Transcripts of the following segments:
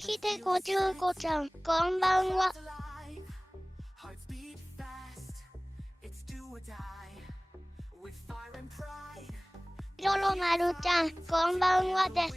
して55ちゃん、こんばんは。りょろまるちゃん、こんばんはです。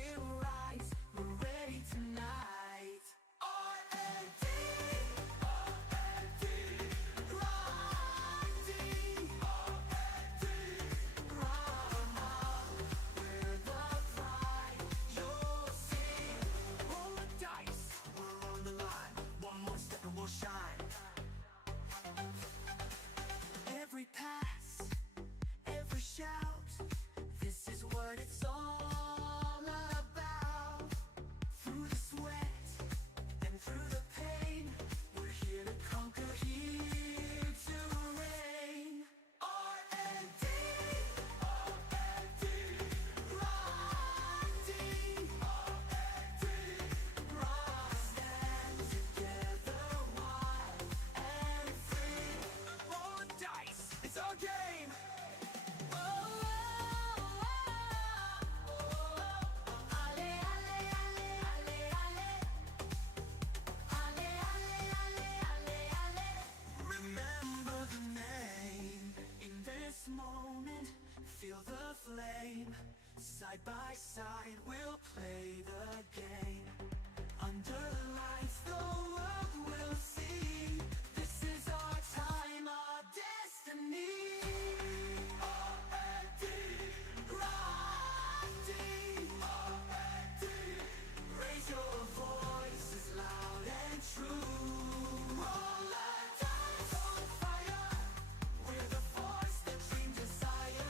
Side by side, we'll play the game. Under the lights, the world will see. This is our time, our destiny. R.A.D, R.A.D, R.A.D. Raise your voices loud and true. All our dice on fire. We're the force that dream desire.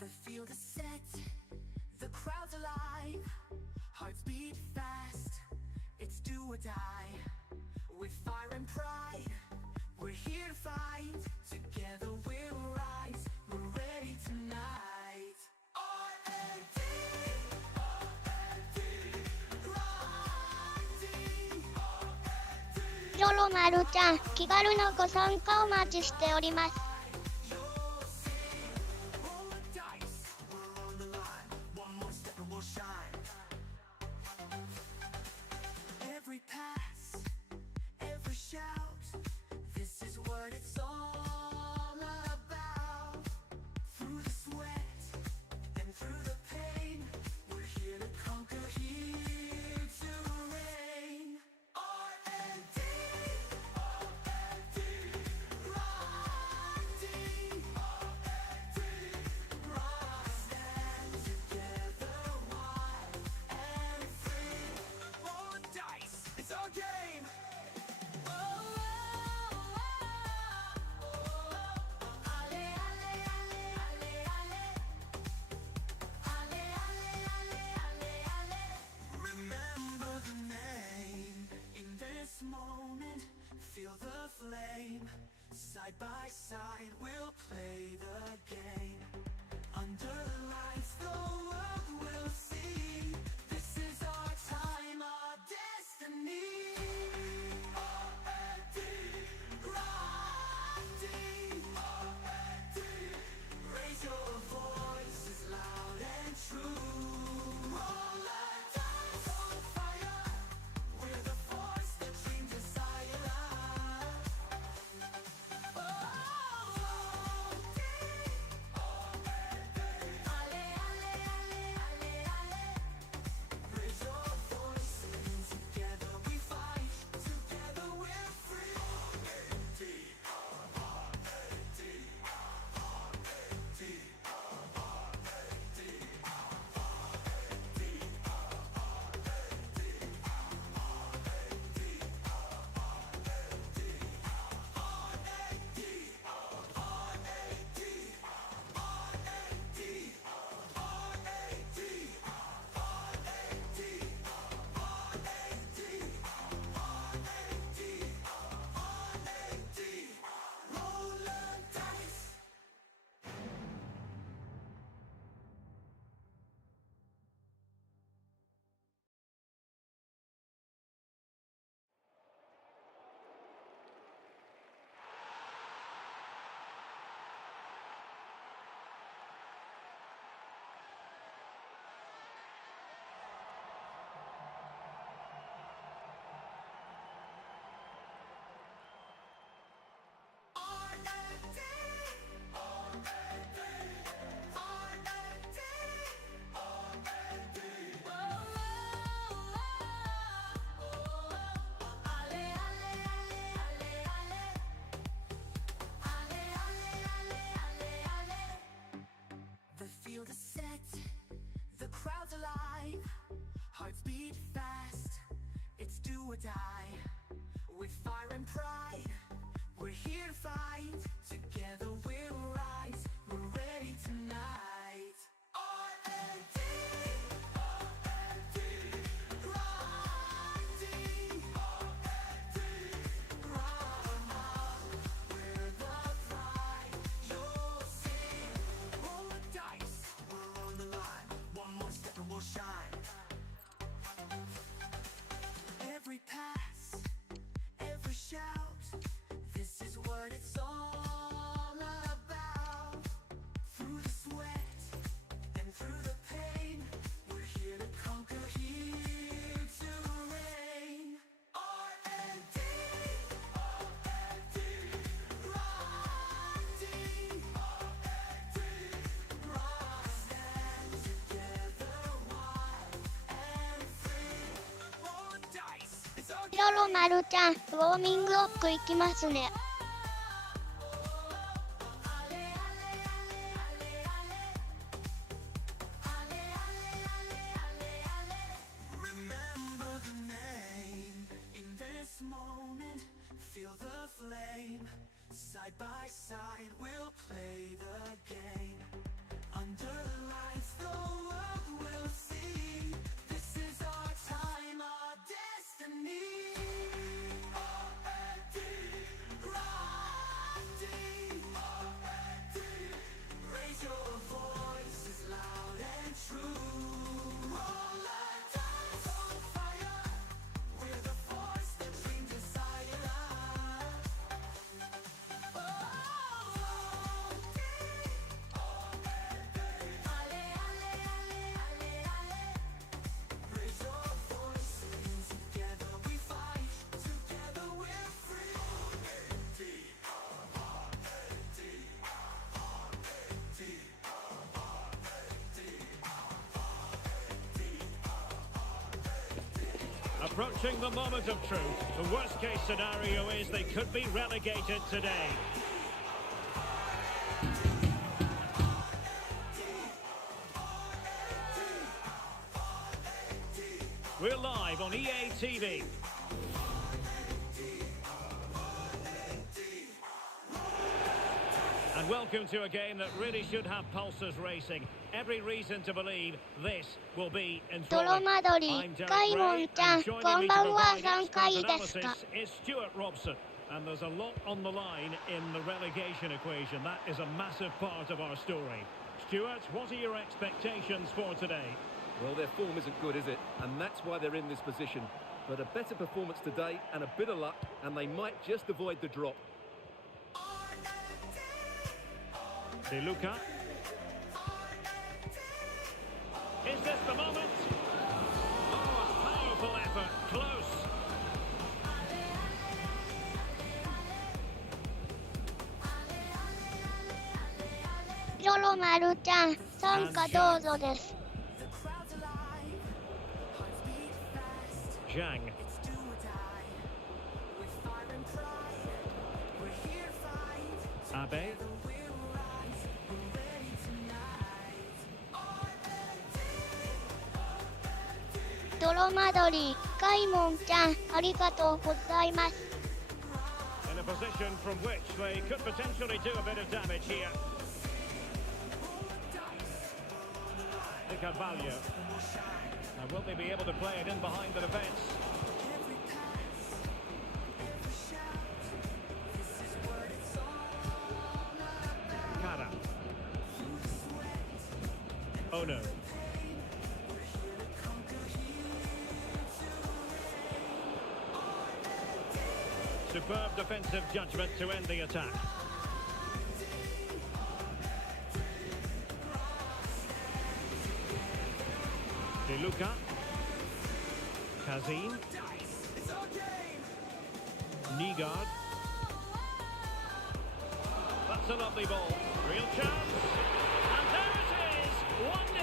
The field is set, the crowd's alive, hearts beat fast, it's do or die. With fire and pride, we're here to fight, together we'll rise, we're ready tonight. R.A.D, R.A.D, R.A.D. りょろまるちゃん、気軽なご参加お待ちしております。Every pass, every shout, this is what it's all about. Through the sweat and through the pain, we're here to conquer, here to reign. R.A.D, R.A.D, R.A.D, R.A.D. Stand together, wild and free. Roll the dice, it's our game. Remember the name. In this moment, feel the flame. Side by side, we'll play the game. Under the lights, the world will see. This is our time, our destiny. R.A.D, R.A.D, R.A.D. Raise your voices loud and true. Roll the dice on fire. We're the force that changes silence. The field is set, the crowd's alive, hearts beat fast, it's do or die. With fire and pride, we're here to fight, together we'll rise, we're ready tonight. R.A.D, R.A.D, R.A.D, R.A.D, we're the pride, you'll see. Roll the dice, we're on the line, one more step and we'll shine. Every pass, every shout, this is what it's all about. Through the sweat and through the pain, we're here to conquer, here to reign. R.A.D, R.A.D, R.A.D, R.A.D, stand together, wild and free. Roll the dice, it's our りょろまるちゃん、ウォーミングアップ行きますね。Remember the name. In this moment, feel the flame. Side by side, we'll play the game. Under the lights, the world will see. This is our time, our destiny. R.A.D, R.A.D, R.A.D. Raise your voices loud and true. Roll the dice on fire. We're the force that changes silence. Raise your voices, together we fight, together we're free. R.A.D, R.A.D, R.A.D, Approaching the moment of truth, the worst case scenario is they could be relegated today. We're live on EA TV. And welcome to a game that really should have pulses racing. Every reason to believe this will be ドロ enthralling. マドリ I'm Derek カイモ Ray, ンちゃん、 and こ joining ん me ば to んは、 provide 3 expert 回ですか。 analysis is Stuart Robson. And there's a lot on the line in the relegation equation. That is a massive part of our story. Stuart, what are your expectations for today? Well, their form isn't good, is it? And that's why they're in this position. But a better performance today and a bit of luck, and they might just avoid the drop. De Luca. Is this the moment? Oh, a powerful effort. Close. りょろまるちゃん、参加どうぞです。Zhang. Abe. 泥まどり、カイモンちゃん、ありがとうございます。In a position from which they could potentially do a bit of damage here. De Carvalho. Now, will they be able to play it in behind the defence? Cara. Oh no. Superb defensive judgment to end the attack. De Luca. Kazim. Nygaard. That's a lovely ball. Real chance. And there it is! 1-0.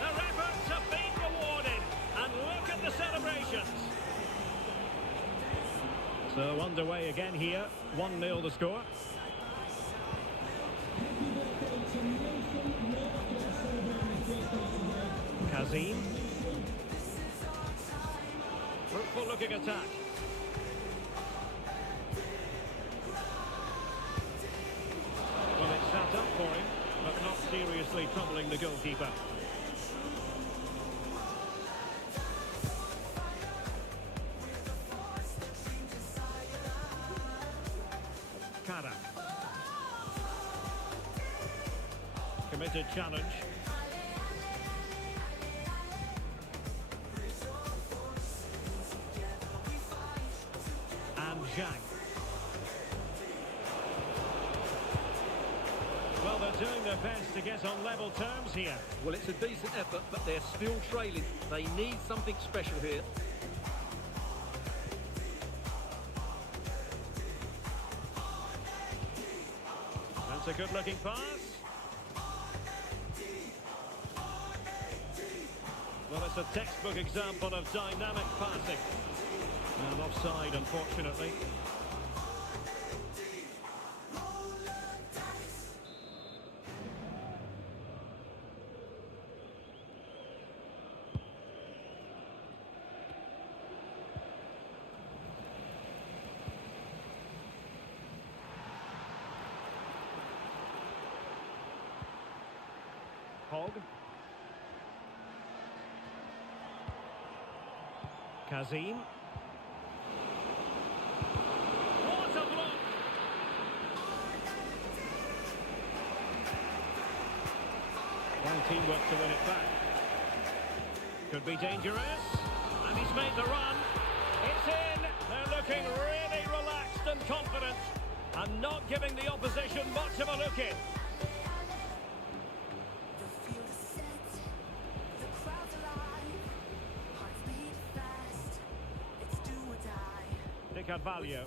Their efforts have been rewarded. And look at the celebrations. So underway again here. 1-0 the score. Kazim. Fruitful looking attack. Well, it's sat up for him, but not seriously troubling the goalkeeper. Cara. Committed challenge. And Zhang. Well, they're doing their best to get on level terms here. Well, it's a decent effort, but they're still trailing. They need something special here. That's a good-looking pass. Well, it's a textbook example of dynamic passing. And offside, unfortunately. Hogg. Kazim. What a block! Well, teamwork to win it back. Could be dangerous. And he's made the run. It's in. They're looking really relaxed and confident. And not giving the opposition much of a look in. De Carvalho.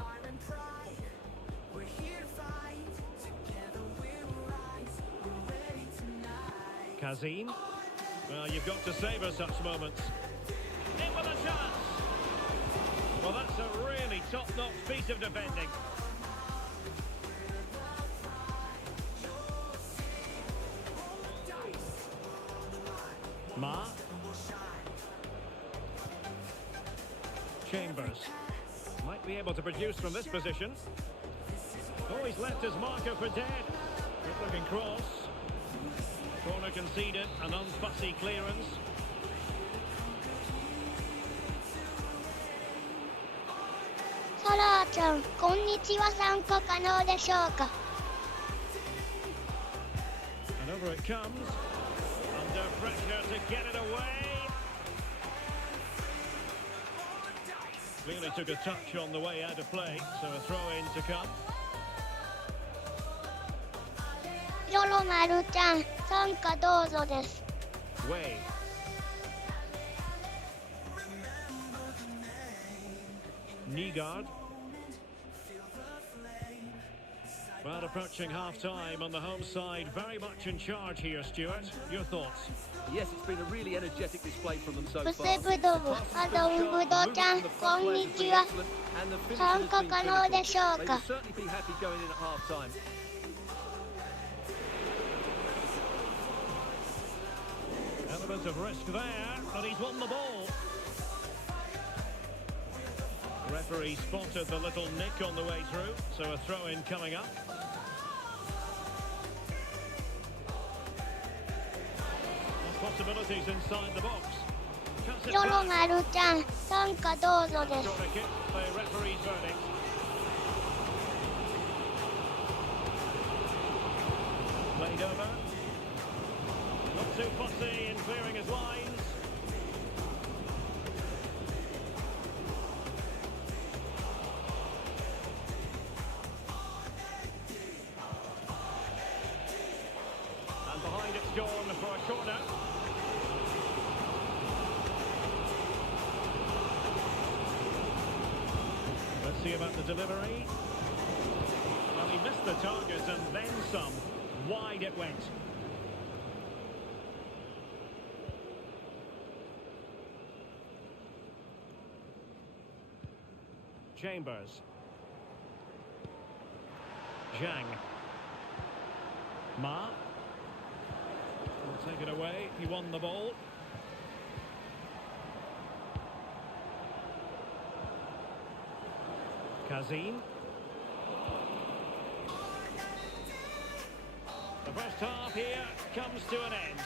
Kazim. Well, you've got to savour such moments. In with a chance. Well, that's a really top-notch piece of defending. Ma. Chambers. Might be able to produce from this position. Oh, he's left his marker for dead. Good-looking cross. Corner conceded, an unfussy clearance. Sarah ちゃん、こんにちは。参加可能でしょうか。An Over it comes. Under pressure to get it away. Clearly took a touch on the way out of play, so a throw-in to come. りょろまるちゃん、参加どうぞです。Way. Nygaard. Well, approaching half-time on the home side, very much in charge here, Stuart. Your thoughts? Yes, it's been a really energetic display from them so ブ far. セブドブ、アドンブドちゃん、こんにちは。参加可能でしょう They か。 will certainly be happy going in at half-time. Element of risk there, but he's won the ball. The referee spotted the little nick on the way through, so a throw-in coming up. Possibilities inside the box. Cuts it りょろ back. まるちゃん、参加どうぞです。 Corner kick, the referee's verdict. Played over. Not too fussy in clearing his lines. And behind it's gone for a corner. Let's see about the delivery. Well, he missed the target and then some. Wide it went. Chambers. Zhang. Ma. Will take it away. He won the ball. Kazim. The first half here comes to an end.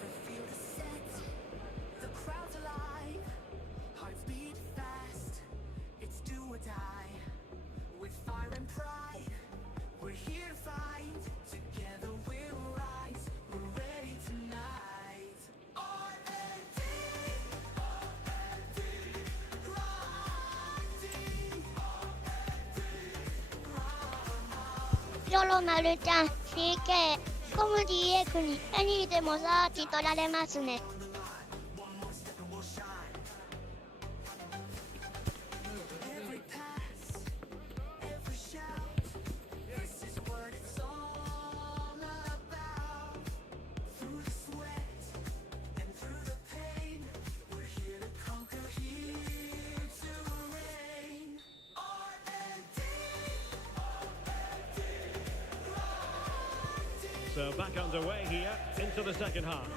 The field is set, the crowd's alive, hearts beat fast, it's do or die. With fire and pride, we're here to fight, together we'll rise, we're ready tonight. R.A.D, R.A.D, りょろまるちゃん、CK、コム DX に何でもサーチ取られますね。Every pass, every shout, this is what it's all about. Through the sweat and through the pain, we're here to conquer, here to reign. R.A.D, So back underway here into the second half.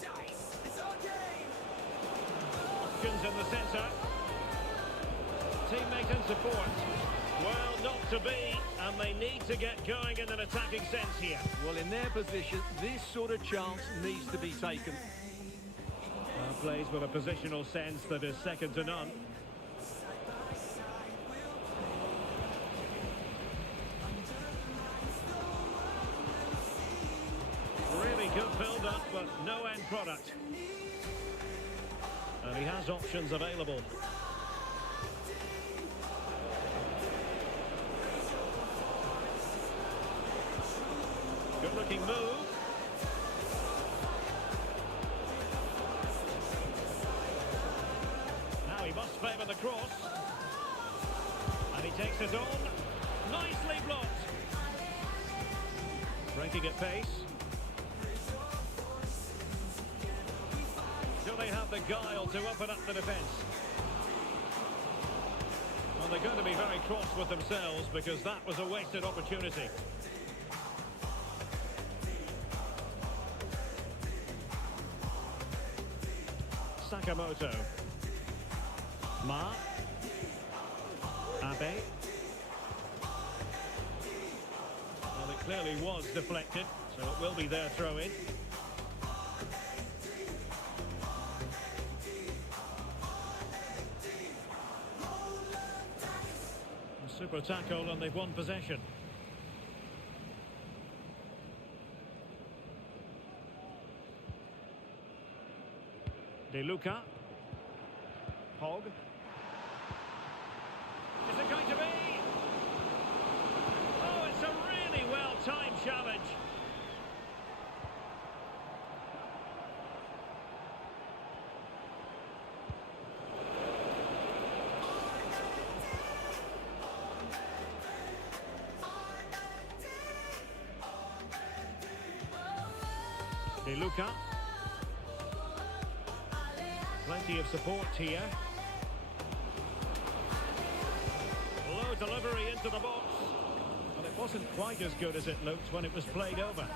dice, it's our game. Options in the centre. Teammate and support. Well, not to be, and they need to get going in an attacking sense here. Well, in their position, this sort of chance needs to be taken. Plays with a positional sense that is second to none. Really good build-up, but no end product. And he has options available. Good-looking move. Now he must favour the cross. And he takes it on. Nicely blocked. Breaking at pace. Do they have the guile to open up the defence? Well, they're going to be very cross with themselves because that was a wasted opportunity. Sakamoto. Ma. Abe. Clearly was deflected, so it will be their throw-in. Super tackle and they've won possession. De Luca. Hogg. Is it going to be? Oh, it's a really well-timed challenge. De Luca. Plenty of support here. Low delivery into the box. Well, it wasn't quite as good as it looked when it was played over.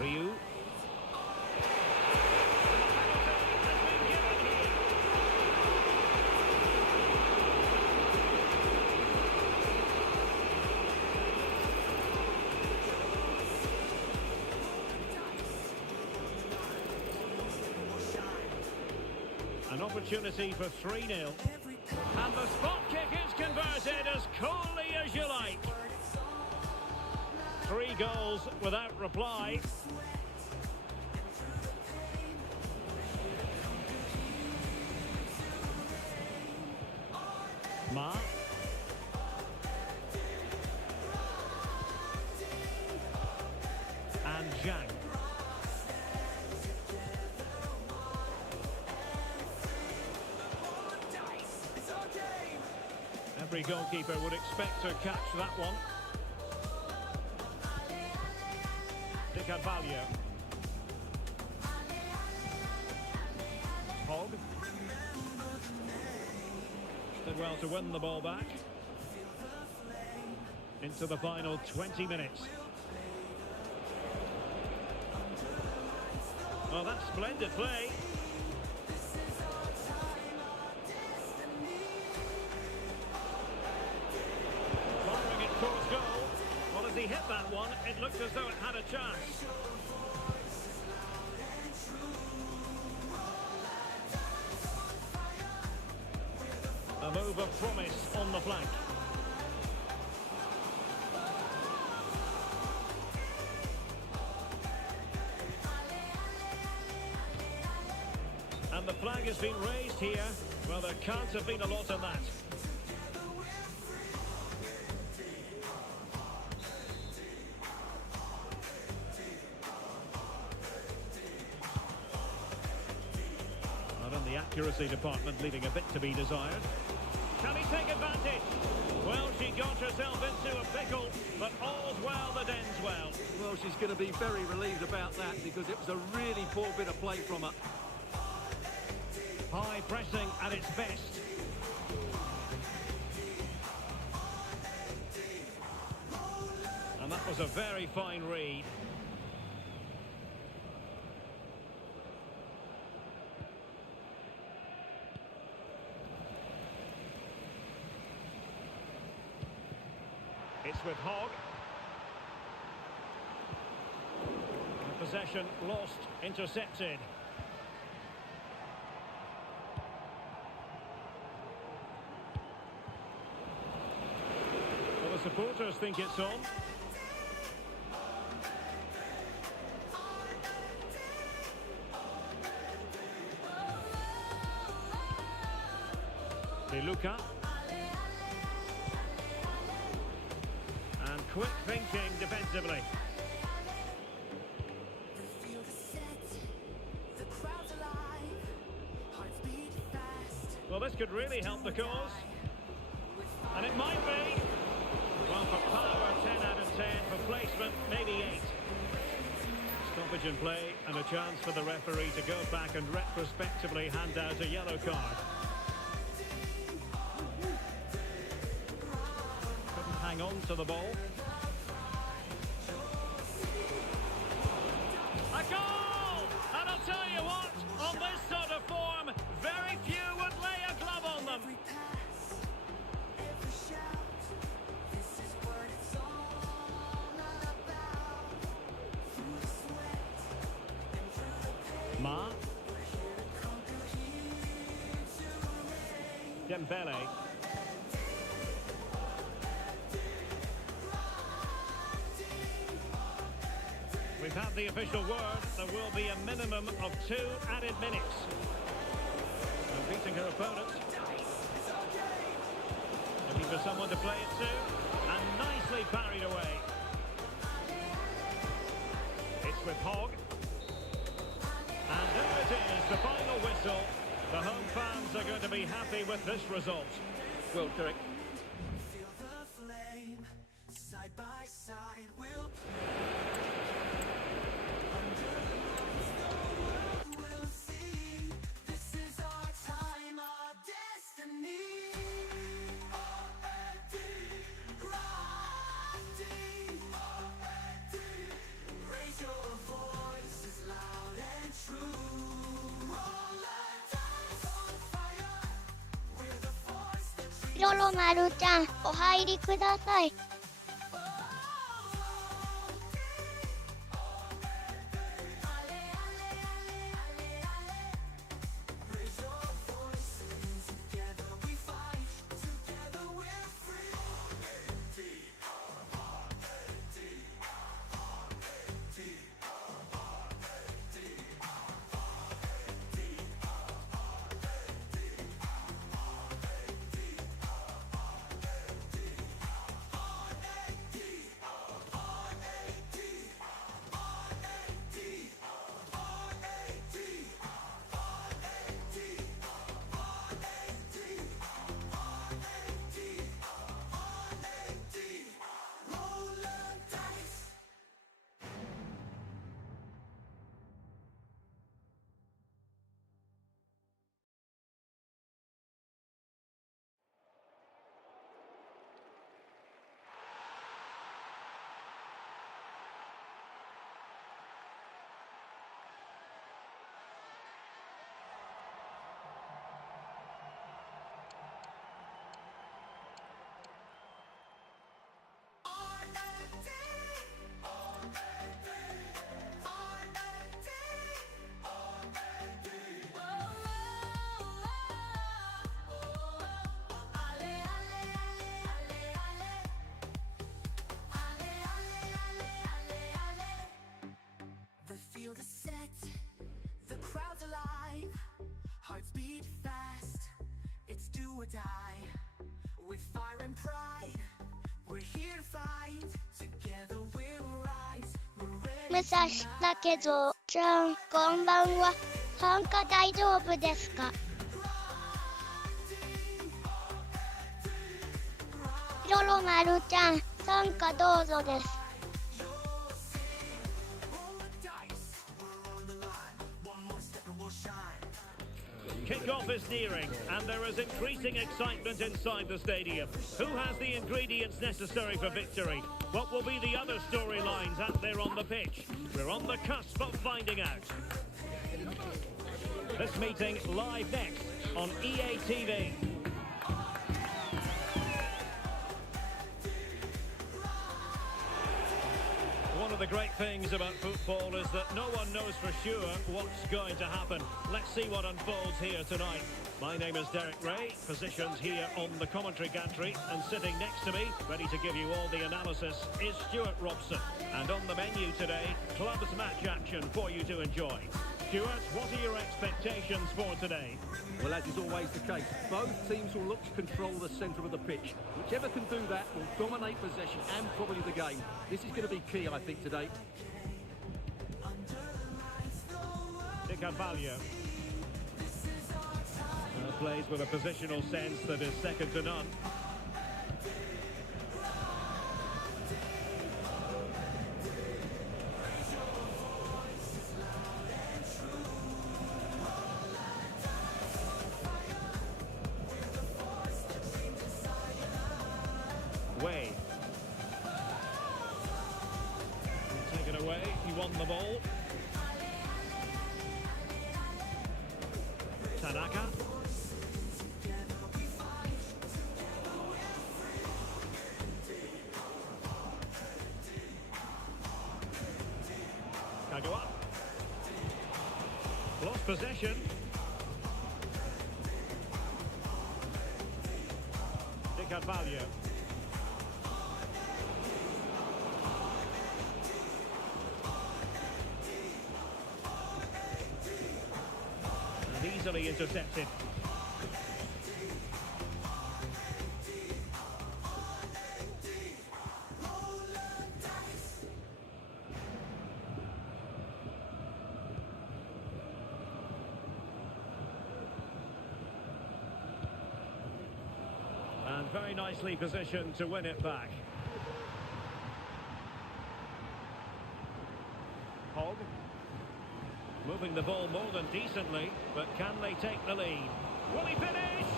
Ryu. An opportunity for 3-0. And the spot kick is converted as coolly as you like. 3 goals without reply. Ma. And Zhang. Every goalkeeper would expect to catch that one. De Carvalho. Hogg. Did well to win the ball back. Into the final 20 minutes. Oh, that's splendid play. Goal. Well, as he hit that one, it looked as though it had a chance. A move of promise on the flank. And the flag has been raised here. Well, there can't have been a lot of that. The accuracy department leaving a bit to be desired. Can he take advantage? Well, she got herself into a pickle, but all's well that ends well. Well, she's going to be very relieved about that because it was a really poor bit of play from her. High pressing at its best. And that was a very fine read. It's with Hogg. Possession lost, intercepted. Well, the supporters think it's on. De Luca. Quick thinking defensively. Well, this could really help the cause. And it might be. Well, for power, 10 out of 10. For placement, maybe 8. Stoppage in play and a chance for the referee to go back and retrospectively hand out a yellow card. Couldn't hang on to the ball. A goal! And a know what? On this sort of form, very few would lay a glove on them. Every pass, every shout, this is what it's all about. Through the sweat and through the pain, Ma, we're here to conquer, here to reign. Dembele. We've had the official word. There will be a minimum of 2 added minutes. And beating her opponent. Looking for someone to play it to. And nicely parried away. It's with Hogg. And there it is, the final whistle. The home fans are going to be happy with this result. Well, Derek, Feel the flame, side by side, we'll we'll see. This is our time, our destiny. R.A.D, R.A.D, raise your voices loud and true. All our times on fire. We're the force that りょろまるちゃん、お入りください。raise your voices. Together we fight. Together we're free. R.A.D, R.A.D, R.A.D, R.A.D, roll the dice. The field is set, the crowd's alive, hearts beat fast, it's do or die. With fire and pride, we're here to fight, together we'll rise, we're 武 ready 蔵だけど、ちゃん、こんばんは。参加大丈夫ですか？りょろまるちゃん、参加どうぞです。 roll the dice, we're on the line, one more step and we'll shine. Kick-off is nearing, and there is increasing excitement inside the stadium. Who has the ingredients necessary for victory? What will be the other storylines out there on the pitch? We're on the cusp of finding out. This meeting live next on EA TV. One of the great things about football is that no one knows for sure what's going to happen. Let's see what unfolds here tonight. My name is Derek Ray, positioned here on the commentary gantry, and sitting next to me, ready to give you all the analysis, is Stuart Robson. And on the menu today, clubs match action for you to enjoy. Stuart, what are your expectations for today? well, as is always the case, both teams will look to control the centre of the pitch. Whichever can do that will dominate possession and probably the game. This is going to be key, I think, today. De Carvalho. Plays with a positional sense that is second to none. Way. Taken away, he won the ball. Tanaka. Kagawa. Lost possession. Value. And easily intercepted. And very nicely positioned to win it back. Hogg. Moving the ball more than decently, but can they take the lead? Will he finish?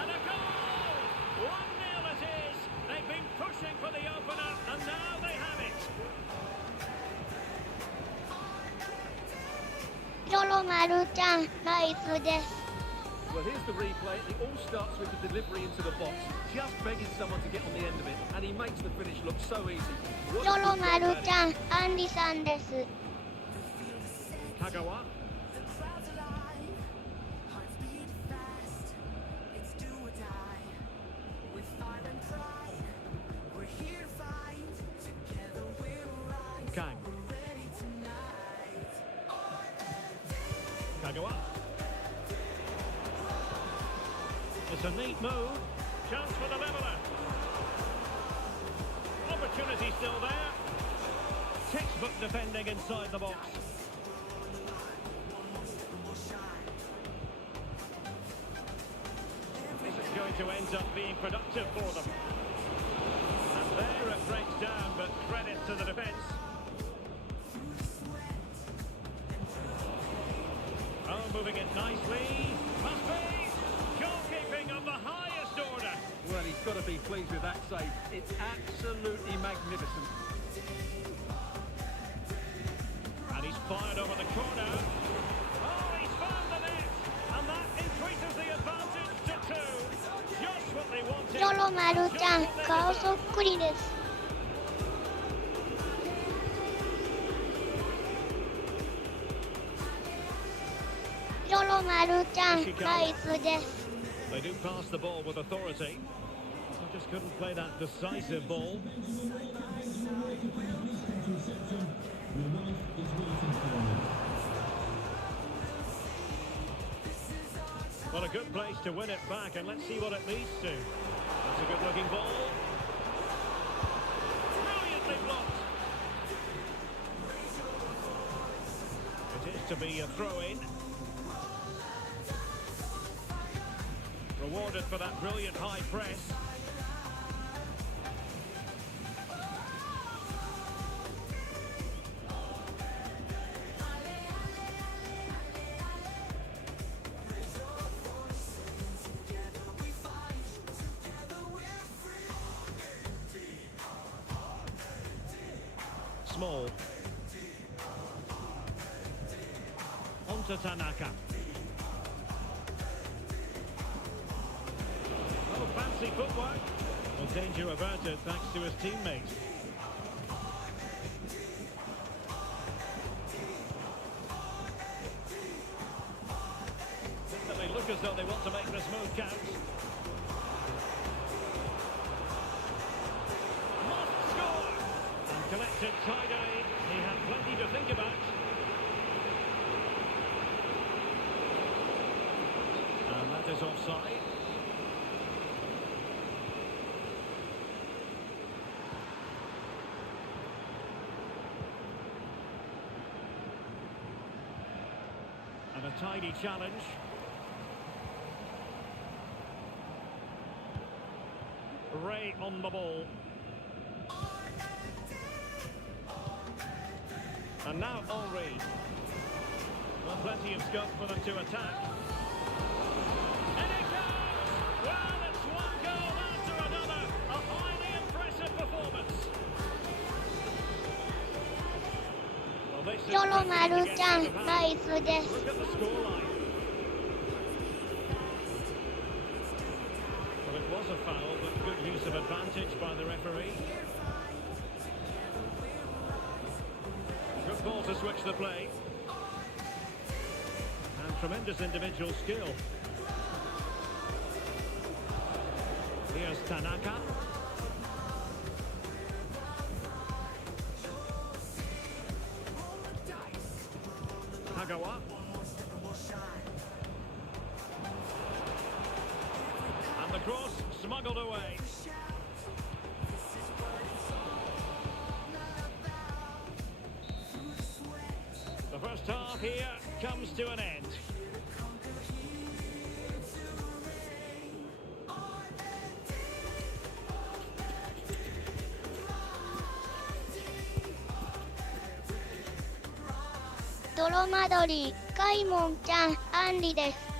And a goal! 1-0 it is! They've been pushing for the opener, and now they have it! りょろまるちゃん、ナイスです。 Well, here's the replay. It all starts with the delivery into the box. Just begging someone to get on the end of it, and he makes the finish look so easy. りょろまるちゃん、アンリさんです。 Kagawa. Kang. Kagawa. It's a neat move. Chance for the leveller. Opportunity still there. Textbook defending inside the box. This is going to end up being productive for them. And there it breaks down, but credit to the defence. Oh, moving it nicely. Must be. Goalkeeping of the highest order. Well, he's got to be pleased with that save. It's absolutely magnificent. And he's fired over the corner. Oh, he's found the net. And that increases the advantage to 2. Just what they wanted. りょろまるちゃん、顔そっくりです。 りょろまるちゃん、ナイスです。 They do pass the ball with authority. They just couldn't play that decisive ball. Well, a good place to win it back, and let's see what it leads to. That's a good-looking ball. Brilliantly blocked. It is to be a throw-in. Rewarded for that brilliant high press. Small. On to Tanaka. Oh, fancy footwork. Well, danger averted thanks to his teammate. They look as though they want to make this move count. Must score! And collected tidy. He had plenty to think about. And that is offside. And a tidy challenge. Ray on the ball. And now R.A.D. Well, plenty of scope for them to attack. And it goes! Well, it's one goal after another. A highly impressive performance. Well, they りょろまるちゃん、ナイスです。Look at the scoreline. advantage by the referee. Good ball to switch the play. And tremendous individual skill. Here's Tanaka. Kagawa. And the cross smuggled away. The first half here comes to an end. Doro Madori, Kaimon chan, Andy です。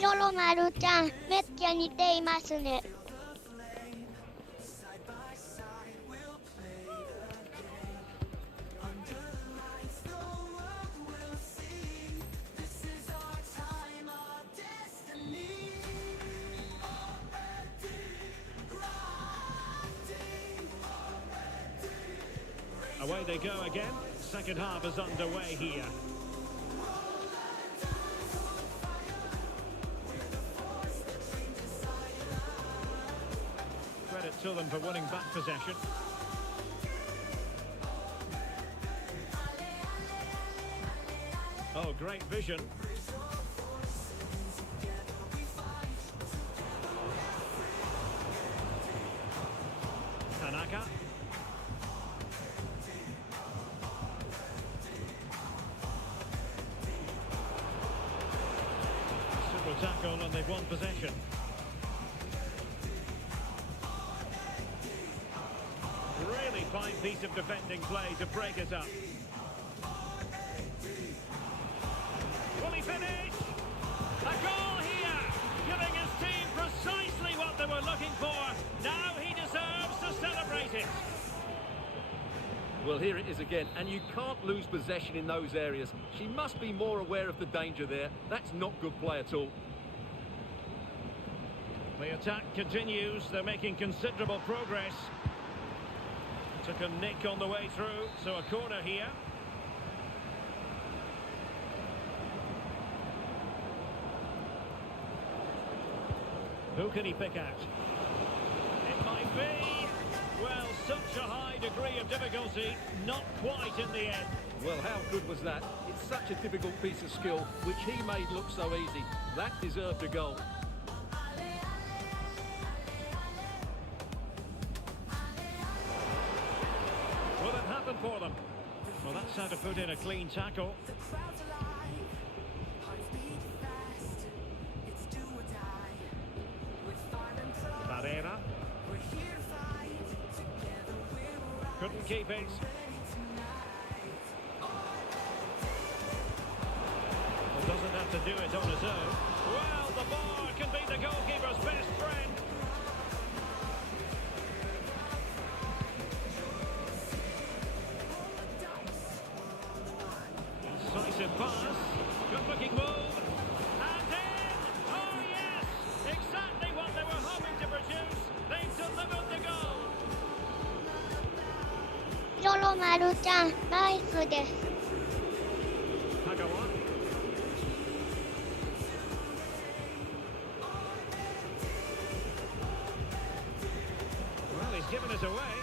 ドロマルちゃん、めっちゃ似ていますね。Away they go again. Second half is underway here. Credit to them for winning back possession. Oh, great vision. Tanaka. Super tackle and they've won possession. Really fine piece of defending play to break us up. Will he finish? A goal here, giving his team precisely what they were looking for. Now he deserves to celebrate it. Well, here it is again, and you can't lose possession in those areas. She must be more aware of the danger there. That's not good play at all. The attack continues. They're making considerable progress. Took a nick on the way through, so a corner here. Who can he pick out? It might be. Well, such a high degree of difficulty, not quite in the end. Well, how good was that? It's such a difficult piece of skill, which he made look so easy. That deserved a goal. Will it happen for them? Well, that's how to put in a clean tackle. Barrera. Couldn't keep it. Well, doesn't have to do it on his own. Well, the bar can be the goalkeeper's best friend. Decisive pass. Good-looking move. And in! Oh, yes! Exactly what they were hoping to produce. They've delivered the goal. ドロマルちゃん、ナイスです。Kagawa. Well, he's given us away.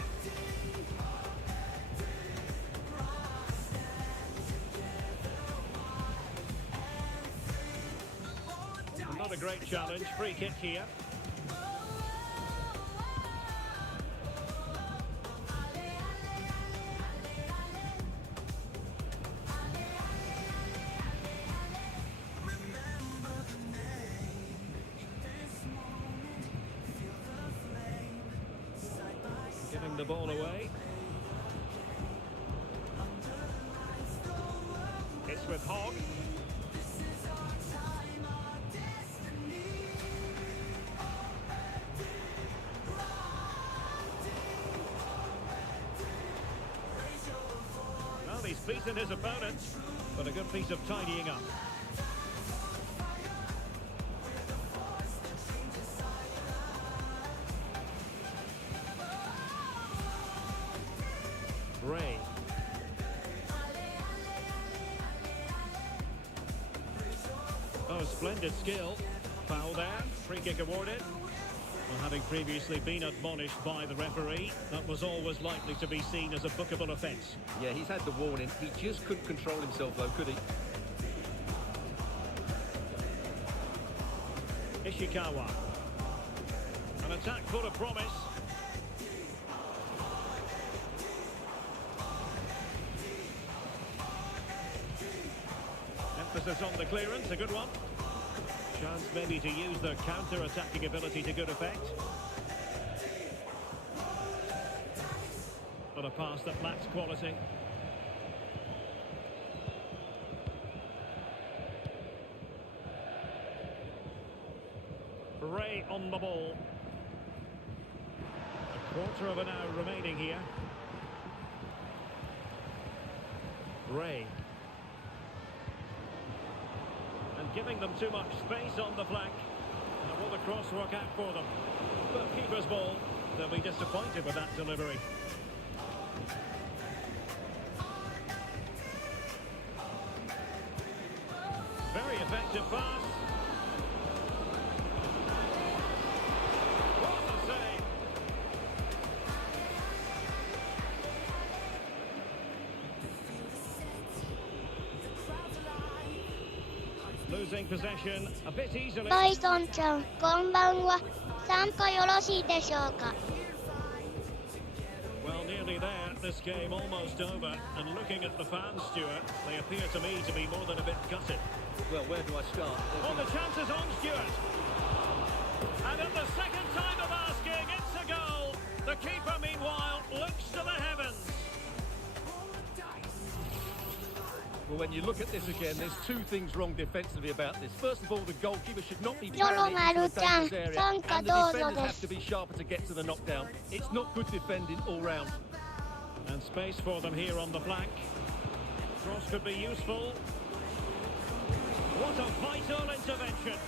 Not a great challenge. Free kick here. Giving the ball away. It's with Hogg. beaten his opponent, but a good piece of tidying up. Ray. Oh, splendid skill. Foul there. Free kick awarded. Well, having previously been admonished by the referee, that was always likely to be seen as a bookable offence. Yeah, he's had the warning. He just couldn't control himself, though, could he? Ishikawa. An attack full of promise. Emphasis on the clearance, a good one. Chance maybe to use their counter-attacking ability to good effect. But a pass that lacks quality. Ray on the ball. A quarter of an hour remaining here. Ray. And giving them too much space on the flank. And will the cross work out for them? But keeper's ball. They'll be disappointed with that delivery. Very effective pass. What a save. Losing possession a bit easily. バイソンちゃん、こんばんは。参加よろしいでしょうか。 Well, nearly there. This game almost over. And looking at the fans, Stuart, they appear to me to be more than a bit gutted. Well, where do I start? Oh, the chances on, Stuart. And at the second time of asking, it's a goal. The keeper, meanwhile, looks to the heavens. Well, when you look at this again, there's two things wrong defensively about this. First of all, the goalkeeper should not beりょろまるちゃん、 dangerous area, 参加 and the どうぞ defenders で have す。 to be sharper to get to the knockdown. It's not good defending all round. And space for them here on the flank. Cross could be useful. What a vital intervention.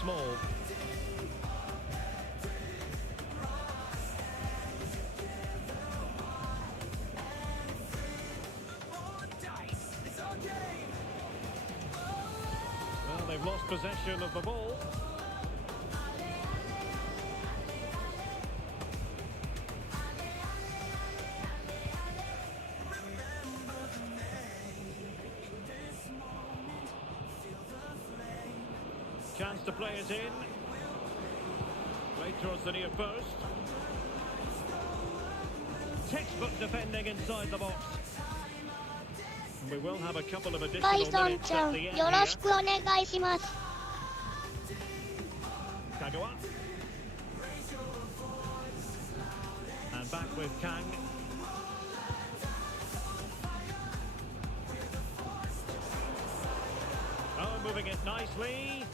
Small. Well, they've lost possession of the ball. Chance to play it in. Right towards the near post. Textbook defending inside the box. And we will have a couple of バ additional イソン minutes ちゃ at ん、 the end よろ here. しくお願いします。 Kagawa. And back with Kang. Oh, moving it nicely.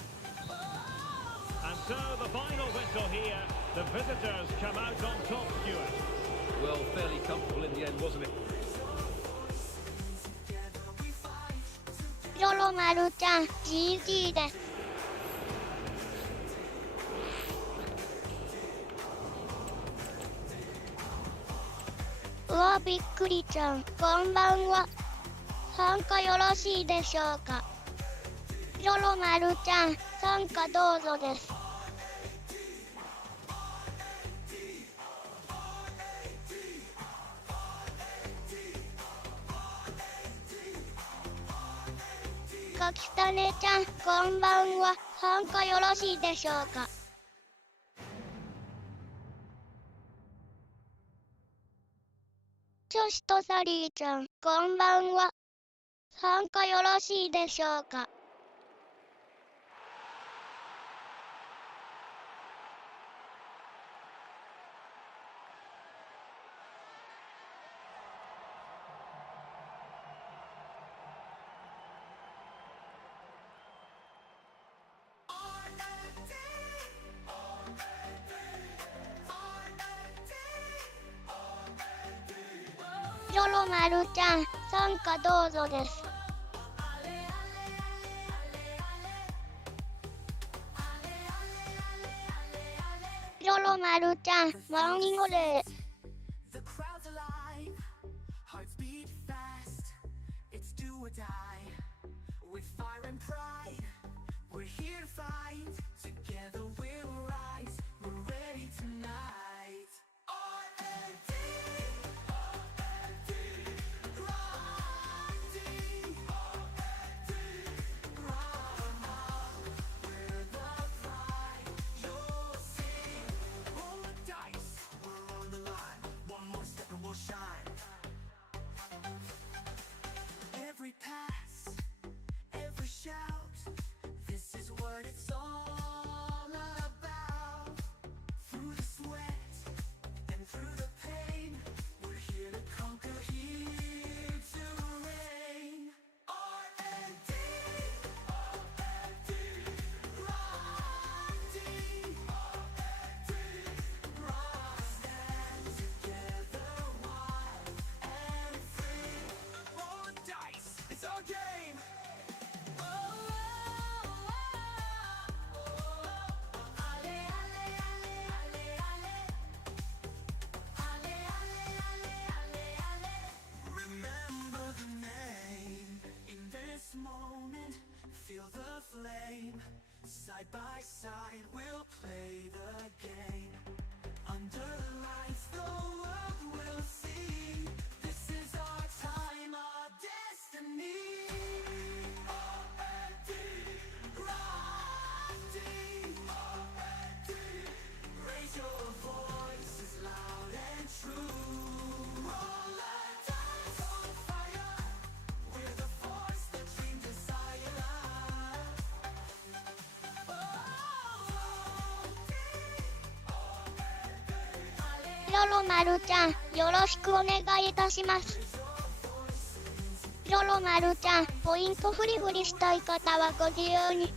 And so the final whistle here. The visitors come out on top, Stuart. Well, fairly comfortable in the end, wasn't it? りょろまるちゃん、GG です。うわ、びっくりちゃん、こんばんは。参加よろしいでしょうか。りょろまるちゃん、参加どうぞです。かきたねちゃん、こんばんは。参加よろしいでしょうか。女子とサリーちゃん、こんばんは。参加よろしいでしょうか。まるちゃん、参加どうぞです。りょろまるちゃん、マンニゴレー。The crowd's alive, hearts beat fast. It's do or die. With fire and pride, we're here to fight. Together we'll rise. We're ready tonight. R.A.D, R.A.D, R.A.D, run on. We're the pride. You'll see. Roll the dice. We're on the line. One more step and we'll shine. Every pass, every shout, this is what it's all about. Through the sweat and through the pain, we're here to conquer, here to reign. R.A.D, R.A.D, R.A.D, R.A.D, stand together, wild and free. Roll the dice, it's our game. Remember the name. In this moment, feel the flame. Side by side, we'll play the game. Under the lights, the world will see. This is our time, our destiny. R.A.D, R.A.D, R.A.D, raise your voices loud and true. Roll the dice on fire. We're the force, the dream desire.りょろまるちゃん、よろしくお願いいたします。りょろまるちゃん、ポイントフリフリしたい方はご自由に。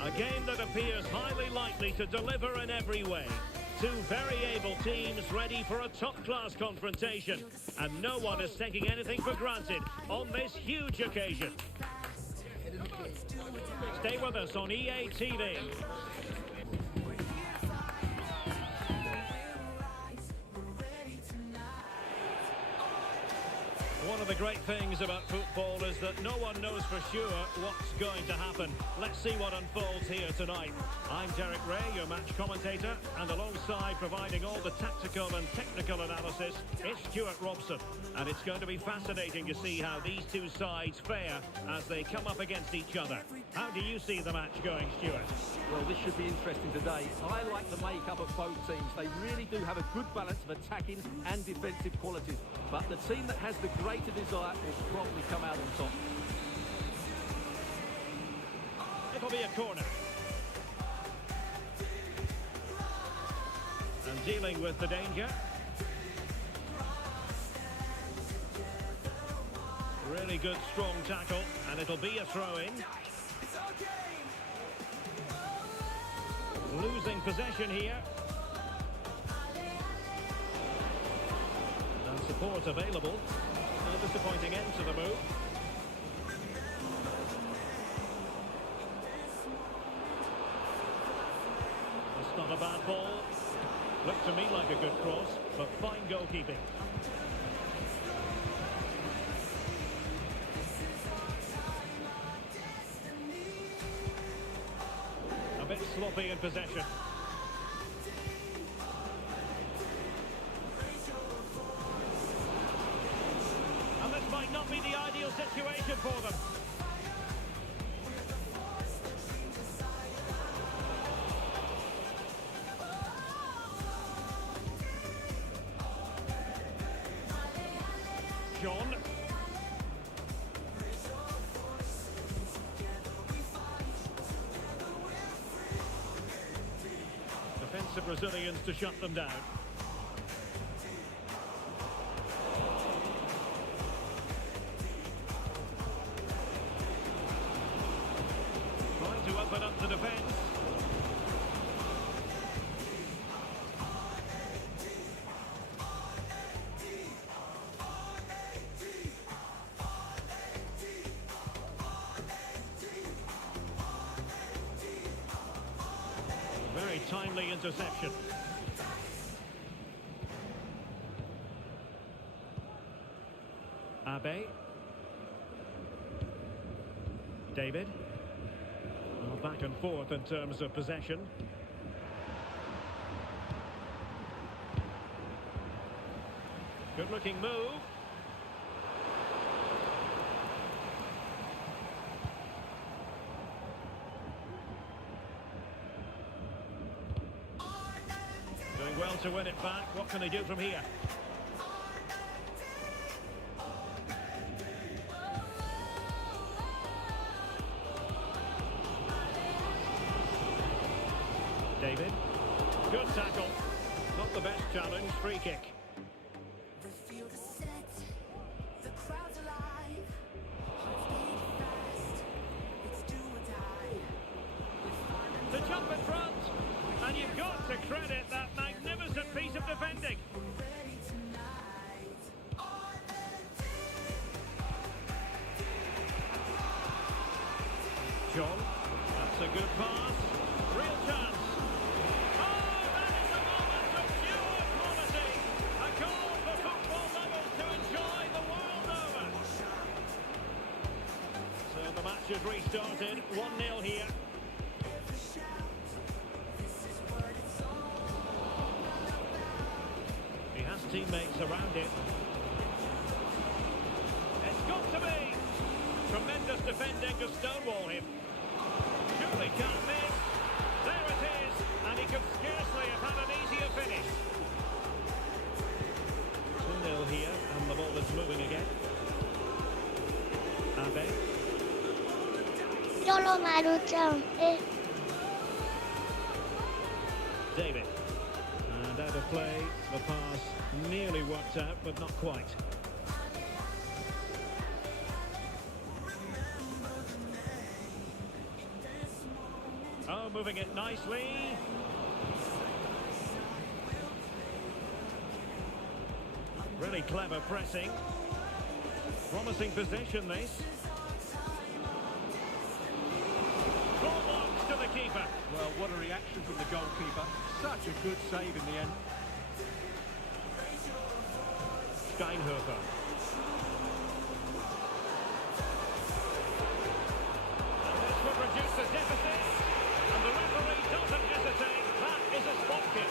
A game that appears highly likely to deliver in every way. Two very able teams ready for a top-class confrontation. And no one is taking anything for granted on this huge occasion. Stay with us on EA TV. One of the great things about football is that no one knows for sure what's going to happen. Let's see what unfolds here tonight. I'm Derek Ray, your match commentator, and alongside providing all the tactical and technical analysis, it's Stuart Robson. And it's going to be fascinating to see how these two sides fare as they come up against each other. How do you see the match going, Stuart? Well, this should be interesting today. I like the makeup of both teams. They really do have a good balance of attacking and defensive qualities. But the team that has the greater desire will probably come out on top. It'll be a corner. And dealing with the danger. Really good, strong tackle, and it'll be a throw-in. Losing possession here. And support available. A disappointing end to the move. Looked to me like a good cross, but fine goalkeeping. A bit sloppy in possession. And this might not be the ideal situation for them. John. Defensive Brazilians to shut them down. Trying to open up the defence. Very timely interception. R.A.D. David. Well, back and forth in terms of possession. Good looking move. Doing well to win it back. What can they do from here? David. Good tackle. Not the best challenge. Free kick. The field is set, the crowd's alive, hearts beat fast, it's do or die. To jump in front. And you've got to credit that magnificent piece of defending. Ready tonight. John. That's a good pass. Real chance. Oh, that is a moment of pure quality. A goal for football lovers to enjoy the world over. So the match has restarted. 1-0 here. He has teammates around him. It's got to be. Tremendous defending to stonewall him. Surely can't miss. There it is. And he could scarcely have had an easier finish. 2-0 here, and the ball is moving again. R.A.D. りょろまるちゃん、David. And out of play, the pass nearly worked out, but not quite. Oh, moving it nicely. Really clever pressing. Promising possession, this. Ball box to the keeper. Well, what a reaction from the goalkeeper. Such a good save in the end. Steinhofer. And this will produce a deficit. And the referee doesn't hesitate. That is a spot kick.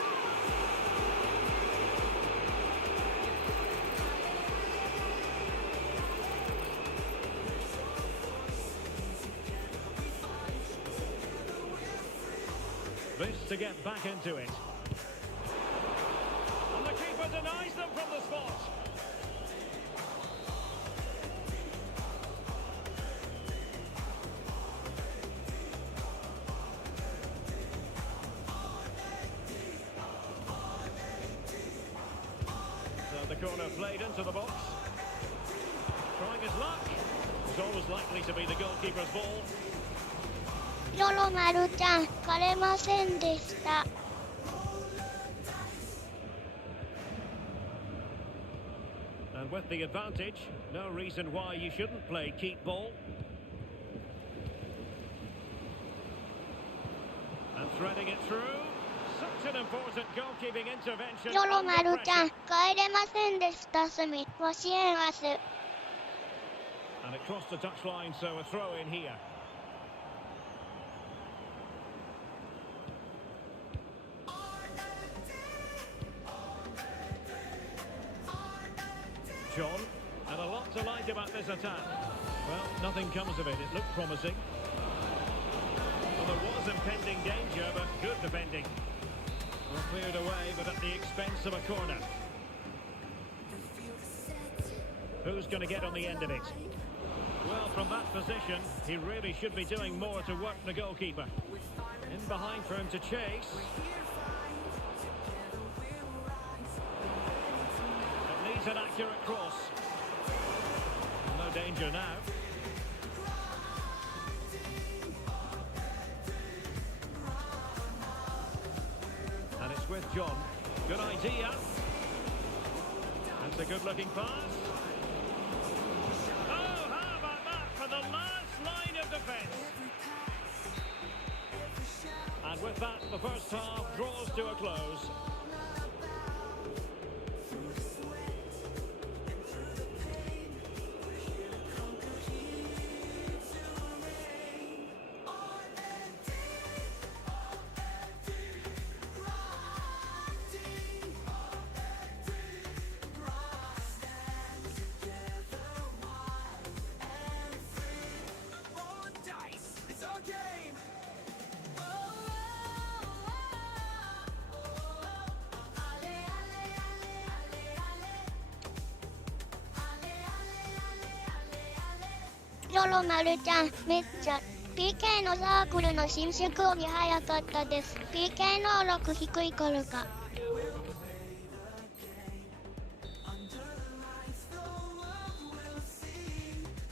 This to get back into it. And the keeper denies them from the spot. So the corner played into the box. Trying his luck. It's always likely to be the goalkeeper's ball. りょろまるちゃん、枯れませんでした。And with the advantage, no reason why you shouldn't play keep ball. And threading it through. Such Such an important goalkeeping intervention. ジョロマ under ルちゃん pressure. 帰れませんでしたすみご支援あす And it crossed the touchline, so a throw in here. John, and a lot to like about this attack. Well, nothing comes of it. It looked promising. Well, there was impending danger, but good defending. Well, cleared away, but at the expense of a corner. Who's going to get on the end of it? Well, from that position, he really should be doing more to work the goalkeeper. In behind for him to chase. It needs an accurate cross. No danger now. And it's with John. Good idea. That's a good-looking pass. Oh, how about that for the last line of defence? And with that, the first half draws to a close. It's our game. ジョロマルちゃんめっちゃ PK のサークルの伸縮より早かったです PK 能力低いからか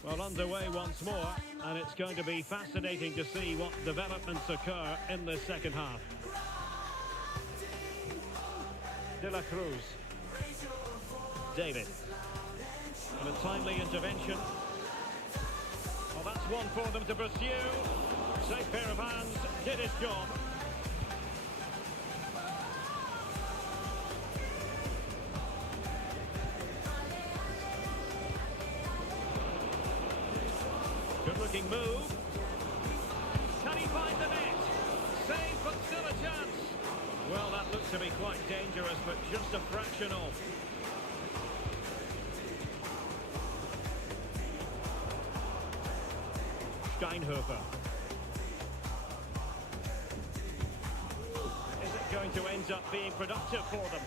Well, underway once more, and it's going to be fascinating to see what developments occur in the second half. De La Cruz. David. And a timely intervention. Well, that's one for them to pursue. Safe pair of hands, did his job. Good-looking move. Can he find the net? Save, but still a chance. Well, that looks to be quite dangerous, but just a fraction off. Steinhofer. Is it going to end up being productive for them?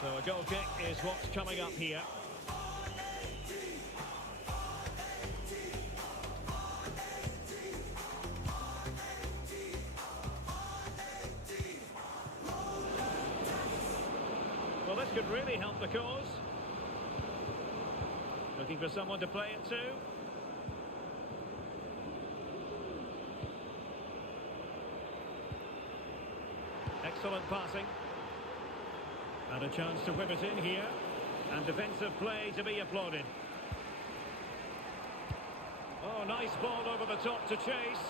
So a goal kick is what's coming up here. Well, this could really help the cause. Looking for someone to play it to. Excellent passing. And a chance to whip it in here. And defensive play to be applauded. Oh, nice ball over the top to chase.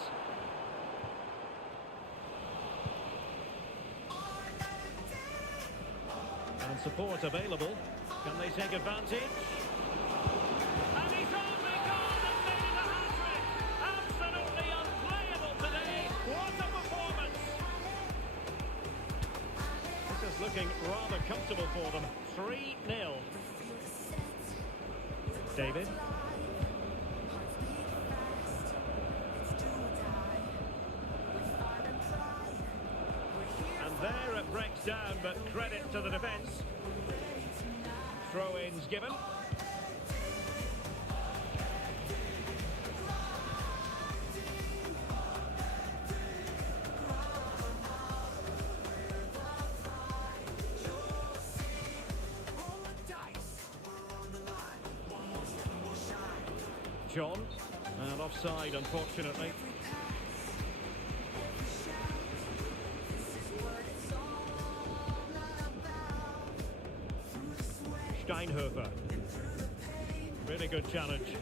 And support available. Can they take advantage? And he's only gone and made it a hat-trick! Absolutely unplayable today! What a performance! This is looking rather comfortable for them. 3-0. David. And there it breaks down, but credit to the defence. Throw-ins given. John, and offside, unfortunately. Steinhofer. Really good challenge.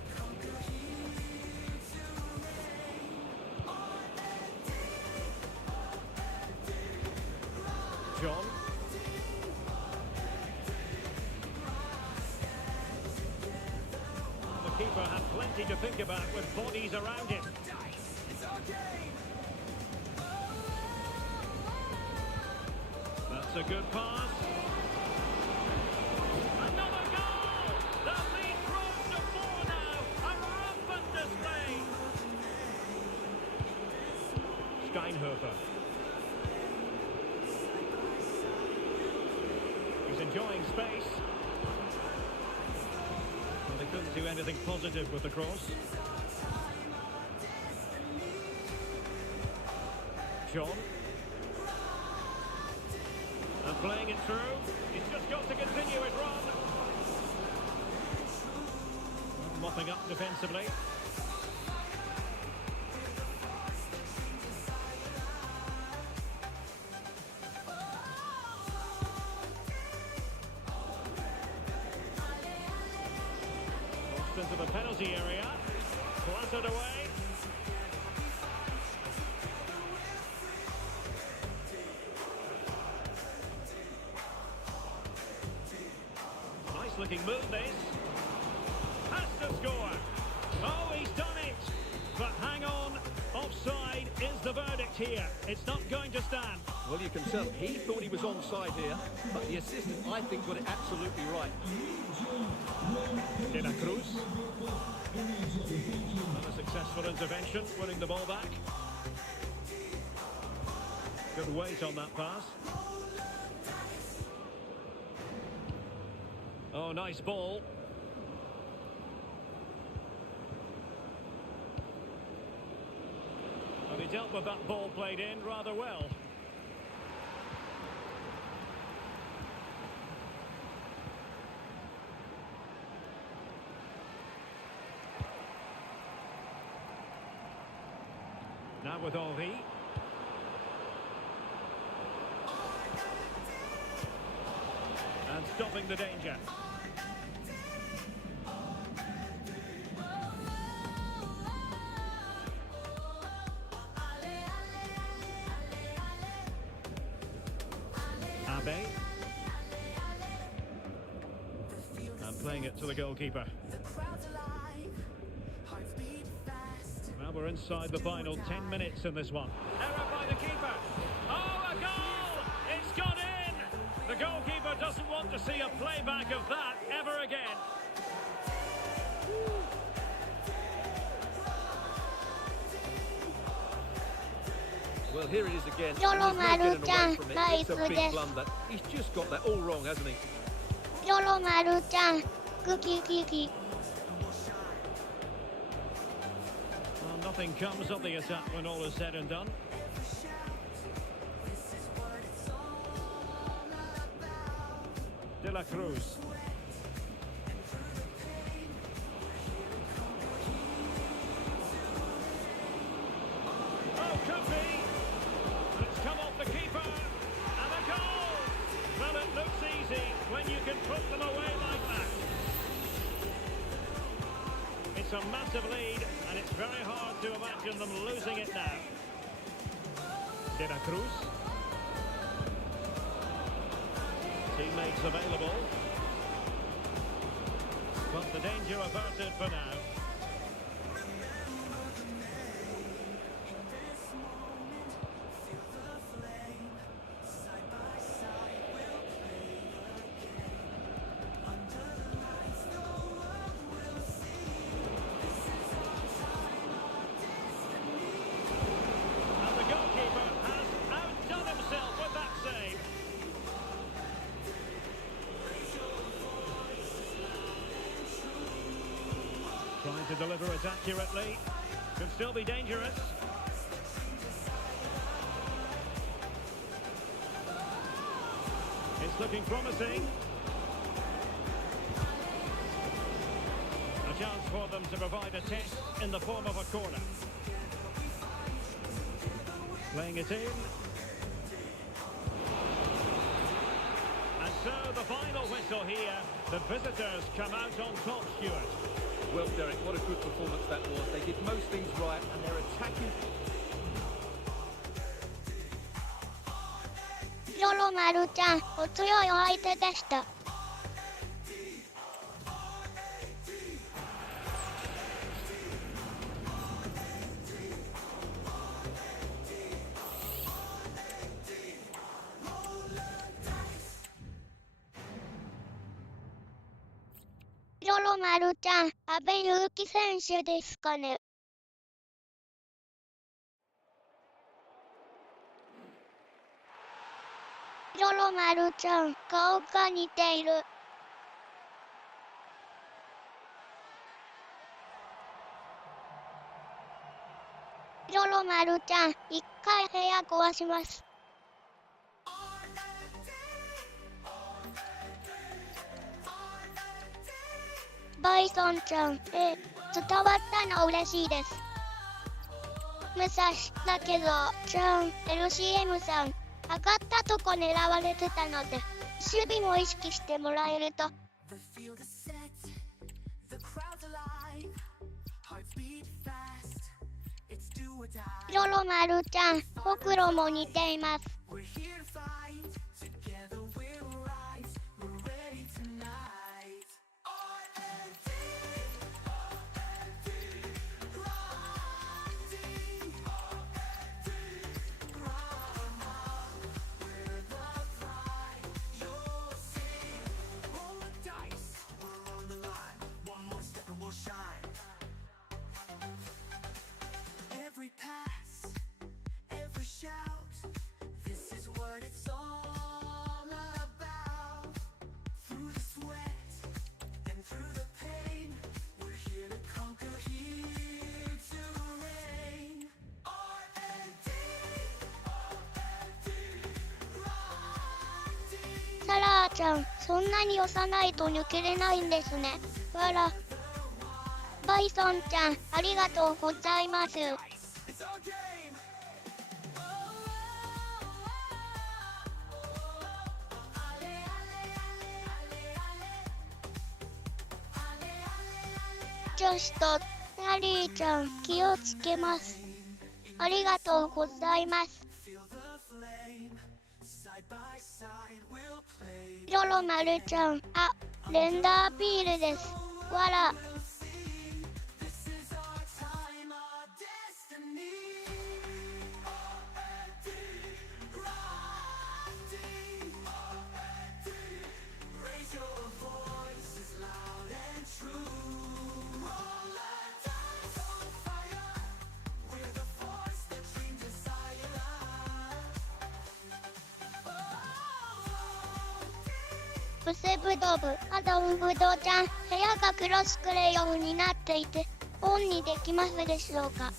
goalkeeper had plenty to think about with bodies around him. That's a good pass. Another goal! The lead grows to 4 now. A rampant display. Steinhofer. He's enjoying space. Well, they couldn't do anything positive with the cross. John. And playing it through. He's just got to continue his run. Mopping up defensively. Into the penalty area, clattered away. Nice looking move this. Has to score. Oh, he's done it. But hang on, offside is the verdict here. It's not going to stand. Well, you can tell he thought he was onside here, but the assistant, I think, got it absolutely right. De La Cruz. Another successful intervention, winning the ball back. Good weight on that pass. Oh, nice ball. Well, he dealt with that ball played in rather well. Now with R.A.D. And stopping the danger. R.A.D. And playing it to the goalkeeper. Well, we're inside the final 10 minutes in this one. Error by the keeper. Oh, a goal! It's gone in! The goalkeeper doesn't want to see a playback of that ever again. Well, here it is again. Yo lo maruchan, It's a big blunder. He's just got that all wrong, hasn't he? Yo lo maruchan, kiki. Well, nothing comes of the attack when all is said and done. De La Cruz. Oh, could be. It's come off the keeper. And a goal. Well, it looks easy when you can put them away like that. It's a massive lead, and it's very hard to imagine them losing it now. De La Cruz. Teammates available. But the danger averted for now. And the goalkeeper has outdone himself with that save. Trying to deliver it accurately. Could still be dangerous. It's looking promising. A chance for them to provide a test in the form of a corner. Playing it in. And so the final whistle here. The visitors come out on top, Stuart. Well, Derek, what a good performance that was. They did most things right, and they're attacking. Yo lo maruchan, お強いお相手でした。ロマルちゃん、阿部勇樹選手ですかね。ロロマルちゃん、顔が似ている。ロロマルちゃん、一回部屋壊します。バイソンちゃん、伝わったの嬉しいです。武蔵、だけど、ちゃん、LCM さん、上がったとこ狙われてたので、守備も意識してもらえると。ロロマルちゃん、ほくろも似ています。Every pass, every shout, this is what it's all about. Through the sweat and through the pain, we're here to conquer, here to reign. R.A.D, R.A.D, サラーちゃん、そんなに押さないと抜けれないんですね。わら。バイソンちゃん、ありがとうございます。It's our game. 女子とラリーちゃん、気をつけます。ありがとうございます。 Feel the flame, side by side we'll play. ロロマルちゃん、レンダーピールです。わら。 This is our time, our destiny. R.A.D, R.A.D, raise your voices loud and true. All our dice on fire. We're the force that dreams inside us. ブセブドブ、アドウブドちゃん、部屋がクロスクレヨンになっていて、オンにできますでしょうか。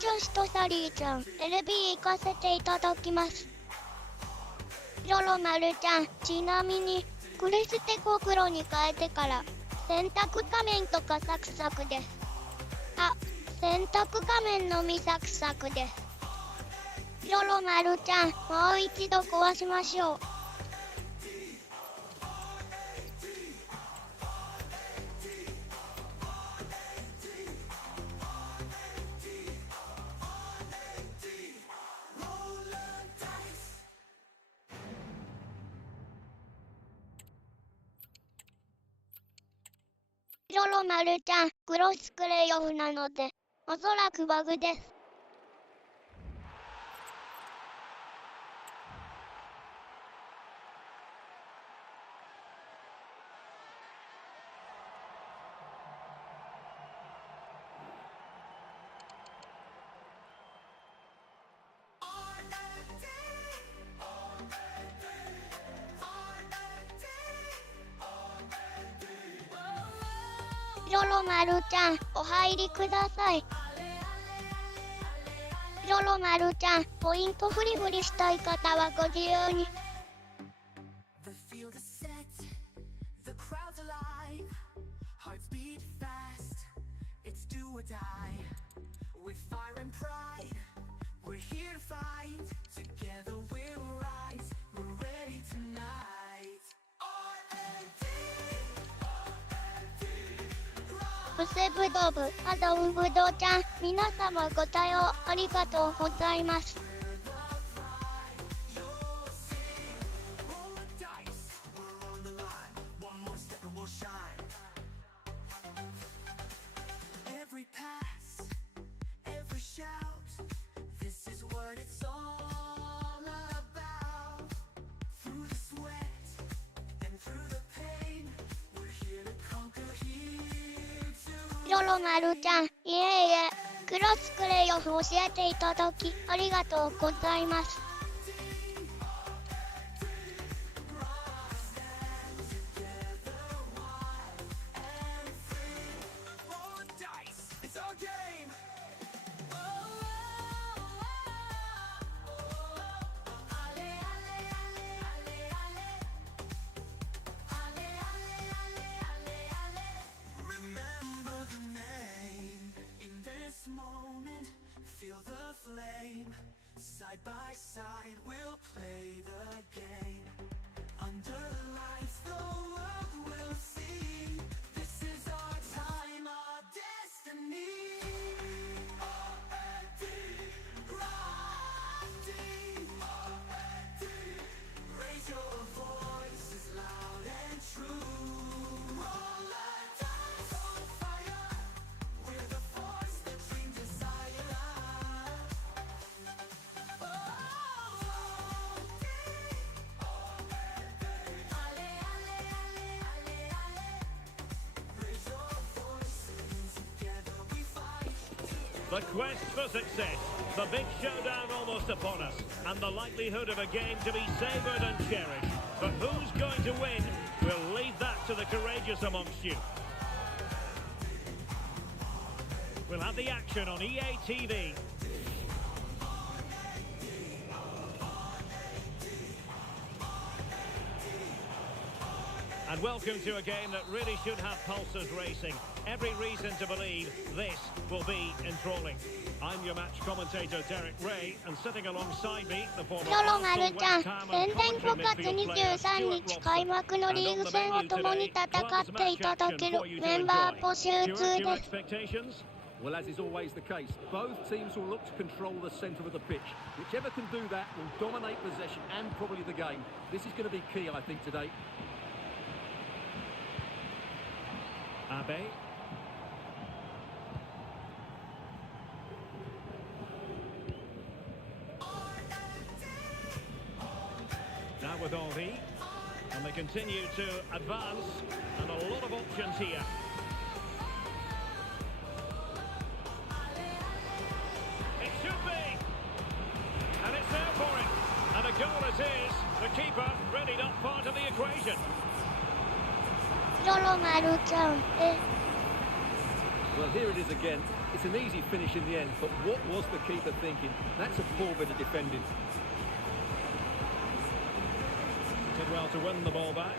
女子とサリーちゃん、LB 行かせていただきます。ロロマルちゃん、ちなみに、クレステコ黒に変えてから、洗濯仮面とかサクサクです。洗濯仮面のみサクサクです。ロロマルちゃん、もう一度壊しましょう。ロロマルちゃん、クロスクレヨンなので、おそらくバグです。ロロマルちゃん、お入りください。ロロマルちゃん、ポイントフリフリしたい方はご自由に。 The field is set, the crowd's alive, hearts beat fast, it's do or die. With fire and pride, we're here to fight, together we'll rise, we're ready tonight. R.A.D, R.A.D, ブセブドブ、アドウブドちゃん、皆様ご対応ありがとうございます。 roll the dice, we're on the line, one more step and we'll shine. Every pass, every shout, this is what it's all about. Through the sweat and through the pain. ロロマルちゃん、いえいえ、クロスプレイオフ教えていただきありがとうございます。Feel the flame, side by side we'll play the game. Under the lights the world will see. This is our time, our destiny. R.A.D, R.A.D, R.A.D. Raise your voices loud and true. All our times on fire. We're the force that dreams desire. The quest for success, the big showdown almost upon us, and the likelihood of a game to be savoured and cherished. But who's going to win? We'll leave that to the courageous amongst you. We'll have the action on EA TV. And welcome to a game that really should have pulses racing. Every reason to believe this will be enthralling. I'm your match commentator Derek Ray, and sitting alongside me, the former ロロマ Arsenal, ルちゃん、 West Ham 宣 and 伝5 Coventry 月 midfield player 23 Stuart 日開 Robson. 幕のリー And グ on the 戦を menu 共に today, 戦 clubs ってい match ただ action ける for you to メンバー enjoy. 募集 Stuart, 中 your です。 expectations? Well, as is always the case, both teams will look to control the centre of the pitch. Whichever can do that will dominate possession and probably the game. This is going to be key, I think, today. Abe. Now with R.A.D, and they continue to advance, and a lot of options here. It should be, and it's there for him, and a goal it is. The keeper really not part of the equation. ロロマルちゃん、Well, here it is again. It's an easy finish in the end, but what was the keeper thinking? That's a poor bit of defending. Did well to win the ball back.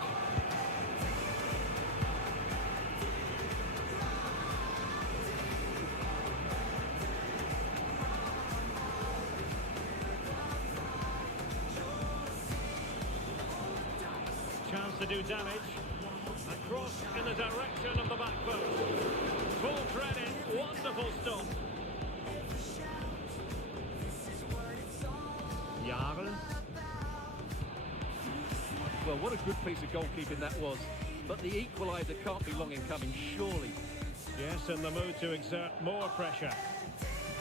Chance to do damage. A cross in the direction of the back post. Full credit, wonderful stop. Jarl. Well, what a good piece of goalkeeping that was. But the equaliser can't be long in coming, surely. Yes, in the mood to exert more pressure.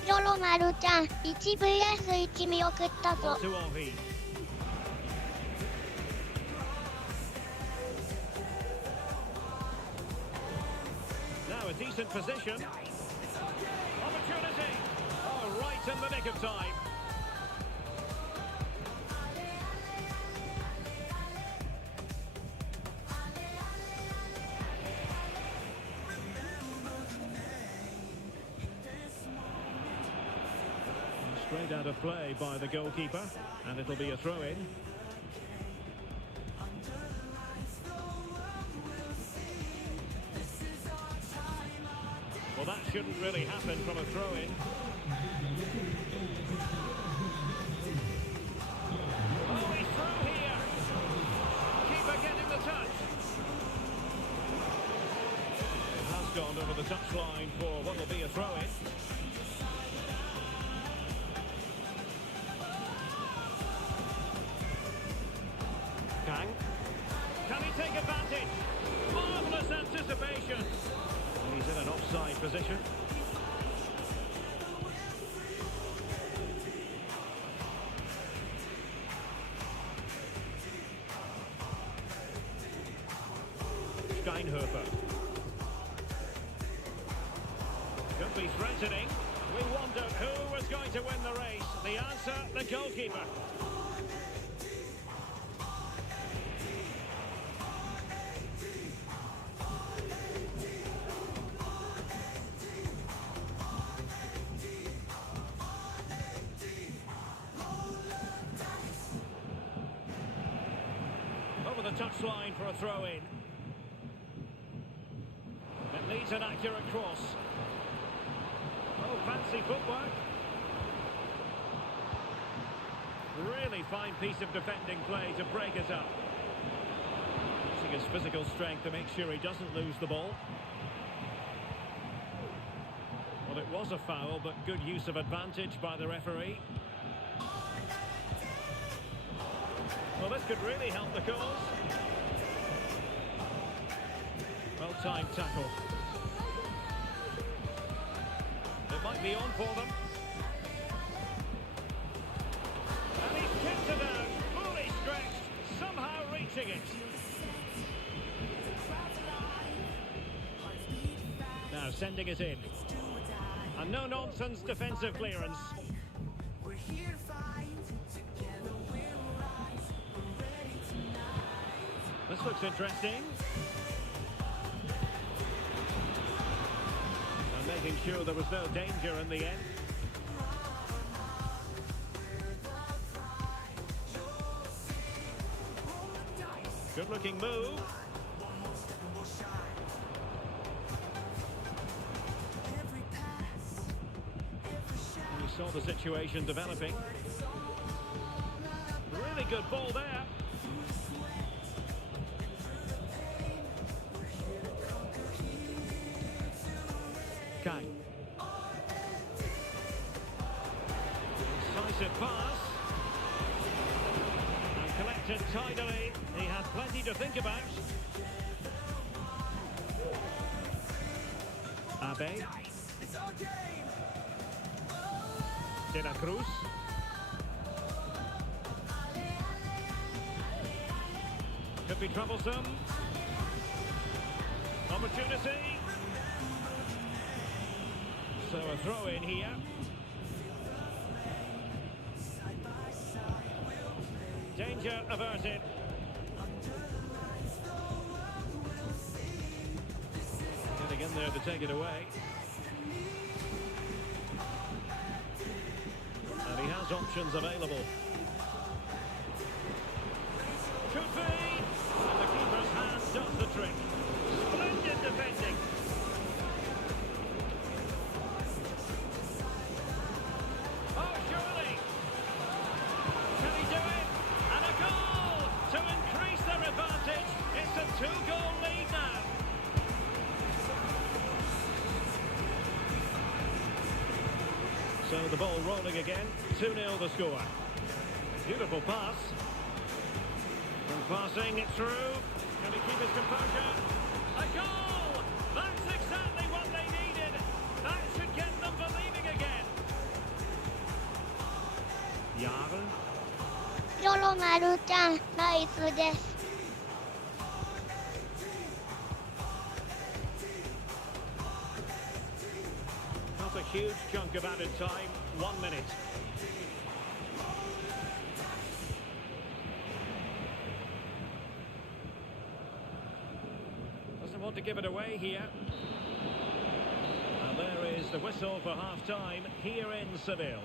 ロロマルちゃん、1vs1 見送ったぞ。 To R.A.D. Now a decent position. Opportunity. Oh, right in the nick of time. Straight out of play by the goalkeeper, and it'll be a throw-in. Well, that shouldn't really happen from a throw-in. Oh, he's through here. Keeper getting the touch. It has gone over the touchline for what will be a throw-in. Can he take advantage? Marvellous anticipation. And he's in an offside position. Steinhofer. be threatening. We wondered who was going to win the race. The answer, the goalkeeper. Over the touchline for a throw-in. It needs an accurate cross. Oh, fancy footwork. Really fine piece of defending play to break it up. Using his physical strength to make sure he doesn't lose the ball. Well, it was a foul, but good use of advantage by the referee. Well, this could really help the cause. Well-timed tackle. It might be on for them. And he's kicked it out, fully stretched, somehow reaching it. Now sending it in. A no-nonsense defensive clearance. This looks interesting. And making sure there was no danger in the end. Good looking move. We saw the situation developing. Really good ball there. Decisive pass. And collected tidily. He had plenty to think about. Abe. De la Cruz. Could be troublesome. Opportunity. So a throw in here. Danger averted. Getting in there to take it away. And he has options available. Could be. And the keeper's hand does the trick. Splendid defending. Oh, surely. Can he do it? And a goal to increase their advantage. It's a 2-goal lead now. So the ball rolling again. 2-0 the score. Beautiful pass. And passing it through. Can he keep his composure? A goal! That's exactly what they needed. That should get them believing again. Jahre. ロロマルちゃん、ナイスです。Not a huge chunk of added time. 1 minute. Doesn't want to give it away here. And there is the whistle for half-time here in Seville.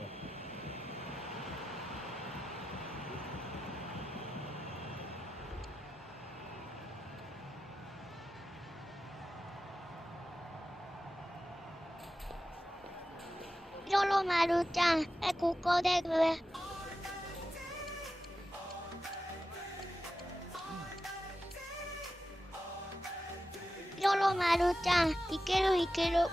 ロロマルちゃん、ここで上。ロロマルちゃん、いけるいける。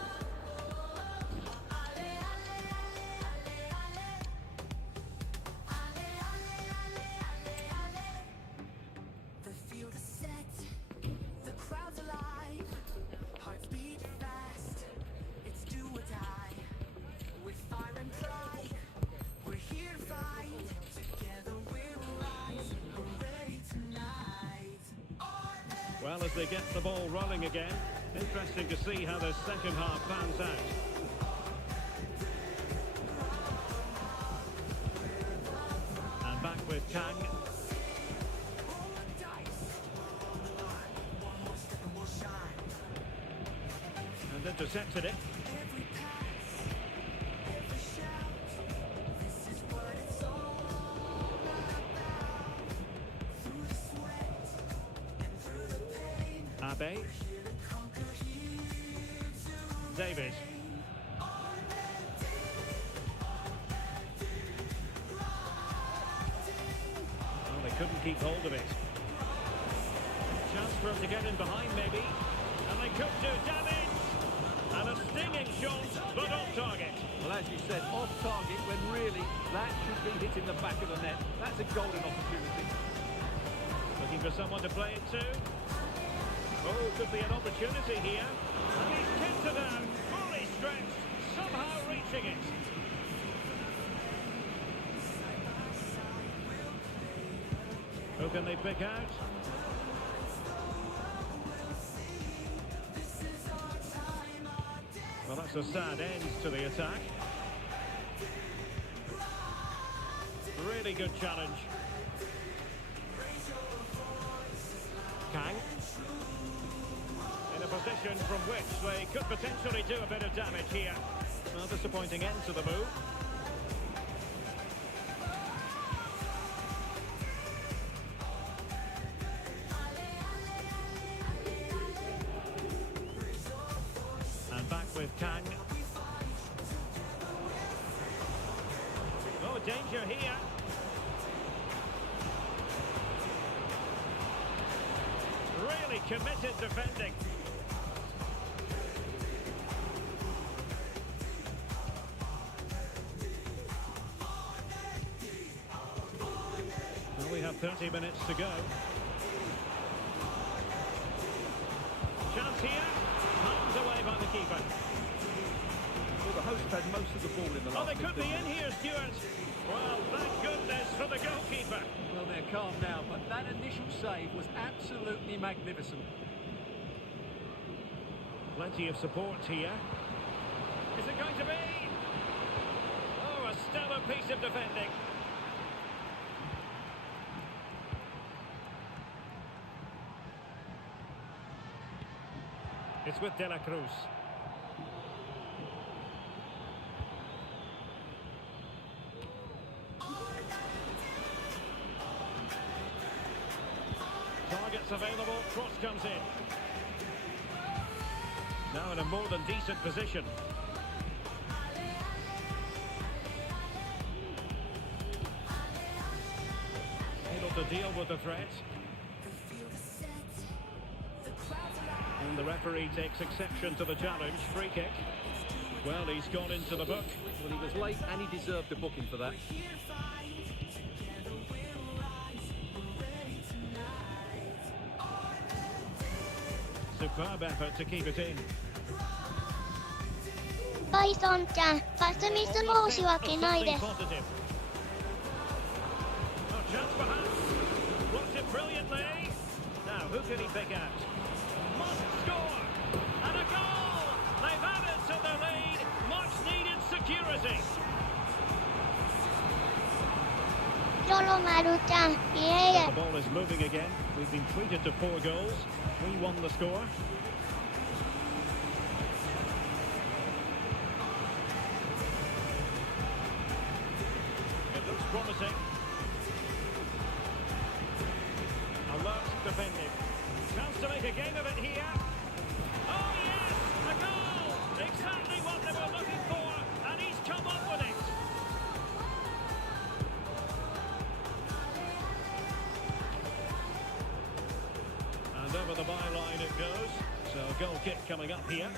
Well, as they get the ball rolling again, interesting to see how the second half pans out. And intercepted it. Abe. David. Well, they couldn't keep hold of it. Chance for him to get in behind, maybe. And they could do damage. And a stinging shot, but off target. Well, as you said, off target when really that should be hitting the back of the net. That's a golden opportunity. Looking for someone to play it to. Oh, could be an opportunity here. And he's kicked it down, fully stretched, somehow reaching it. Who can they pick out? Well, that's a sad end to the attack. Really good challenge. Kang. In a position from which they could potentially do a bit of damage here. Well, disappointing end to the move. And back with Kang. Oh, danger here. Really committed defending. Well, we have 30 minutes to go. Chance here. Palmed away by the keeper. Well, the host had most of the ball in the last Oh, they could be 15 in minutes. here, Stuart. Well, thank goodness for the goalkeeper. Well, they're calm now, but that initial save was absolutely magnificent. Plenty of support here. Is it going to be? Oh, a stellar piece of defending. It's with De La Cruz. Targets available, cross comes in. Now in a more than decent position. Able to deal with the threat. And the referee takes exception to the challenge. Free kick. Well, he's gone into the book. Well, he was late and he deserved a booking for that. Superb effort to keep it in. バイソンちゃん、パスミス申し訳ないです。 Positive. Oh, chance perhaps. Blocked it brilliantly. Now, who can he pick out? Must score. And a goal. They've added to the lead. Much needed security. ヨロマルちゃん、いえいえ The。ball is moving again. We've been treated to 4 goals. We won the score. It looks promising. Alert defending. Chance to make a game of it here. Oh yes, a goal! Exactly what they were looking for, and he's come up with it. And over the byline it goes. So goal kick coming up here.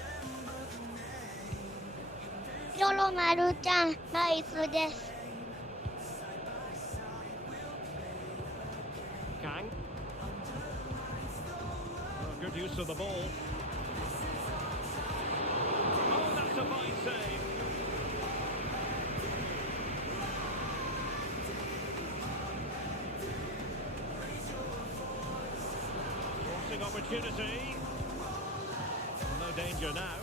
ヨロマルちゃん、ナイスです。 Kang. Oh, good use of the ball. Oh, that's a fine save. Crossing opportunity. No danger now.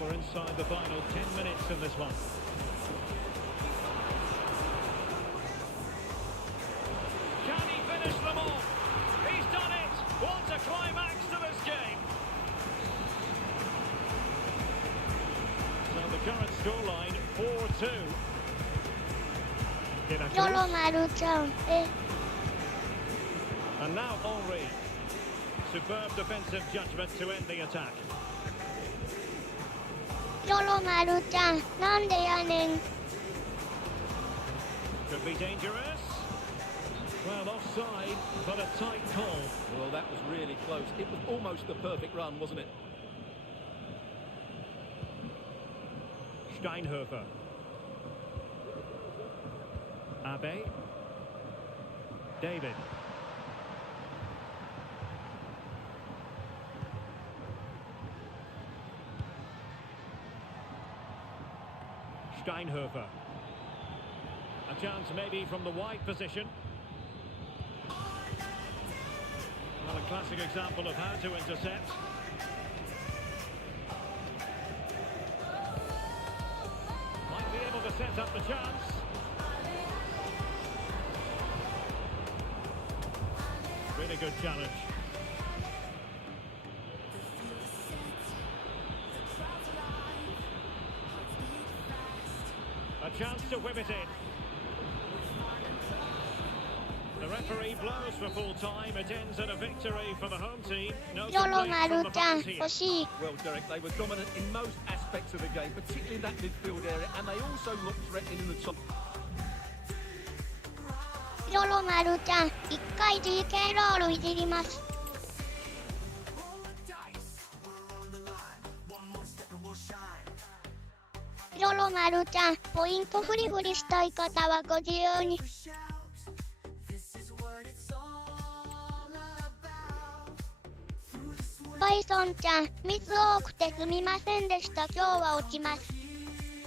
We're We're inside the final 10 minutes in this one. Can he finish them off? He's done it! What a climax to this game! So the current scoreline 4-2. よろまるちゃん And now R.A.D. Superb defensive judgment to end the attack. よろまるちゃんなんでやねん Could be dangerous. Well, offside, but a tight call. Well, that was really close. It was almost the perfect run, wasn't it? Steinhofer. Abe. David. Steinhofer. A chance maybe from the wide position. Well, a classic example of how to intercept. Might be able to set up the chance. Really good challenge. A chance to whip it in. The referee blows for full time. It ends in a victory for the home team. No よろ complaints ま from る the ちゃん fans here. 惜しい Well, Derek, they were dominant in most aspects of the game, particularly in that midfield area, and they also looked threatening in the top. よろまるちゃん一回 GK ロールいじりますよろまるちゃんポイントフリフリしたい方はご自由にバイソンちゃんミス多くてすみませんでした今日は落ちます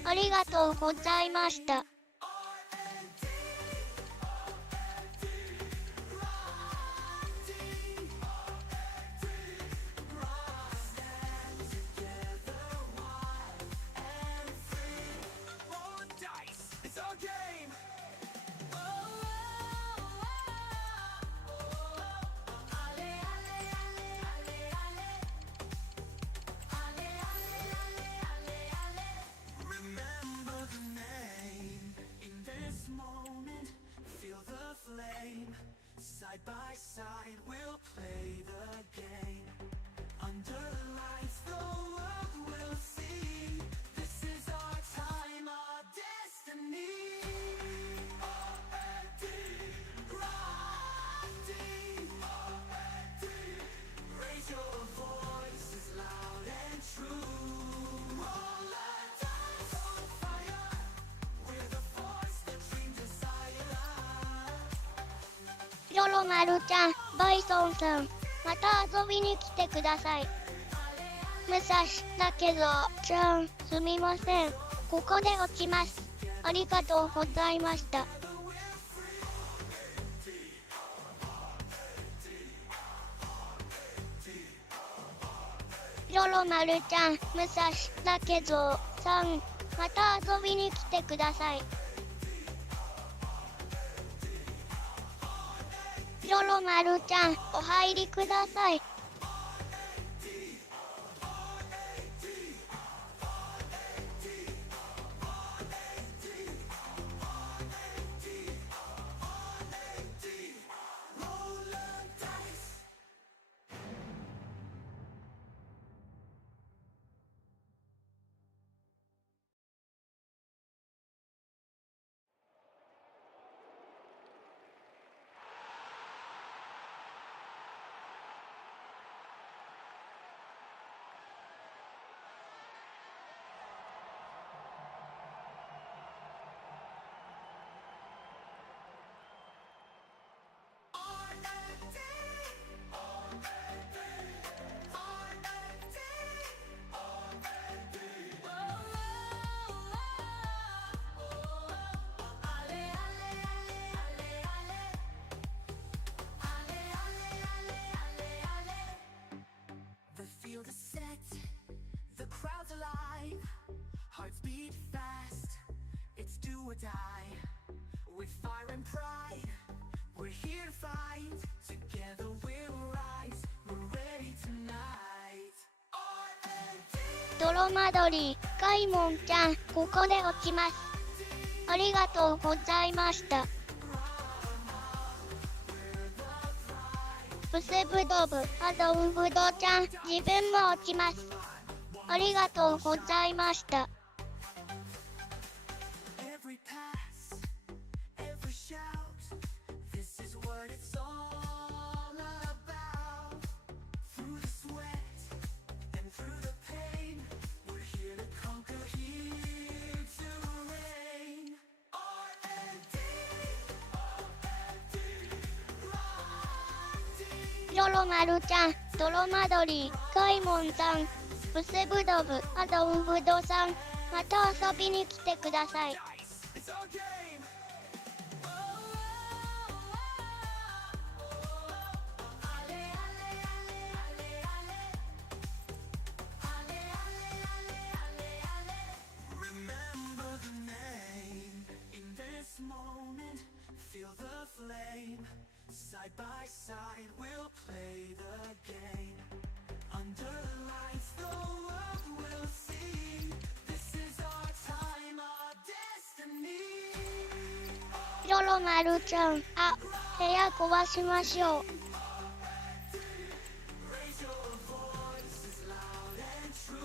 ありがとうございましたSide by side, we'll play the game. Under the lights, the world will see. This is our time, our destiny. R.A.D. R.A.D. Raise your voices loud and true. All our times on fire. We're the force that dreams inside us. よろまるちゃんバイソンさんまた遊びに来てください武蔵だけどちゃんすみませんここで落ちますありがとうございましたよろまるちゃん武蔵だけどさんまた遊びに来てくださいよろまるちゃんお入りくださいThe field is set, the crowd's alive. alive, hearts beat fast, it's do or die. With fire and pride, we're here to fight. Together we'll rise, we're ready tonight. R.A.D 泥まどり、カイモンちゃん、ここで落ちます。ありがとうございました。ブセブドブ、アドウブドちゃん、自分も落ちます。ありがとうございました。Every pass, every shout, this is what it's all about. Through the sweat and through the pain, we're here to conquer, here to reign. R.A.D, R.A.D, ロロマルちゃん、泥まどり、カイモンさん、ブセブドブ、アドウブドさん、また遊びに来てください。It's our game. Remember the name. In this moment, feel the flame. Side by side, we'll play the game. Under the lights, the world will see. This is our time, our destiny. ロロマルちゃん、あ、部屋壊しましょう。Raise your voices loud and true.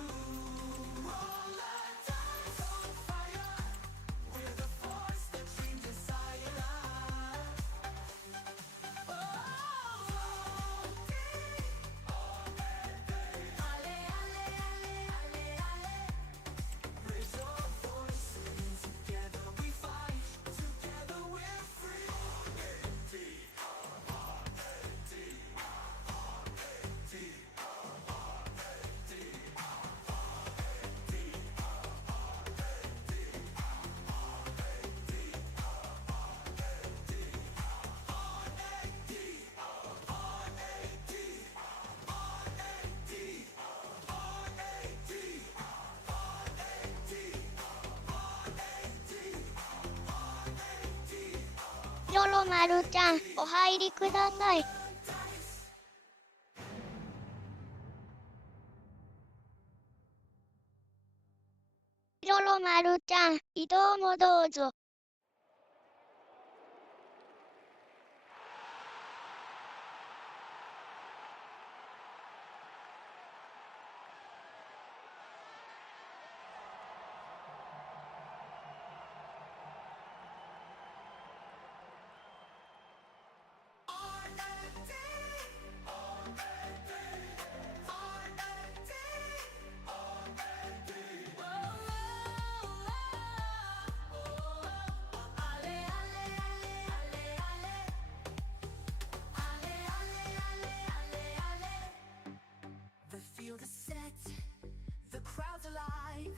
All our dies on fire. We're the force that dreams inside us. Raise your voices, together we fight, together we're free.ロロマルちゃん、お入りください。ロロマルちゃん、移動もどうぞ。The field is set, the crowd's alive,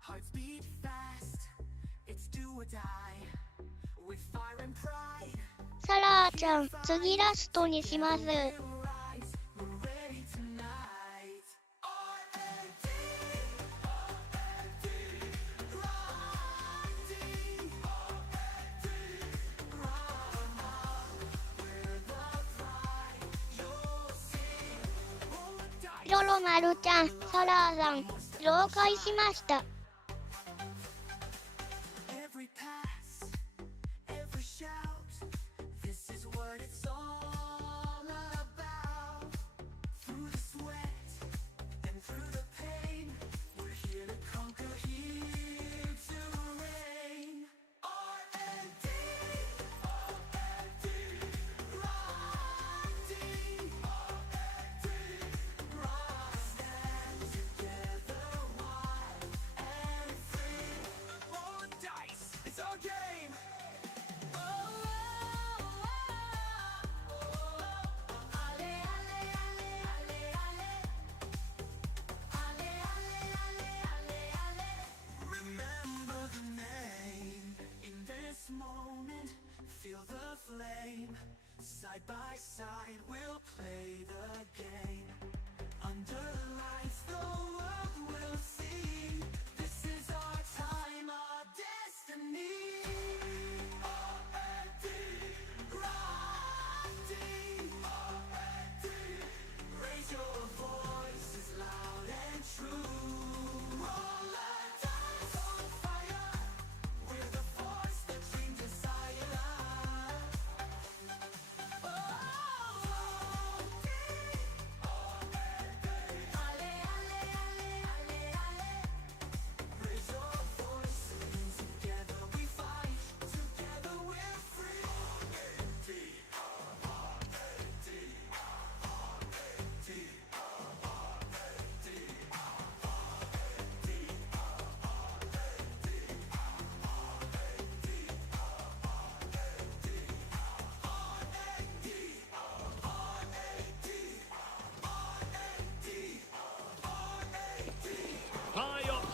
hearts beat fast, it's do or die, with fire and pride, サラーちゃん、次ラストにします。we'll rise, we're ready tonight. R.A.D, R.A.D, ロロマルちゃん、サラーさん、了解しました。Every pass, every shout, this is what it's all about. Through the sweat and through the pain, we're here to conquer, here to reign. R.A.D, R.A.D, R.A.D, stand together, one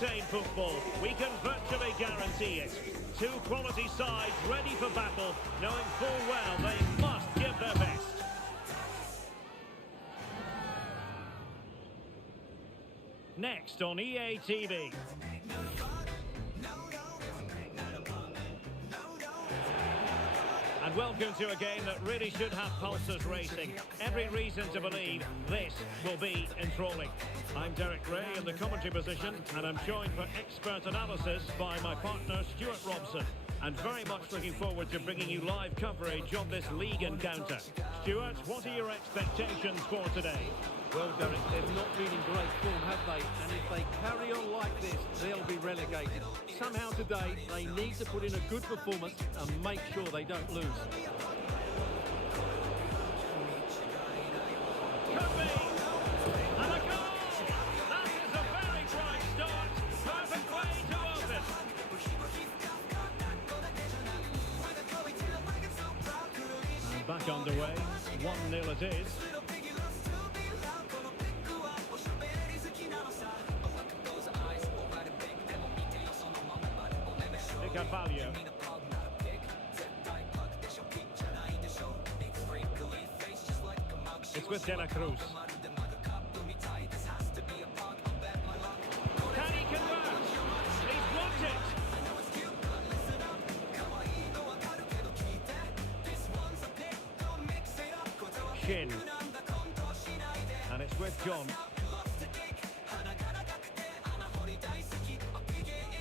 entertain football. We can virtually guarantee it. Two quality sides ready for battle, knowing full well they must give their best. Next on EA TV. And welcome to a game that really should have pulses racing. Every reason to believe this will be enthralling. I'm Derek Ray in the commentary position, and I'm joined for expert analysis by my partner Stuart Robson. And very much looking forward to bringing you live coverage on this league encounter. Stuart, what are your expectations for today? Well, Derek, they've not been in great form, have they? And if they carry on like this, they'll be relegated. Somehow today, they need to put in a good performance and make sure they don't lose. Could be! And a goal! That is a very bright start. Perfect way to open. And back underway. 1-0 it is. Carvalho. It's with De La Cruz. Can he convert? He's blocked it. Shin. And it's with John.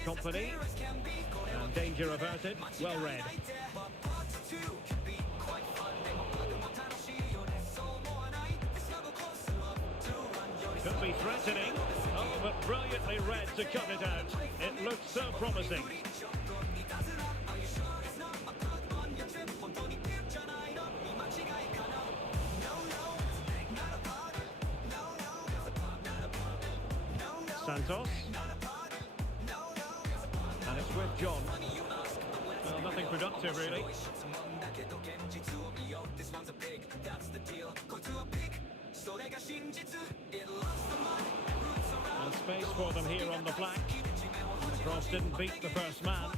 Company. And danger averted. Well read. Could be threatening. Oh, but brilliantly read to cut it out. It looked so promising. Santos. And it's with John. Well, nothing productive, really. And space for them here on the flank. Cross didn't beat the first man.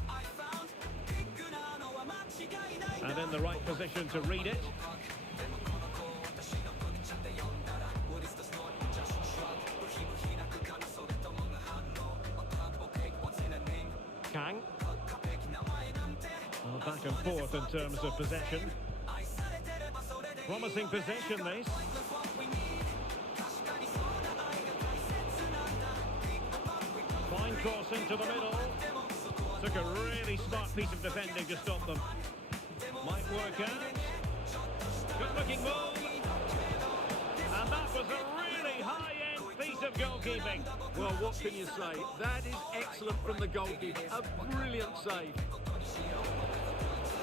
And in the right position to read it. Kang. Well, back and forth in terms of possession. Promising possession, this. Fine cross into the middle. Took a really smart piece of defending to stop them. Might work out. Good looking move. And that was a really high-end piece of goalkeeping. Well, what can you say? That is excellent from the goalkeeper. A brilliant save.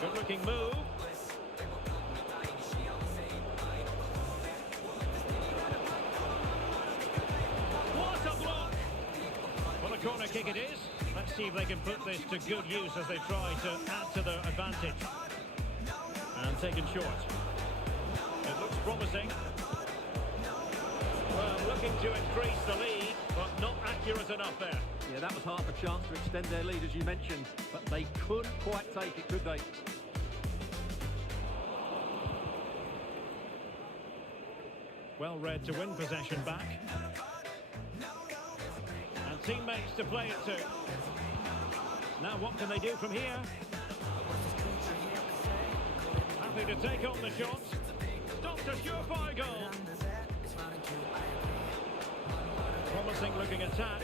Good looking move. What a block! Well, a corner kick it is. Let's see if they can put this to good use as they try to add to their advantage. And taken short. It looks promising. Well, looking to increase the lead, but not accurate enough there. Yeah, that was half a chance to extend their lead, as you mentioned, but they couldn't quite take it, could they? Well read to win possession back. And teammates to play it to. Now what can they do from here? Happy to take on the shot. Stopped a surefire goal. Promising looking attack.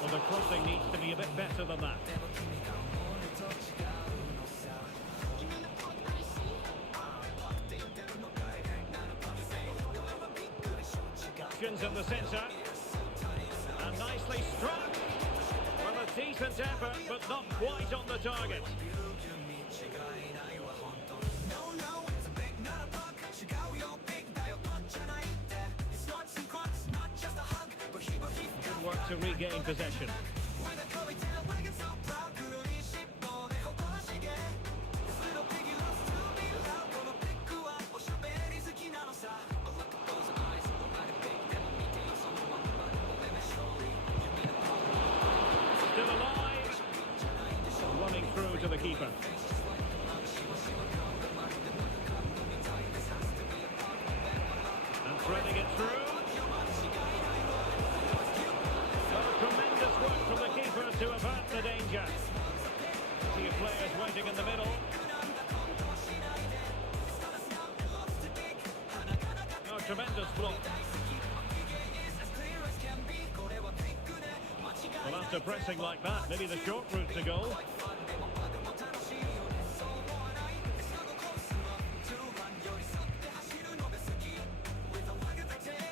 Well, the crossing needs to be a bit better than that. Options in the centre. And nicely struck. Well, a decent effort, but not quite on the target. Good work to regain possession. in the middle. Oh, tremendous block. Well, after pressing like that, maybe the short route to goal.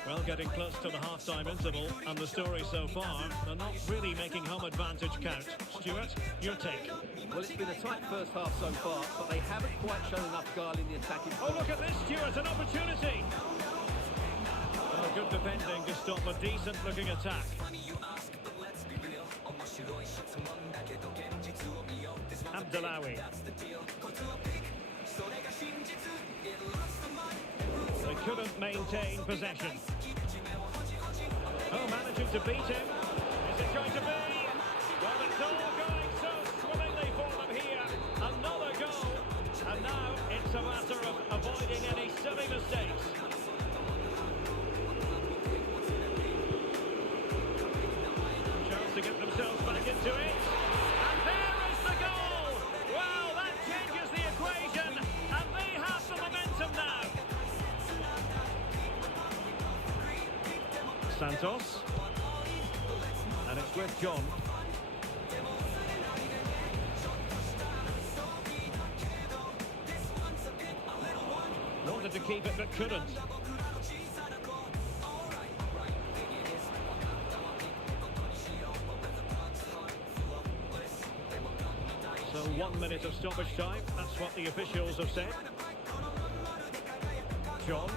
Well, getting close to the half-time interval, and the story so far, they're not really making home advantage count. Stuart, your take? Well, it's been a tight first half so far, but they haven't quite shown enough guile in the attacking. Oh, look at this, Stuart, an opportunity! Oh, good defending to stop a decent-looking attack. Abdullawi. They couldn't maintain possession. Oh, managing to beat him. Is it going to be? Well, it's all going so swimmingly for them here. Another goal. And now it's a matter of avoiding any silly mistakes. Chance to get themselves back into it. And there is the goal. Wow, that changes the equation. And they have the momentum now. Santos. And it's with John. Wanted to keep it but couldn't. So 1 minute of stoppage time, that's what the officials have said. John.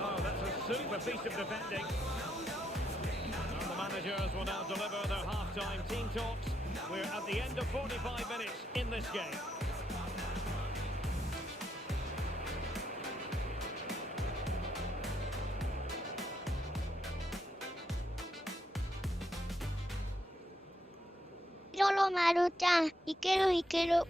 Oh, that's a super piece of defending. And the managers will now deliver their half-time team talks. We're at the end of 45 minutes in this game. Rolo Maru-chan, いけるいける。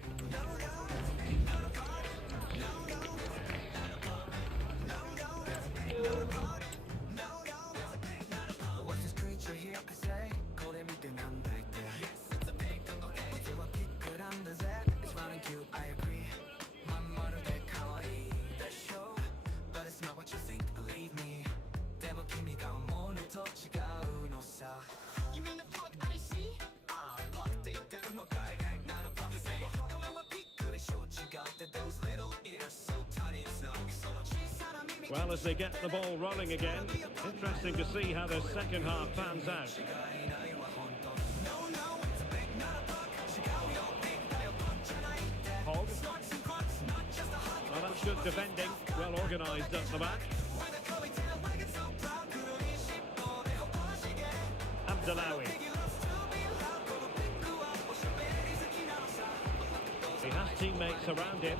Well, as they get the ball rolling again, interesting to see how the second half pans out. Hogg. Well, that's good defending, well organised at the back. Abdullawi. He has teammates around him.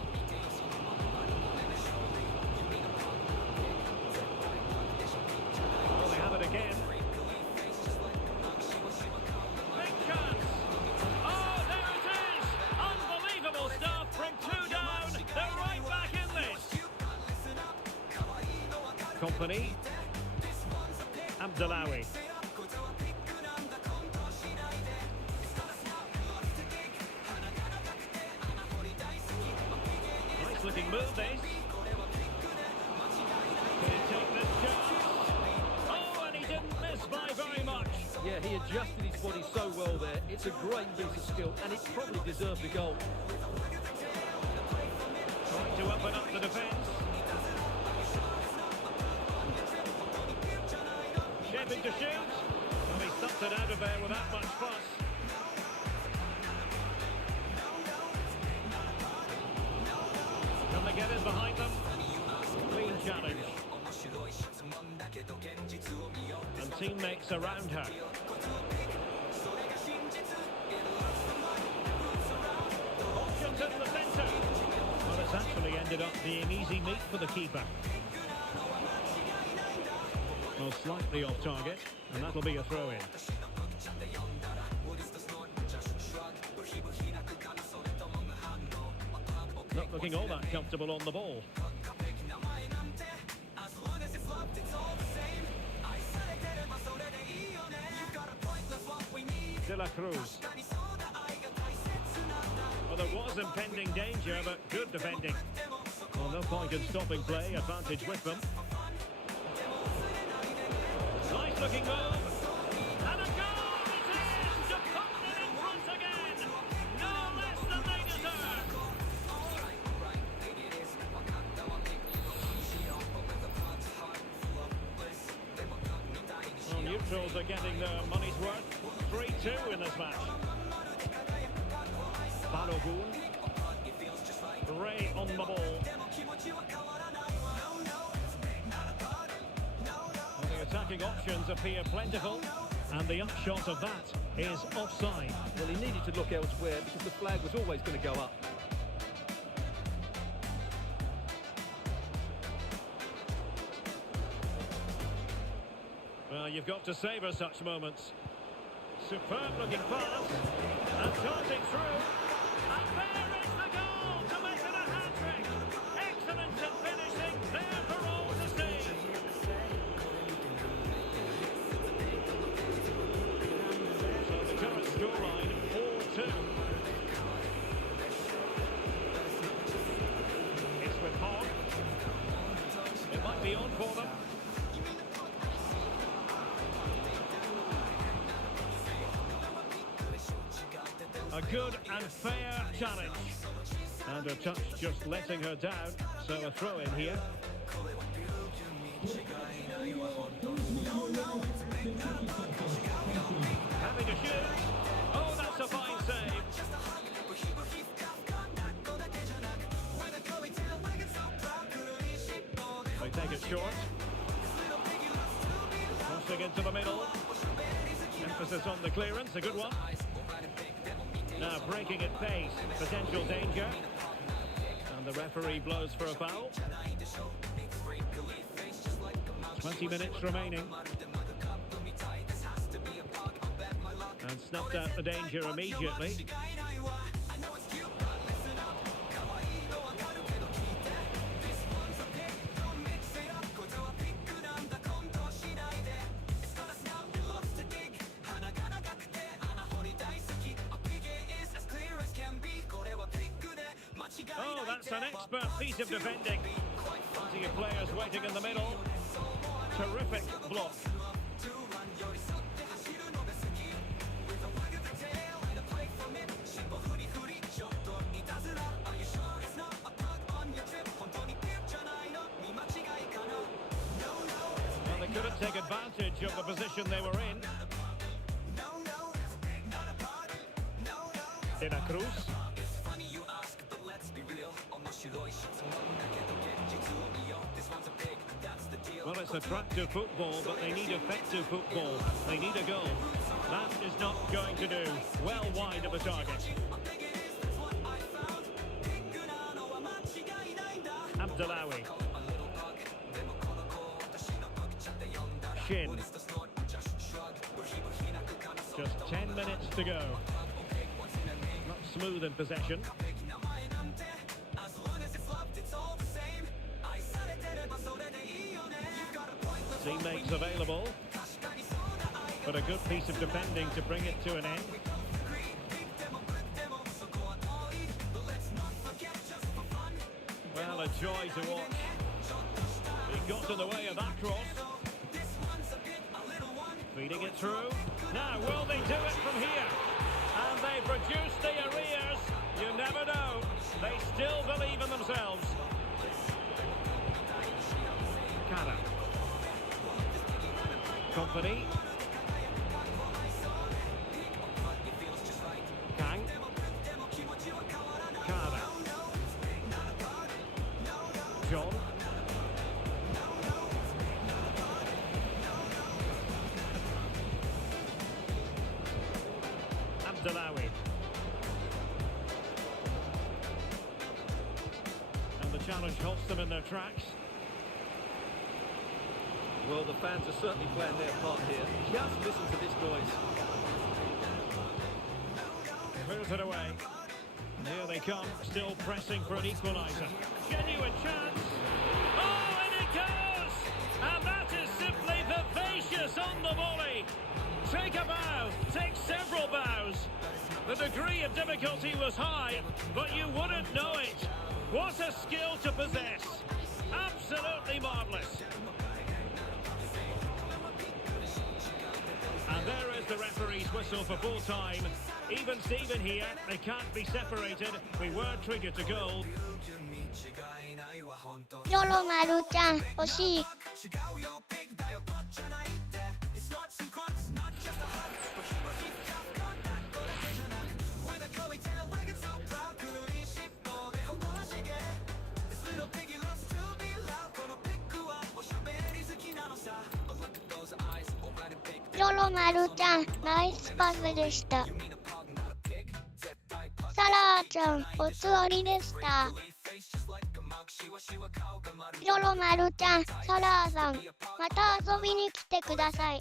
Well, they have it again. Big chance. Oh, there it is. Unbelievable stuff from two down. They're right back in this. Company. Abdullawi. Looking move this. Can he take this chance? Oh, and he didn't miss by very much. Yeah, he adjusted his body so well there. It's a great piece of skill, and it probably deserved a goal. Trying to open up the defence. Shaping to shoot. Well, he stuffed it out of there without much fuss. Can they get in behind them? Clean challenge. And teammates around her. Options in the centre. Well, it's actually ended up being easy meat for the keeper. Well, slightly off target, and that'll be a throw-in. Not looking all that comfortable on the ball. De La Cruz. there was impending danger, but good defending. Well, no point in stopping play, advantage with them. Nice looking move. And a goal it is to put them in front again. No less than they deserve. Well, neutrals are getting their money's worth. 3-2 in this match. Balogun. Ray on the ball. Well, the attacking options appear plentiful, and the upshot of that is offside. Well, he needed to look elsewhere because the flag was always going to go up. Well, you've got to savour such moments. Superb looking pass, and darting through, and there is the goal to make it a hat-trick. Excellent at finishing, there for all to see. So the current scoreline, 4-2. It's with Hogg. It might be on for them. A good and fair challenge. And a touch just letting her down, so a throw in here. Having a shoot. Oh, that's a fine save. They take it short. Crossing into the middle. Emphasis on the clearance, a good one. Now breaking at pace, potential danger. And the referee blows for a foul. 20 minutes remaining. And snuffed out the danger immediately. Oh, that's an expert piece of defending. See your players waiting in the middle. Terrific block. Well, they couldn't take advantage of the position they were in. De La Cruz. Well, it's attractive football, but they need effective football. They need a goal. That is not going to do. Well wide of the target. Abdullawi. Shin. Just 10 minutes to go. Not smooth in possession. Teammates available, but a good piece of defending to bring it to an end. Well, a joy to watch. He got in the way of that cross. Feeding it through. Now, will they do it from here? And they produce the arrears. You never know. They still believe in themselves. Cara. Company. Kang. Cara. John. Abdullawi. And the challenge halts them in their tracks. Well, the fans are certainly playing their part here. Just listen to this noise. Clears it away. Here they come, still pressing for an equaliser. Genuine chance. Oh, and it goes! And that is simply vivacious on the volley. Take a bow, take several bows. The degree of difficulty was high, but you wouldn't know it. What a skill to possess. Absolutely marvellous. And there is the referee's whistle for full time. Even Steven here, they can't be separated. We were triggered to goal. ヨロマルちゃん欲しい。ヨロマルちゃんナイスパスでした。サラーちゃんおつわりでした。ヨロマルちゃん、サラーさん、また遊びに来てください。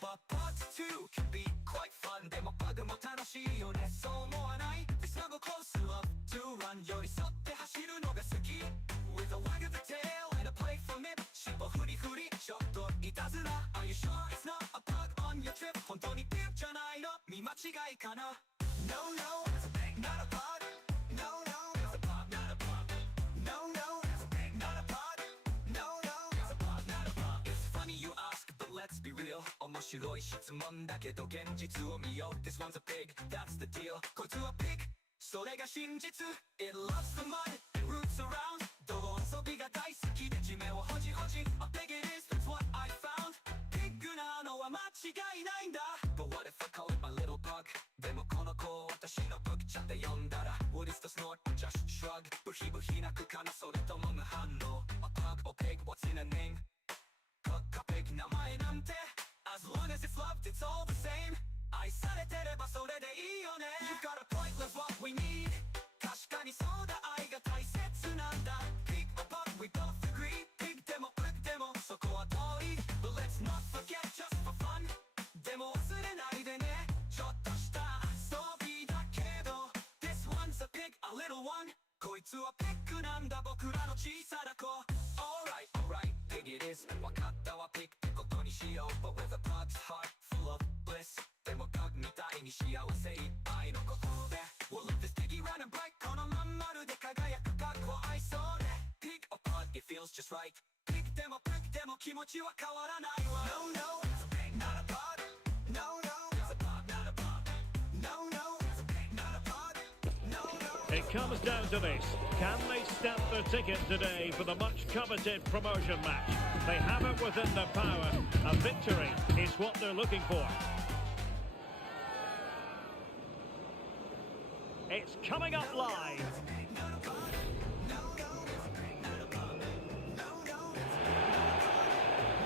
But part 2 can be quite fun でもバグも楽しいよねそう思わない It's not go close enough to run 寄り添って走るのが好き With a wag of the tail and a play from it 尻尾フリフリちょっといたずら Are you sure it's not a bug on your trip 本当にピッじゃないの見間違いかな No no not a bug No no it's a bug not a bug No no not a bug No no it's a bug not a bug It's funny you ask but let's be real 面白い質問だけど現実を見よう This one's a pig, that's the deal こいつは pig それが真実 It loves the mud, it roots around 泥遊びが大好きで地面をほじほじ A pig it is, that's what I found ピッグなのは間違いないんだ But what if I call it my little bug でもこの子を私のブクちゃんで呼んだら What is the snort? Just shrug ブヒブヒ泣くかなそれとも無反応 A pug or pig, what's in a name? Pugかpig 名前なんてAs long as it's loved, it's all the same 愛されてればそれでいいよね You got a point, love what we need 確かにそうだ愛が大切なんだ Pig or bug, we both agree Pig でも pug でもそこは遠い But let's not forget just for fun でも忘れないでねちょっとした遊びだけど This one's a pig, a little one こいつはピッグなんだ僕らの小さな子 Alright, alright, pig it is わかったわピッグってことにしよう But with a pug's heart full of bliss でもpugみたいに幸せいっぱいの心で We'll let this piggy run and bright このまん丸で輝くかっこ愛想で Pig or pug, it feels just right Pig でもpug でも気持ちは変わらないわ No, no, it's a pig, not a pug No, no, it's a pug, not a pug No, no, it's a pig, not a pug No, no It comes down to this. Can they stamp their ticket today for the much-coveted promotion match? They have it within their power. A victory is what they're looking for. It's coming up live.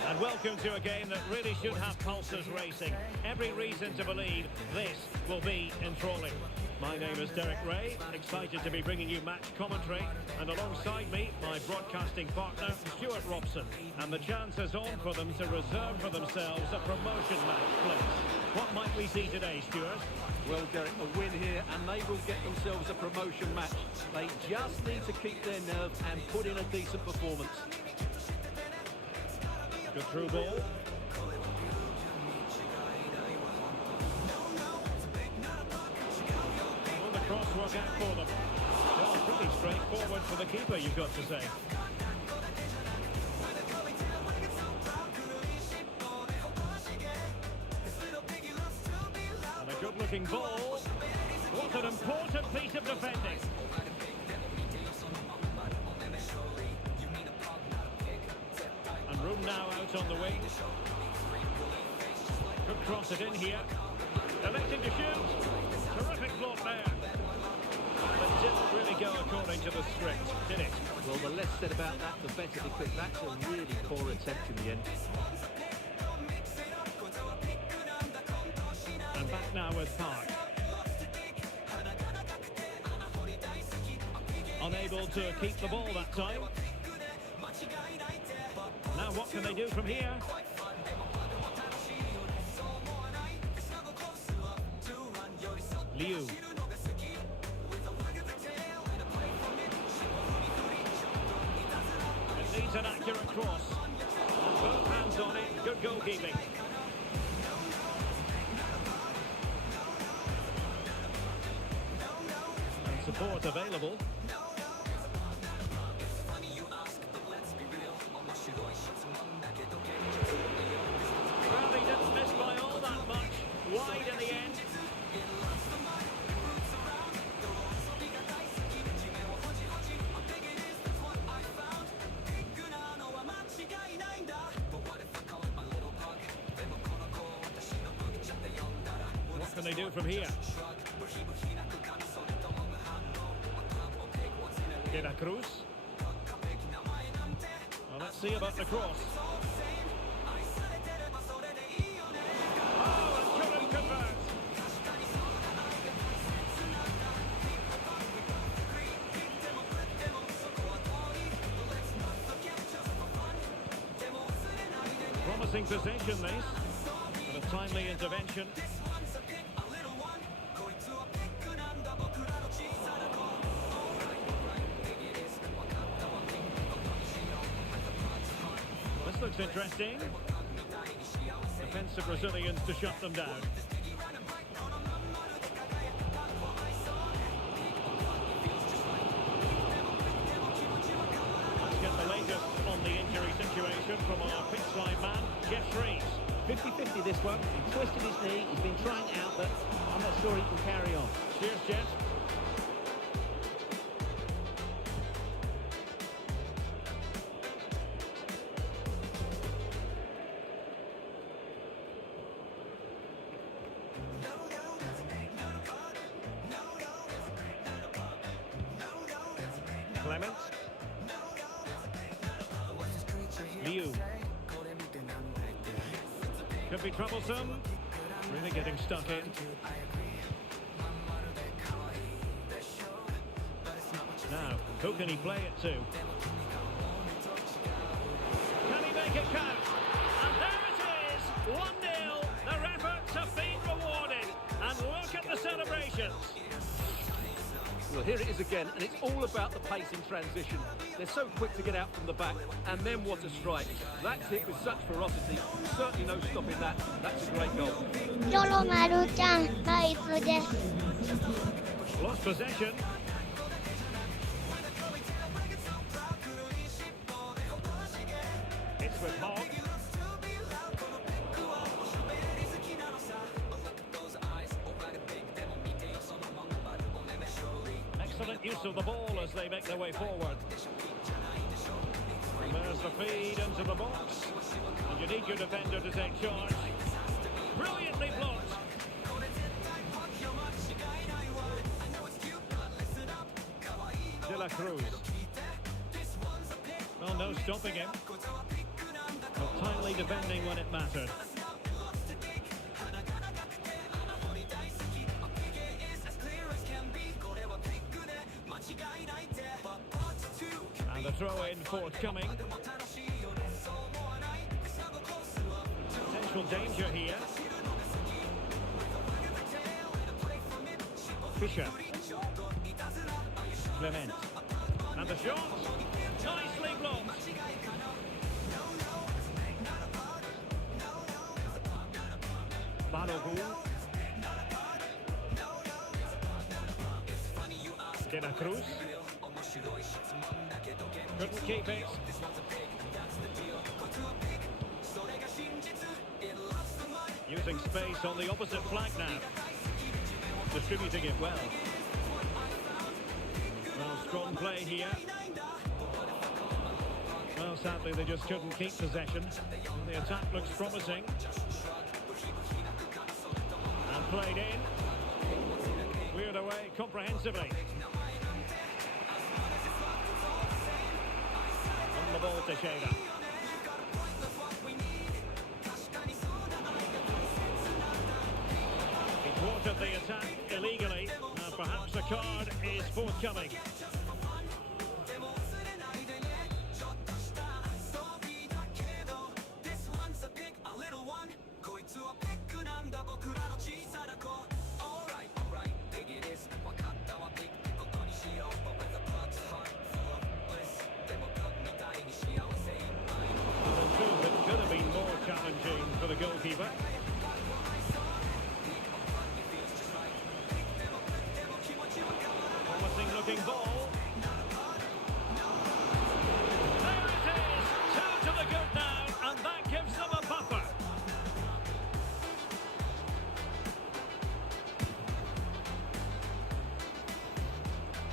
And welcome to a game that really should have pulses racing. Every reason to believe this will be enthralling. My name is Derek Ray, excited to be bringing you match commentary, and alongside me, my broadcasting partner, Stuart Robson, and the chance is on for them to reserve for themselves a promotion match place. What might we see today, Stuart? Well, Derek, a win here and they will get themselves a promotion match. They just need to keep their nerve and put in a decent performance. Good through ball. Cross work out for them. Well, pretty straightforward for the keeper, you've got to say. And a good-looking ball. What an important piece of defending. And room now out on the wing. Could cross it in here. Electing to shoot. Terrific block there. But it didn't really go according to the script, did it? Well, the less said about that, the better, because that's a really poor attempt in the end. And back now with Park. Unable to keep the ball that time. Now what can they do from here? Liu. It needs an accurate cross. And both hands on it. Good goalkeeping. And support available. Well, he didn't miss by all that much. Wide in the end. What can they do from here? De La Cruz. Well, let's see about the cross. Oh, and couldn't convert. Promising possession, this, and a timely intervention. This looks interesting. Defensive Brazilians to shut them down. Let's get the latest on the injury situation from our pitchside man, Jeff Rees. 50-50 this one. He twisted his knee. He's been trying it out, but I'm not sure he can carry on. Cheers, Jeff. Clement. Liu. Could be troublesome. Really getting stuck in. Now, who can he play it to? Can he make it count? And there it is! 1-0. Their efforts have been rewarded. And look at the celebrations. Well, here it is again, and it's all about the pace in transition. They're so quick to get out from the back, and then what a strike. That's hit with such ferocity. Certainly no stopping that. That's a great goal. りょろまるちゃん、ナイスです。 Lost possession. It's with Hogg. Excellent use of the ball as they make their way forward. And there's the feed into the box. And you need your defender to take charge. Brilliantly blocked. De La Cruz. Well, no stopping him. But timely defending when it mattered. And the throw-in forthcoming. Potential danger here. Fischer. Clement. And the shot. Nicely blocked. Balogun. De La Cruz. Couldn't keep it. Using space on the opposite flank now. Distributing it well. Well, strong play here. Well, sadly, they just couldn't keep possession. The attack looks promising. And played in. Cleared away comprehensively. On the ball, Teixeira. He thwarted the attack illegally. Perhaps a card is forthcoming.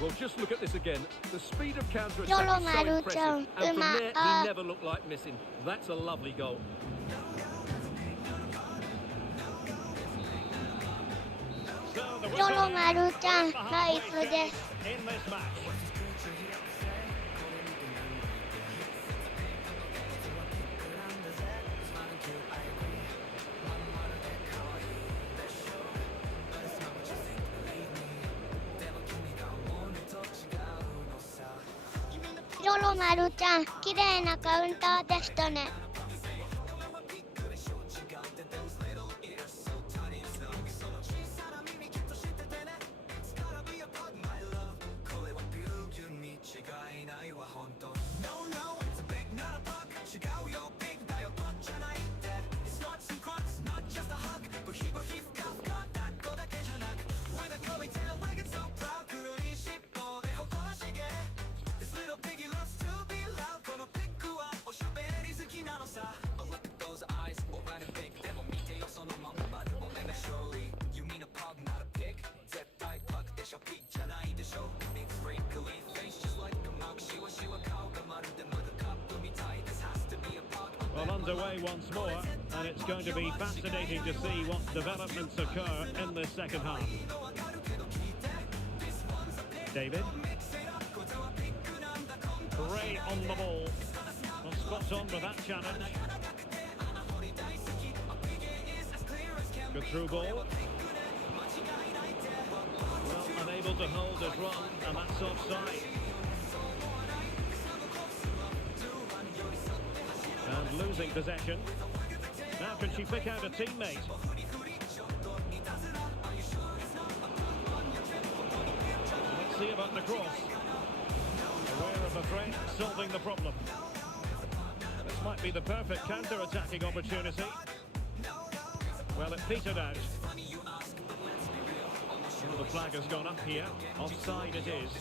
Well, just look at this again. The speed of counter Yo lo attack is so maluchan, impressive, and from there Uma- he never looked like missing. That's a lovely goal. So the ヨロ whistle マルちゃん the ナイ halfway スです in this match. ヨロマルちゃん綺麗なカウンターでしたねWell, underway once more, and it's going to be fascinating to see what developments occur in this second half. David. Gray on the ball. Well, spot on with that challenge. Good through ball. Well, unable to hold his run, and that's offside. And losing possession. Now can she pick out a teammate? Let's see about the cross. Aware of the threat, solving the problem. This might be the perfect counter-attacking opportunity. Well, it petered out. Well, the flag has gone up here. Offside it is.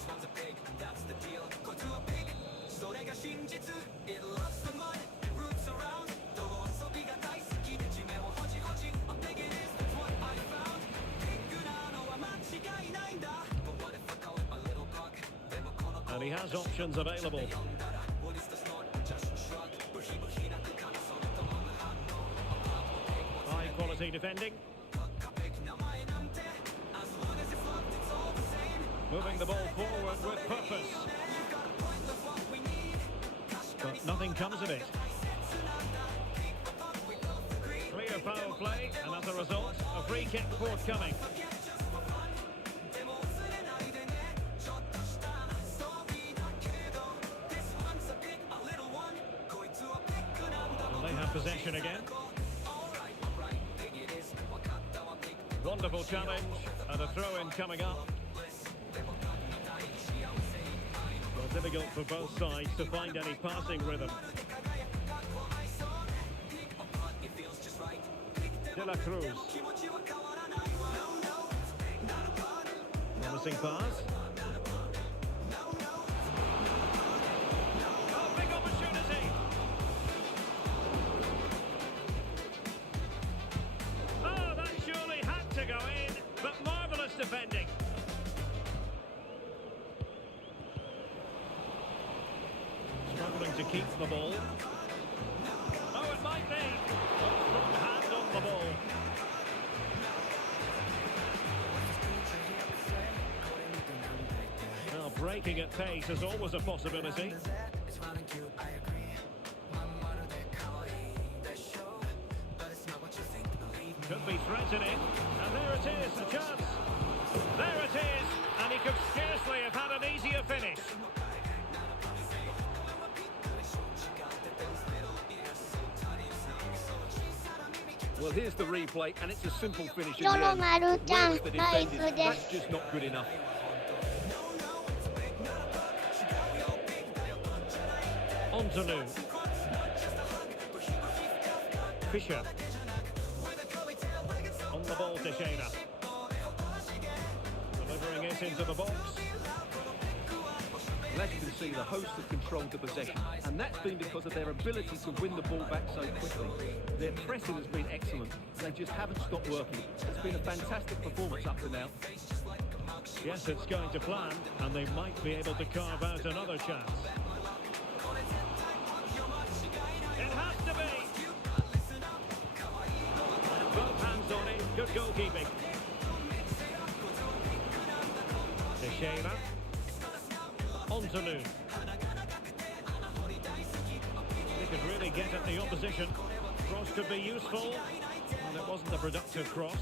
And he has options available. High quality defending. Moving the ball forward with purpose. But nothing comes of it. Clear foul play, and as a result, a free kick forthcoming. And they have possession again. Wonderful challenge, and a throw-in coming up. Well, difficult for both sides to find any passing rhythm. De La Cruz. Promising pass. Oh, big opportunity. Oh, that surely had to go in, but marvellous defending. Struggling to keep the ball. Oh, it might be. Oh, strong hand on the ball. Well, breaking at pace is always a possibility. Could be threatening, and there it is, a chance. There it is, and he could scarcely have had an easier finish. Well, here's the replay, and it's a simple finish in ヨ the ロ end. マルちゃん Where's the ナイス defending? で That's す just not good enough. Ontonu. Fisher. On the ball, Teixeira. Delivering it into the box. And as you can see, the hosts have controlled the possession, and that's been because of their ability to win the ball back so quickly. Their pressing has been excellent. They just haven't stopped working. It's been a fantastic performance up to now. Yes, it's going to plan, and they might be able to carve out another chance. It has to be! And both hands on it, good goalkeeping. Teixeira. On to Loon. They could really get at the opposition. Cross could be useful, and it wasn't a productive cross.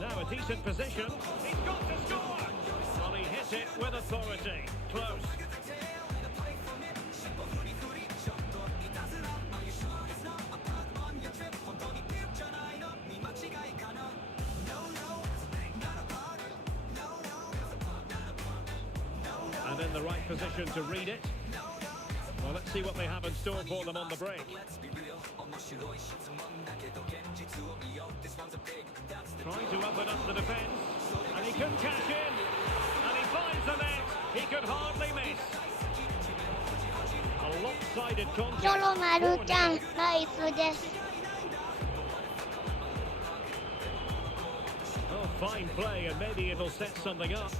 Now a decent position. He's got to score! Well, he hit it with authority. Close. And in the right position to read it. Well, let's see what they have in store for them on the break. Trying to open up the defence, and he can cash in, and he finds the net. He could hardly miss. A lopsided ジョ contest. ロマルちゃん、ナイスです。 Oh, fine play, and maybe it'll set something up.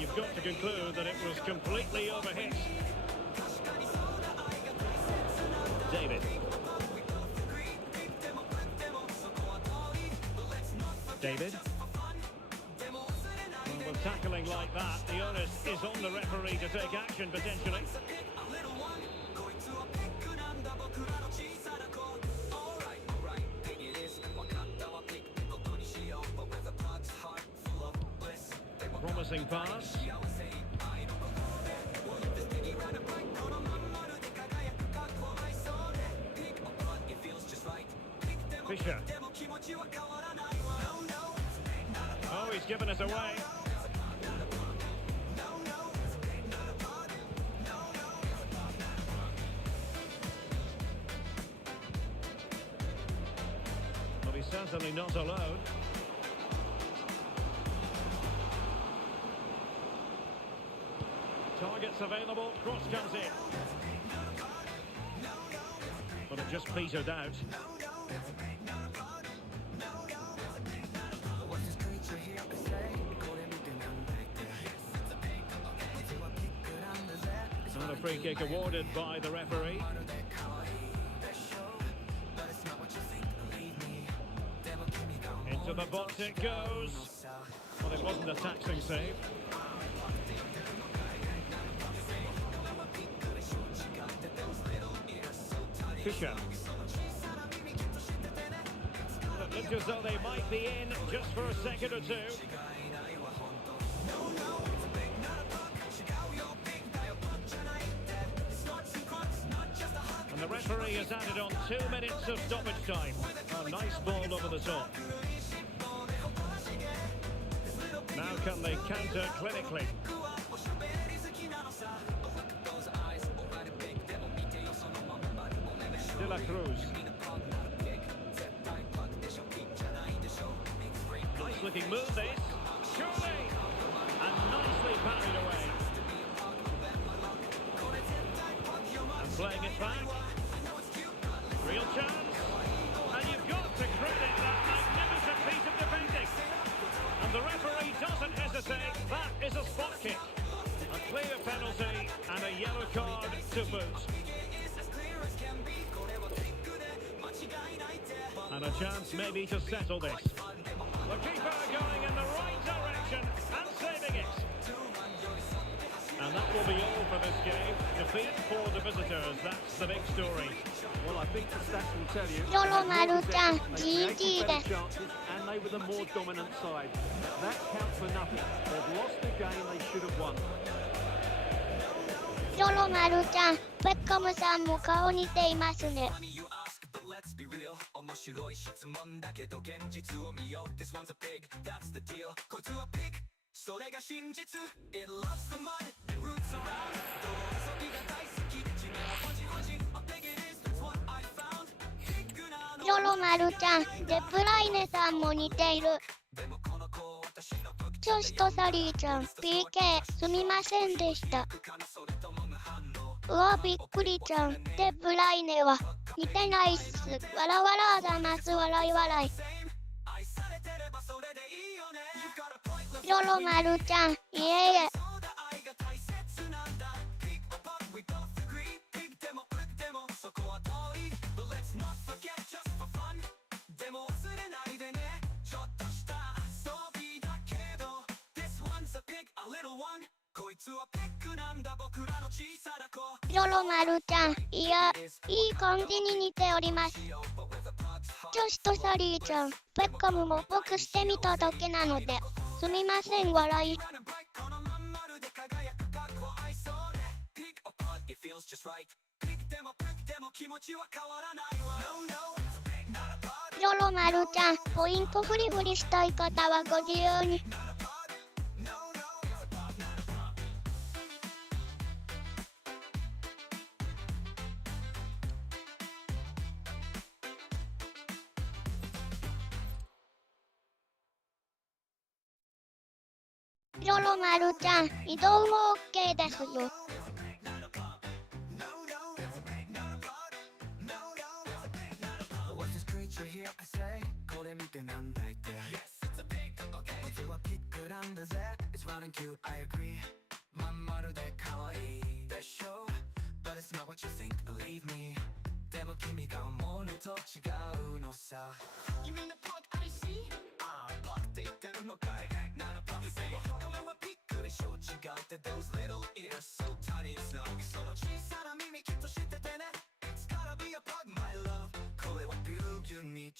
You've got to conclude that it was completely overhit. David. David. Well, with tackling like that, the onus is on the referee to take action potentially. Promising pass. Fisher. Oh, he's given us away. But he's certainly not alone. Targets available, cross comes in. But it just petered out. And a free kick awarded by the referee. Into the box it goes. Well, it wasn't a taxing save. Fisher. It looks as though they might be in just for a second or two. And the referee has added on 2 minutes of stoppage time. A nice ball over the top. Now can they counter clinically? De La Cruz. Nice looking move this. Surely! And nicely parried away. And playing it back. Real chance. And you've got to credit that magnificent piece of defending. And the referee doesn't hesitate. That is a spot kick. A clear penalty and a yellow card to boot. And a chance maybe to settle this. The keeper going in the right direction and saving it. And that will be all for this game. Defeat for the visitors. That's the big story. Well, I think the stats will tell you. ジョロマルちゃん、They GG created で better す。 chances and they were the more dominant side. That counts for nothing. They've lost the game they should have won. ジョロマルちゃん、ベッカムさんも顔似ていますね。Let's be real 面白い質問だけど現実を見よう This one's a pig, that's the deal こいつはピックそれが真実 It loves the mud, it roots around 泥遊びが大好き地味なホジホジ A pig it is, that's what I found ピッグなのジョロマルちゃん、デプライネさんも似ている。でもこの子私の武器女子とサリーちゃん、PK、すみませんでした。悲うわびっくりちゃん。でブライネは似てないっす。わらわらだます笑い笑い。りょろまるちゃん、いえいえ。りょろまるちゃん、いや、いい感じに似ております。女子とサリーちゃん、ベッカムも僕してみただけなので、すみません笑い。りょろまるちゃん、ポイントフリフリしたい方はご自由に。りょろまるちゃん、移動も OK ですよ。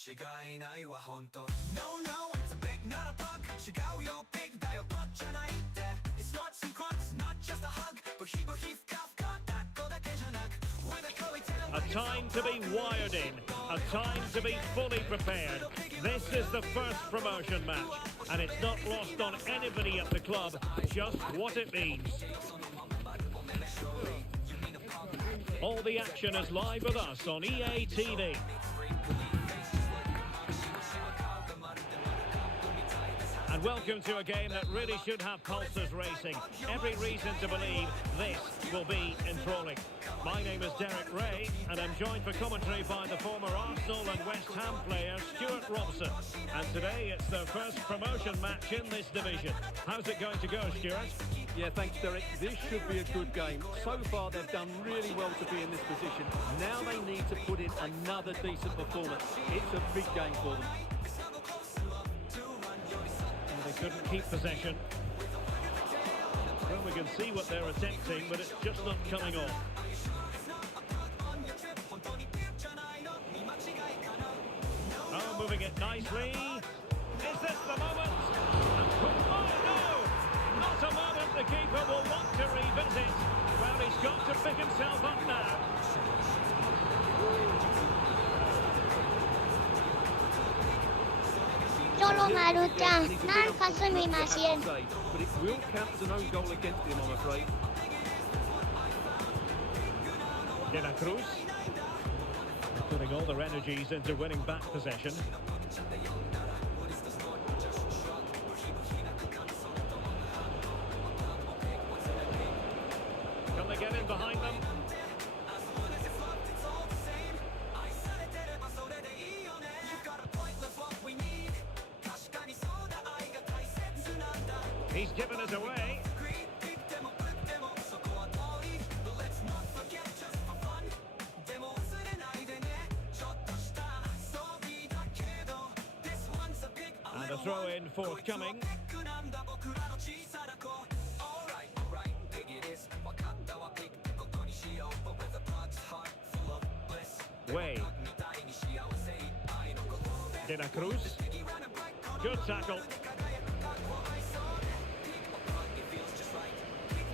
違いないわほんと No no it's a big not a bug 違うよ big だよ but じゃないって It's not some crux not just a hug ブヒブヒふかふか抱っこだけじゃなく With a curly tail A time to be wired in, a time to be fully prepared. This is the first promotion match, and it's not lost on anybody at the club just what it means. All the action is live with us on EA TV. And welcome to a game that really should have pulses racing. Every reason to believe this will be enthralling. My name is Derek Ray, and I'm joined for commentary by the former Arsenal and West Ham player Stuart Robson. And today it's their first promotion match in this division. How's it going to go, Stuart? Yeah, thanks, Derek. This should be a good game. So far, they've done really well to be in this position. Now they need to put in another decent performance. It's a big game for them. They couldn't keep possession. Well, we can see what they're attempting, but it's just not coming off. Oh, moving it nicely. Is this the moment? Oh, no! Not a moment the keeper will want to revisit. Well, he's got to pick himself up now. りょろまるちゃん、なんかすみません。 But it will count as an own goal against him, I'm afraid. De La Cruz. Putting all their energies into winning back possession. Can they get in behind them? He's given us away. And a throw in forthcoming. Way. De La Cruz. Good tackle.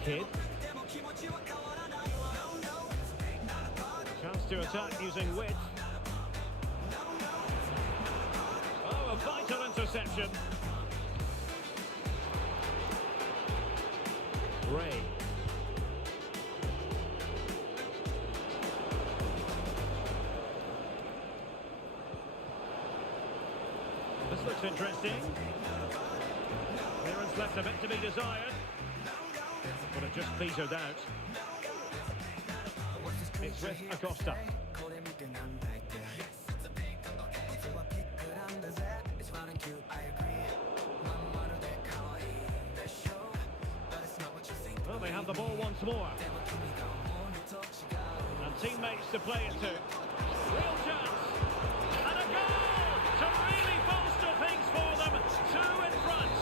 Kid. Chance to attack using width. Oh, a vital interception. Ray. This looks interesting. Clearance left a bit to be desired. But it just petered out. It's with Acosta. Well, they have the ball once more. And teammates to play it to. Real chance. And a goal to really bolster things for them. Two in front.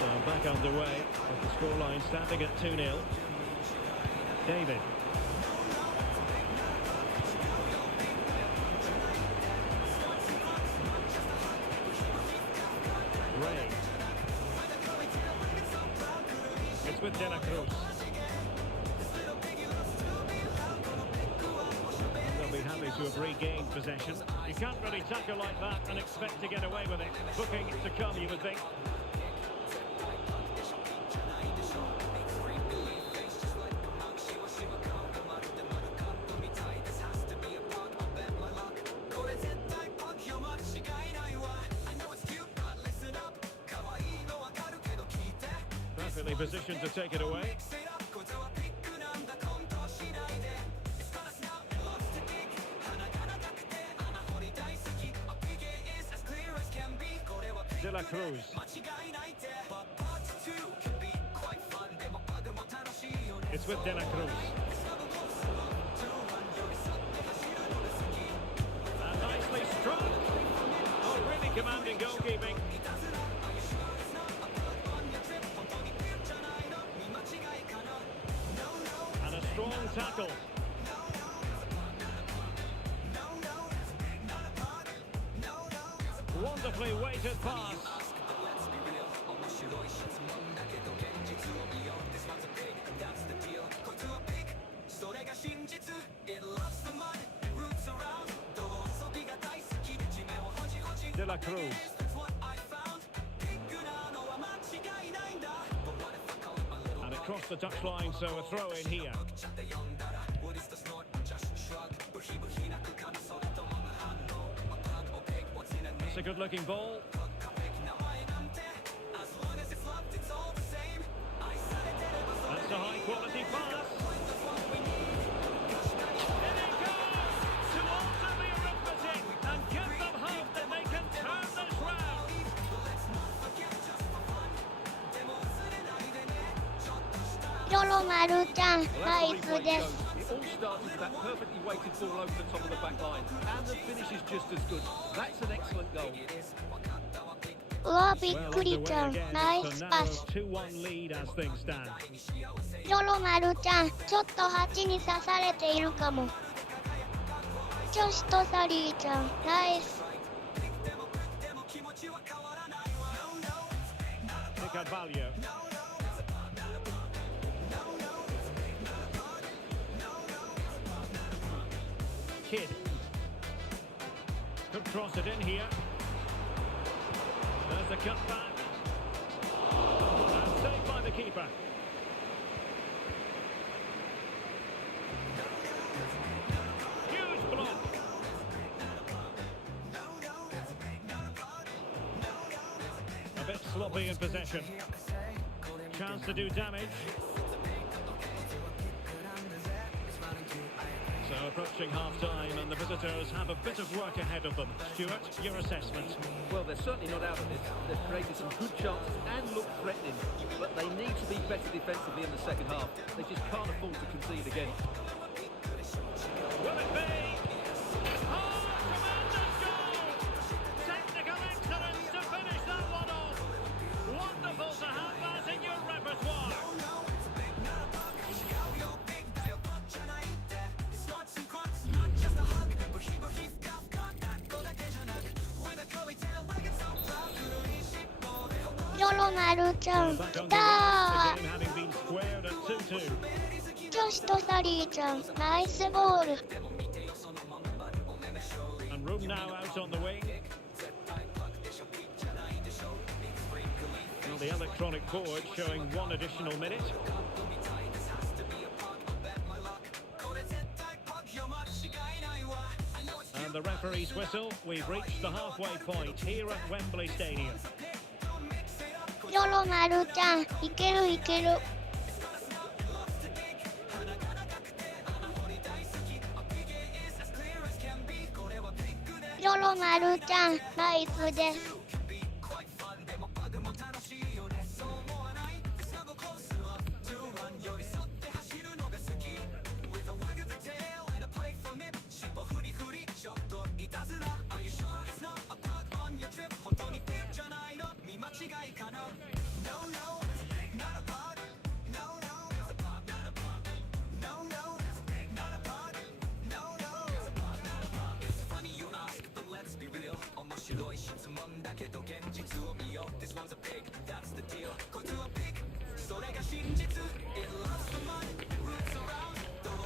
So back underway with the scoreline standing at 2-0. David. Ray. It's with De La Cruz. They'll be happy to have regained possession. You can't really tackle like that and expect to get away with it. Booking to come, you would think. Perfectly positioned to take it away. De La Cruz. It's with De La Cruz. And nicely struck. Oh, really commanding goalkeeping. And a strong tackle. Wonderfully weighted pass. De La Cruz. And across the touchline, so a throw in here. It's a good looking ball. That's a high quality pass. In it goes to alter the arithmetic and give them hope that they can turn this round. ヨロマルちゃん、ナイスです。 It all started with that perfectly weighted ball over the top of the back line, and the finish is just as good. That's an excellent goal. うわ、びっくりちゃん、ナイスパス。 2-1 lead as things stand. ヨロマルちゃん、ちょっと蜂に刺されているかも。ジョシとサリーちゃん、ナイス。 Carvalho. Kidd. Could cross it in here. There's a cutback. And saved by the keeper. Huge block. A bit sloppy in possession. Chance to do damage. So approaching half-time and the visitors have a bit of work ahead of them. Stuart, your assessment? Well, they're certainly not out of this. They've created some good chances and look threatening, but they need to be better defensively in the second half. They just can't afford to concede again. Will it be? Oh, tremendous goal! Technical excellence to finish that one off. Wonderful to have that in your repertoire. Yolo Maru-chan, Back on 来 the た game having been squared at 2-2. ー。ジョシとサリーちゃん、ナイスボール。 And room now out on the wing. Well, the electronic board showing one additional minute. And the referee's whistle. We've reached the halfway point here at Wembley Stadium. ヨロマルちゃん、いけるいける。りょろまるちゃん、ナイスです。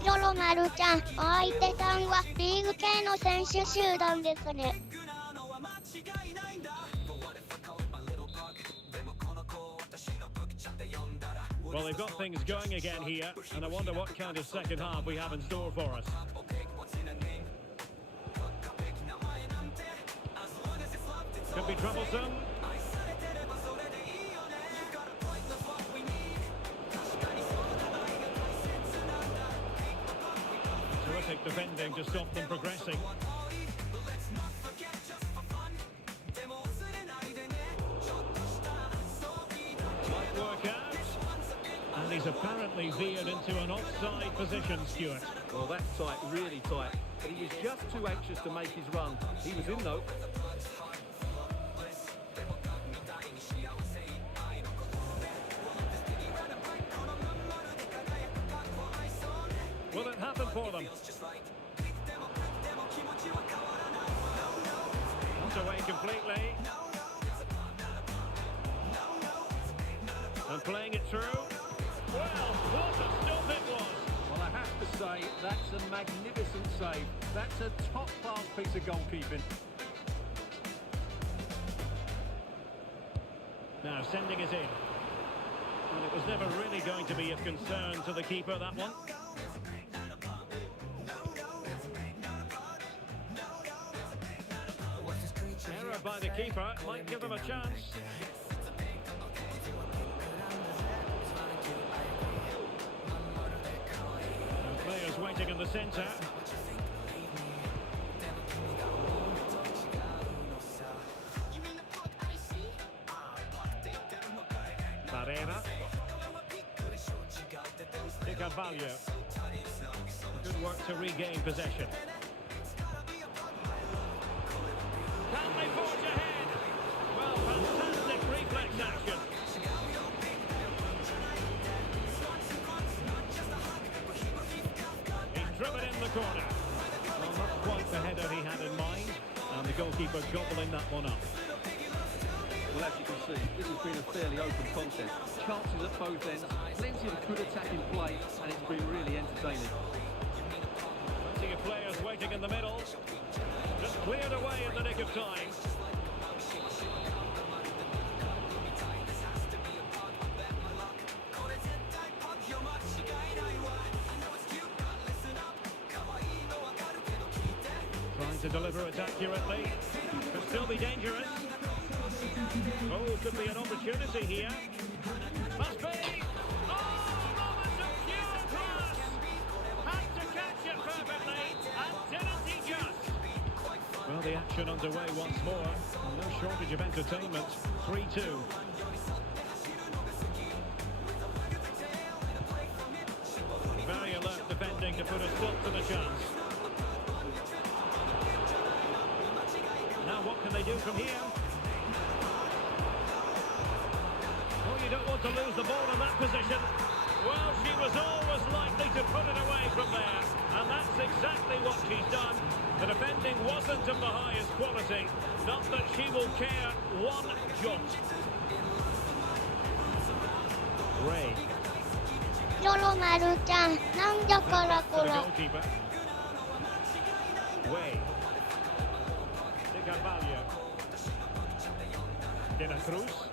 りょろまるちゃん、お相手さんはリーグ系の選手集団ですね。Well, they've got things going again here, and I wonder what kind of second half we have in store for us. Could be troublesome. Terrific defending to stop them progressing. Might work out. And he's apparently veered into an offside position, Stuart. Well, that's tight, really tight. But he was just too anxious to make his run. He was in though. Will it happen for them? Not away completely. And playing it through. Well, what a stop it was. Well, I have to say, that's a magnificent save. That's a top-class piece of goalkeeping. Now sending it in. And it was never really going to be of concern to the keeper, that one. Error by the keeper might give them a chance. And players waiting in the centre. Barrera. Carvalho. Good work to regain possession. Can they forge ahead? Well, fantastic reflex action. He's driven in the corner. Well, not quite the header he had in mind. And the goalkeeper gobbling that one up. Well, as you can see, this has been a fairly open contest. Chances at both ends, plenty of good attacking play, and it's been really entertaining. Plenty of players waiting in the middle. Just cleared away in the nick of time. Trying to deliver it accurately. Could still be dangerous. Oh, could be an opportunity here. Must be. Oh, moment of pure class. Had to catch it perfectly, and didn't he just? Well, the action underway once more. No shortage of entertainment. 3-2. Very alert defending to put a stop to the chance. Now what can they do from here? You don't want to lose the ball in that position. Well, she was always likely to put it away from there. And that's exactly what she's done. The defending wasn't of the highest quality. Not that she will care one jot. Ray. りょろまるちゃん、なんだからこら。 Goalkeeper. Way. De Carvalho. De la Cruz.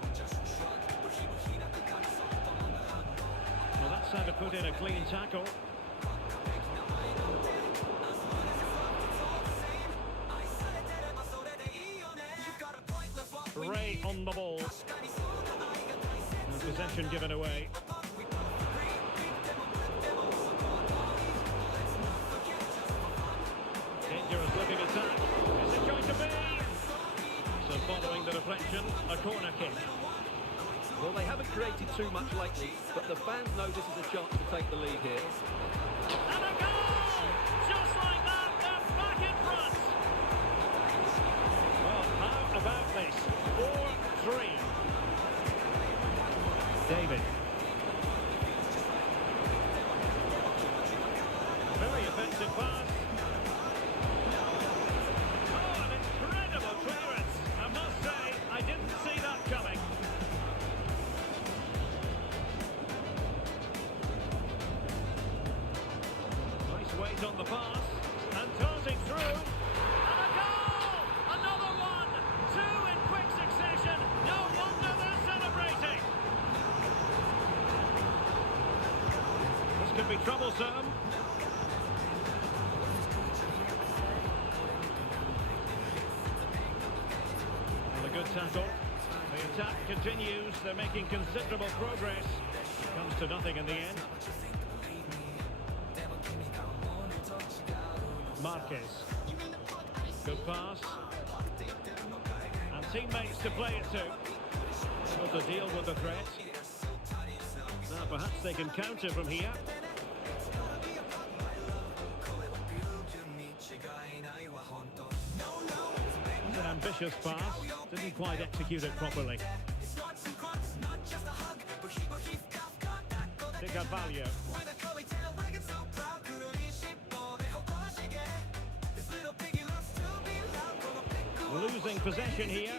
Well, that's how to put in a clean tackle. Ray on the ball. And possession given away. Dangerous looking attack. Is it going to be? a corner kick. Well, they haven't created too much lately, but the fans know this is a chance to take the lead here. And a goal! Just like that, they're back in front. Well, how about this? 4-3. David. Very offensive pass. Oh, an incredible clearance. I must say, I didn't see that coming. Nice weight on the pass. And darting through. And a goal! Another one! Two in quick succession. No wonder they're celebrating. This could be troublesome. And a good tackle. The attack continues. They're making considerable progress. Comes to nothing in the end. Marquez. Good pass. And teammates to play it to. Able to deal with the threat. Now perhaps they can counter from here. It's an ambitious pass. Didn't quite execute it properly. De Carvalho. Losing possession here.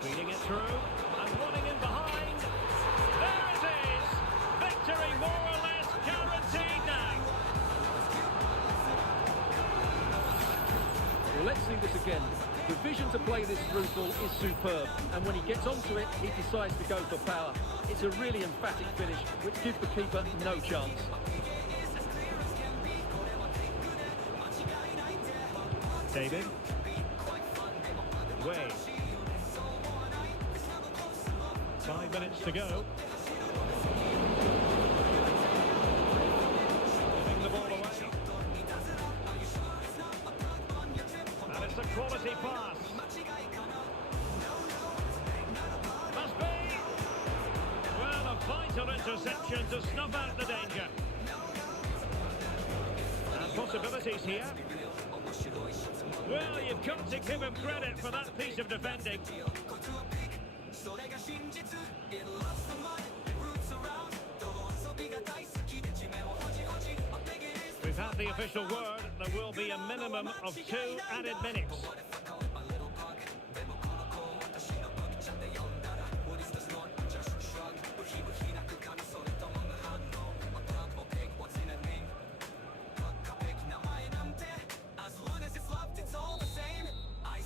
Feeding it through and running in behind. There it is. Victory more or less guaranteed now. Well, let's see this again. The vision to play this through ball is superb, and when he gets onto it, he decides to go for power. It's a really emphatic finish, which gives the keeper no chance. David. Way. 5 minutes to go. Giving the ball away. And it's a quality pass. Must be. Well, a vital interception to snuff out the danger. And possibilities here. Well, you've got to give him credit for that piece of defending. We've had the official word. There will be a minimum of 2 added minutes.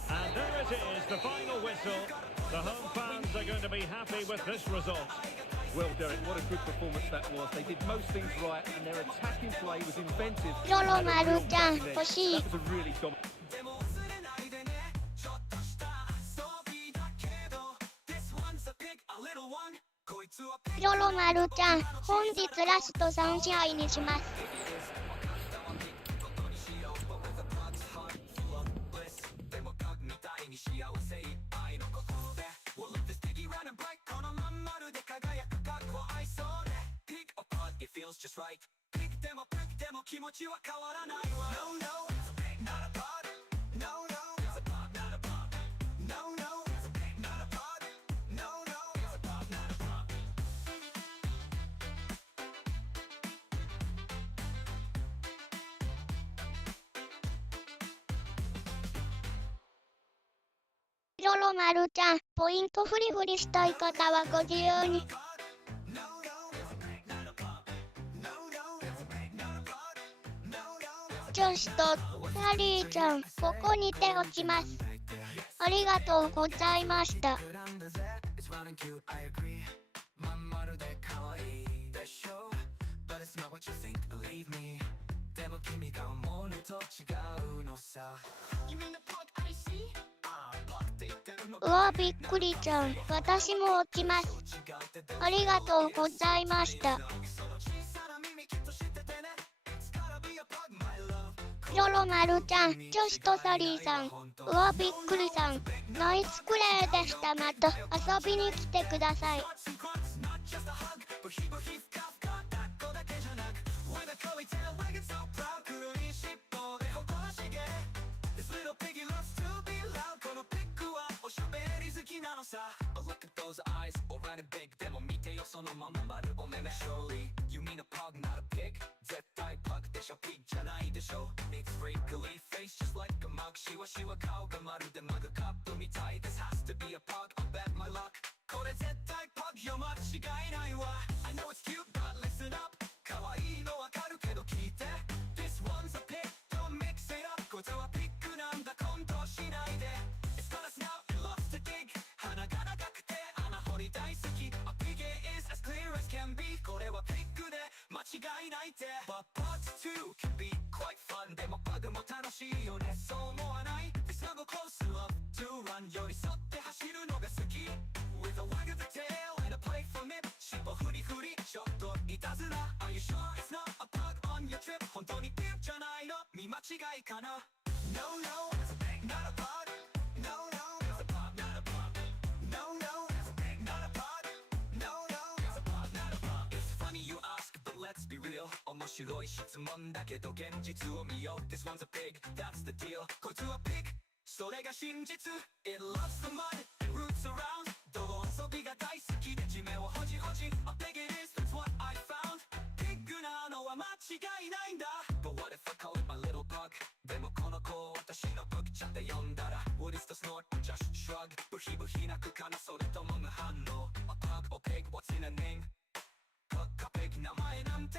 And there it is, the final whistle. The home fans are going to be happy with this result. Well, Derek, what a good performance that was. They did most things right, and their attacking play was inventive. ロロマルちゃん欲しい。 That was a really dominant. ロロマルちゃん、本日ラスト3試合にします。ロロマルちゃん、ポイントフリフリしたい方はご自由に。ジョシとラリーちゃん、ここにて落ちます。ありがとうございました。うわ、びっくりちゃん、私も落ちます。ありがとうございました。りょろまるちゃん、女子とサリーさん、うわびっくりさん、ナイスプレーでした。また遊びに来てください。でも見てよそのまま丸お目目勝利弓のパグならピック絶対パグでしょピックじゃないでしょ It's freakily face just like a mug シワシワ顔がまるでマグカップみたい This has to be a pug I'll bet my luck これ絶対パグよ間違いないわ I know it's cute but listen up 可愛いのわかるけど聞いて This one's a pick don't mix it up これはピックなんだコントしないで It's gonna snout it loves to dig 鼻が長くて穴掘り大好き A pig is as clear as can be これはピックで間違いないって But parts 2 can be quite fun でもパグも楽しいよねそう思わない They snuggle close love to run 寄り添って走るのが好き With a wag of the tail and a play from it 尻尾フリフリちょっといたずら Are you sure it's not a pug on your trip 本当にピックじゃないの見間違いかな No no not a pug No no it's a pug not a pug No no not a pug No no it's a pug not a pug It's funny you ask but let's be real 面白い質問だけど現実を見よう This one's a pig that's the deal こいつはピックそれが真実 It loves the mud and roots around 泥遊びが大好きで地面をほじほじ A pig it is that's what I found ピッグなのは間違いないんだ But what if I call it my little pug でもこの子を私のプクちゃんで呼んだら What is the snort? Just shrug ブヒブヒ泣くかなそれとも無反応 A pug or pig what's in a name? Pug かpig 名前なんて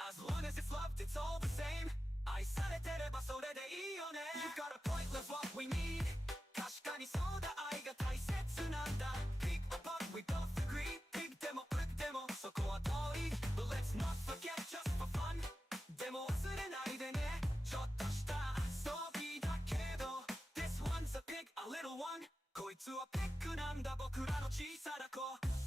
As long as it's loved it's all the same 愛されてればそれでいいよね You got a point love what we need 確かにそうだ愛が大切なんだ Pig or pug we both agree Pig でも pug でもそこは遠い But let's not forget just for fun でも忘れないでねちょっとした遊びだけど This one's a pig a little one こいつはピックなんだ僕らの小さな子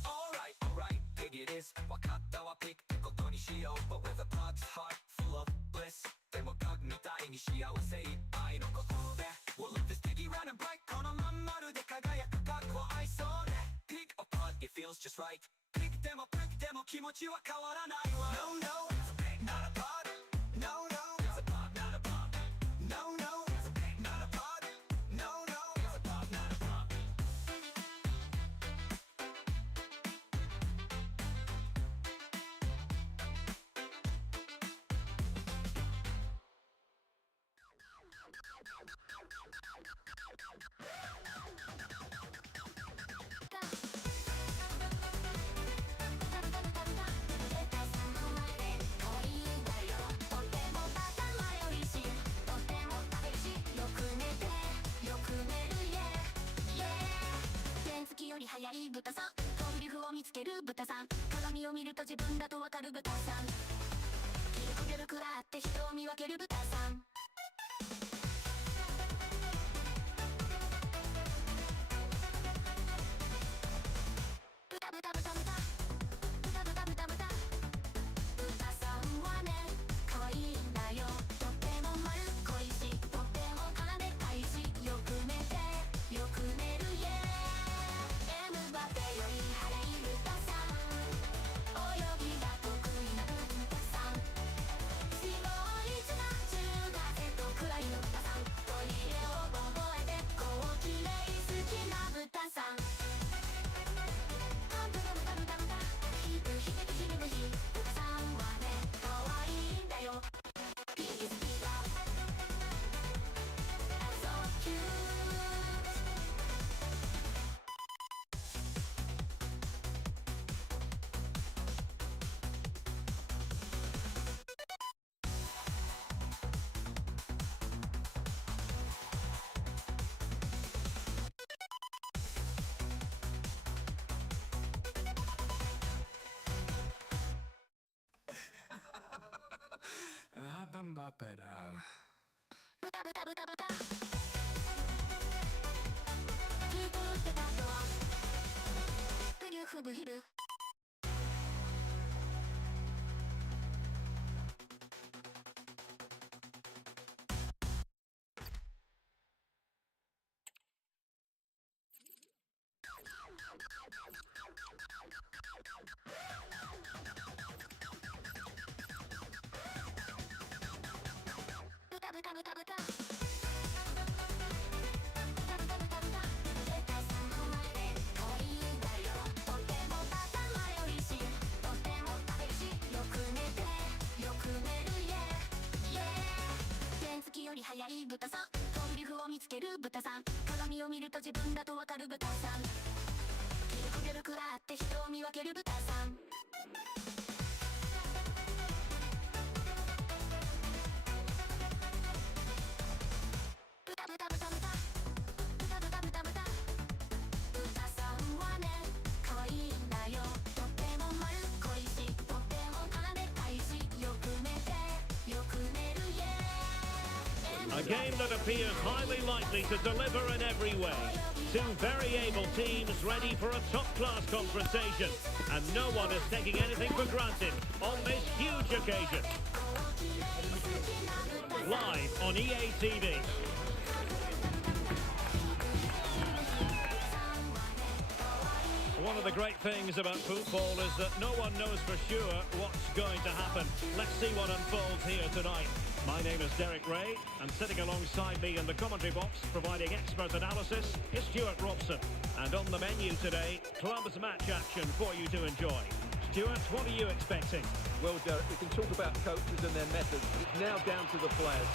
Alright alright pig it is わかったわピックってことにしよう But with a pug's heart full of bliss でもパグみたいに幸せいっぱいのことで We'll let this piggy run and bright このまん丸で輝くパグを愛そうね Pig or pug it feels just right ピックでもプックでも気持ちは変わらないわ No no it's a pig not a pug No no it's a pug not a pug No no it's a pig not a pug No no it's a pug not a pug早い豚さんトリュフを見つける豚さん鏡を見ると自分だとわかる豚さん気をくげるくらって人を見分ける豚さん豚豚豚豚豚豚豚豚豚さんはね可愛いんだよとっても丸っこいしとっても金でかいしよく寝てよく寝るイエーバテより晴れい豚さん泳ぎが得意な豚さん白い砂中が瀬戸くらいの豚さんトイレを覚えてこうきれい好きな豚さんブタブタブタブタヒブヒブヒブヒ豚さんはね可愛いんだよピースピーだ So cuteブタブタブタブタヒートってたとプリュフブヒルブタブタブタより早い豚さん、トリュフを見つける豚さん、鏡を見ると自分だとわかる豚さん、気力出るくらって人を見分ける豚さん。豚豚豚豚豚豚豚豚豚さんはね、可愛いんだよ。とっても丸っこいし、とっても金たいし、よく寝てよく寝るイエー。A game that appears highly likely to deliver in every way. Two very able teams ready for a top-class confrontation. And no one is taking anything for granted on this huge occasion. Live on EA TV. One of the great things about football is that no one knows for sure what's going to happen. Let's see what unfolds here tonight. My name is Derek Ray, and sitting alongside me in the commentary box, providing expert analysis, is Stuart Robson. And on the menu today, clubs match action for you to enjoy. Stuart, what are you expecting? Well, Derek, we can talk about coaches and their methods. It's now down to the players.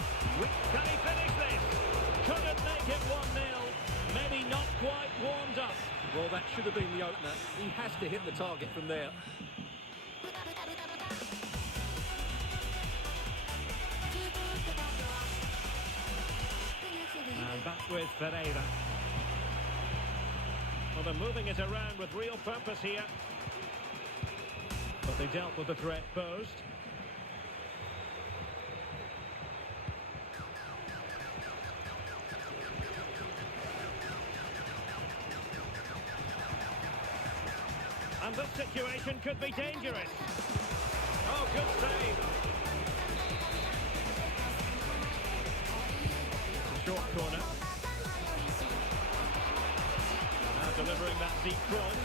Can he finish this? Couldn't make it 1-0. Maybe not quite warmed up. Well, that should have been the opener. He has to hit the target from there. And back with Pereira. Well, they're moving it around with real purpose here. But they dealt with the threat posed. And this situation could be dangerous. Oh, good save. Short corner. Now delivering that deep cross.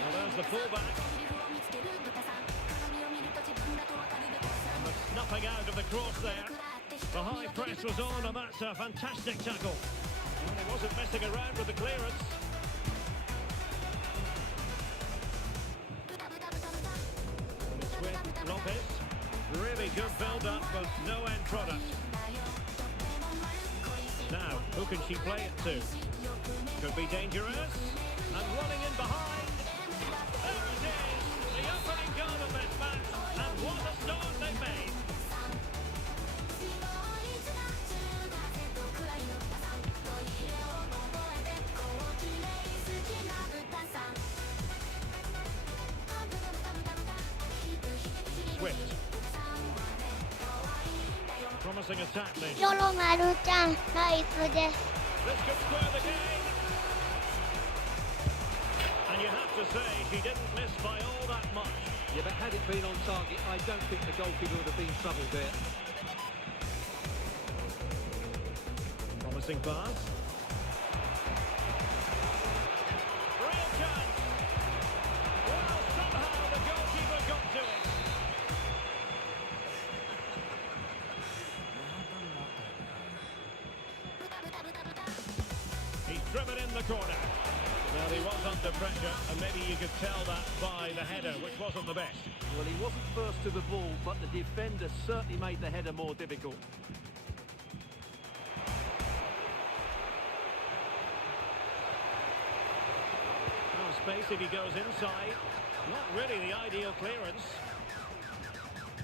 Well, there's the fullback. And the snuffing out of the cross there. The high press was on, and that's a fantastic tackle. Well, he wasn't messing around with the clearance. And it's with Lopez. Really good build-up, but no end product. Now, who can she play it to? Could be dangerous. And running in behind. There it is! The opening goal of this match. And what a start they've made. Swift. Promising attack lead. よろまるちゃん、ナイスです。 This could square the game. And you have to say she didn't miss by all that much. Yeah, but had it been on target, I don't think the goalkeeper would have been troubled there. Promising pass. Real chance. Well, somehow the goalkeeper got to it. He's driven in the corner. Well, he was under pressure, and maybe you could tell that by the header, which wasn't the best. Well, he wasn't first to the ball, but the defender certainly made the header more difficult. No space if he goes inside. Not really the ideal clearance.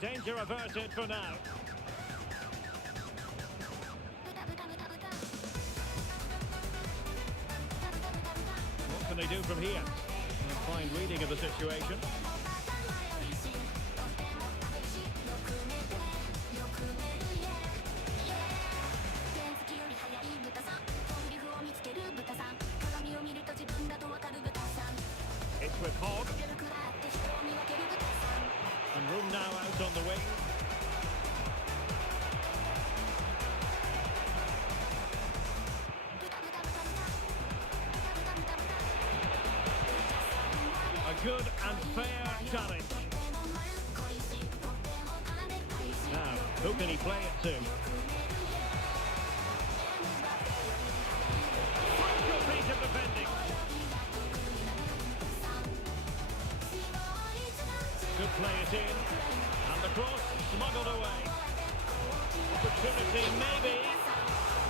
Danger averted for now. What can they do from here? A fine reading of the situation. It's with Hogg. And room now out on the wing. A good and fair challenge. Who can he play it to? Crucial piece of defending. Could play it in. And the cross smuggled away. Opportunity maybe.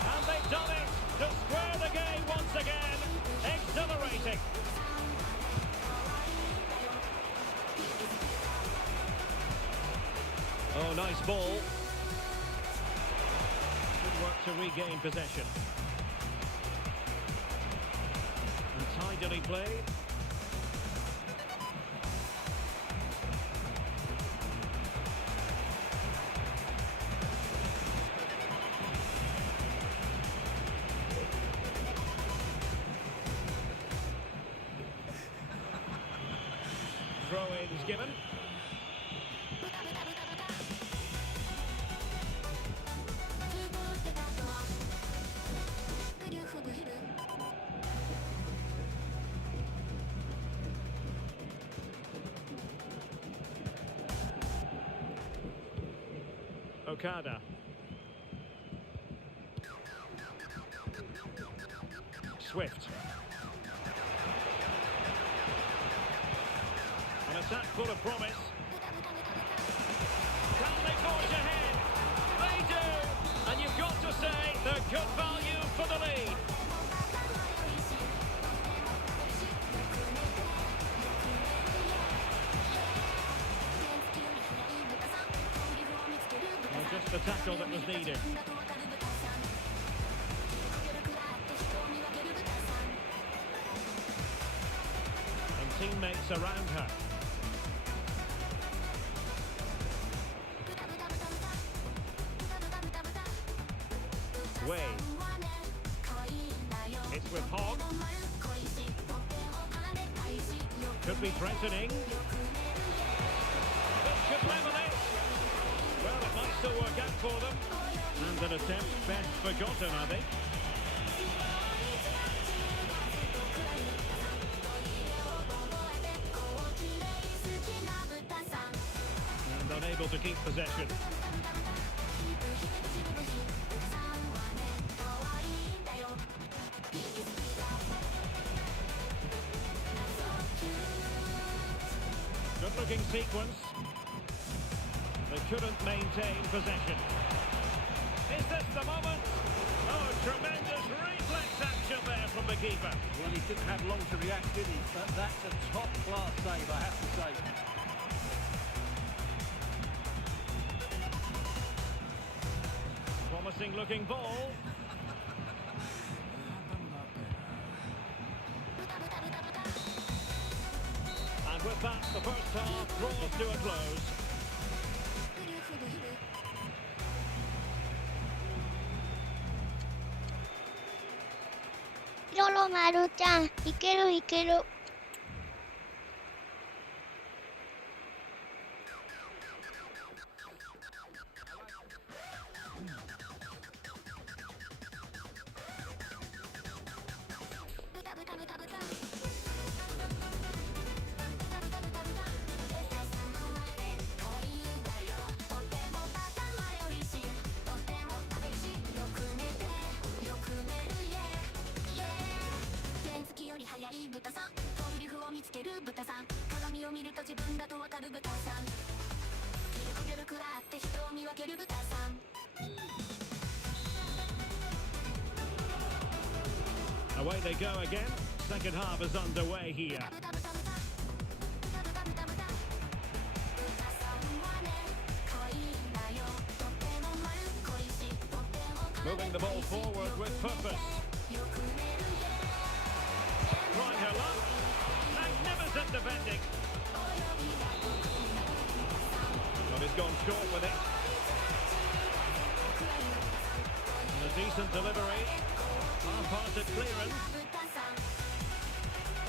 And they've done it to square the game once again. Exhilarating. Oh, nice ball. Good work to regain possession. And tidily played. Throw-ins given. Okada. Swift. An attack full of promise. Can they forge ahead? They do! And you've got to say they're good value for the lead. Well, just the tackle that was needed. And teammates around her. Way. It's with Hogg. Could be threatening. This could level it. Well, it might still work out for them. And an attempt best forgotten, I think. And unable to keep possession. Good-looking sequence. They couldn't maintain possession. Is this the moment? Oh, tremendous reflex action there from the keeper. Well, he didn't have long to react, did he? But that's a top-class save, I have to say. Promising-looking ball. And with that, the first half draws to a close. ロロマルちゃん、いけるいける。Away they go again. Second half is underway here. Moving the ball forward with purpose. Trying her luck. Magnificent defending. But he's gone short with it. And a decent delivery. Half-hearted clearance.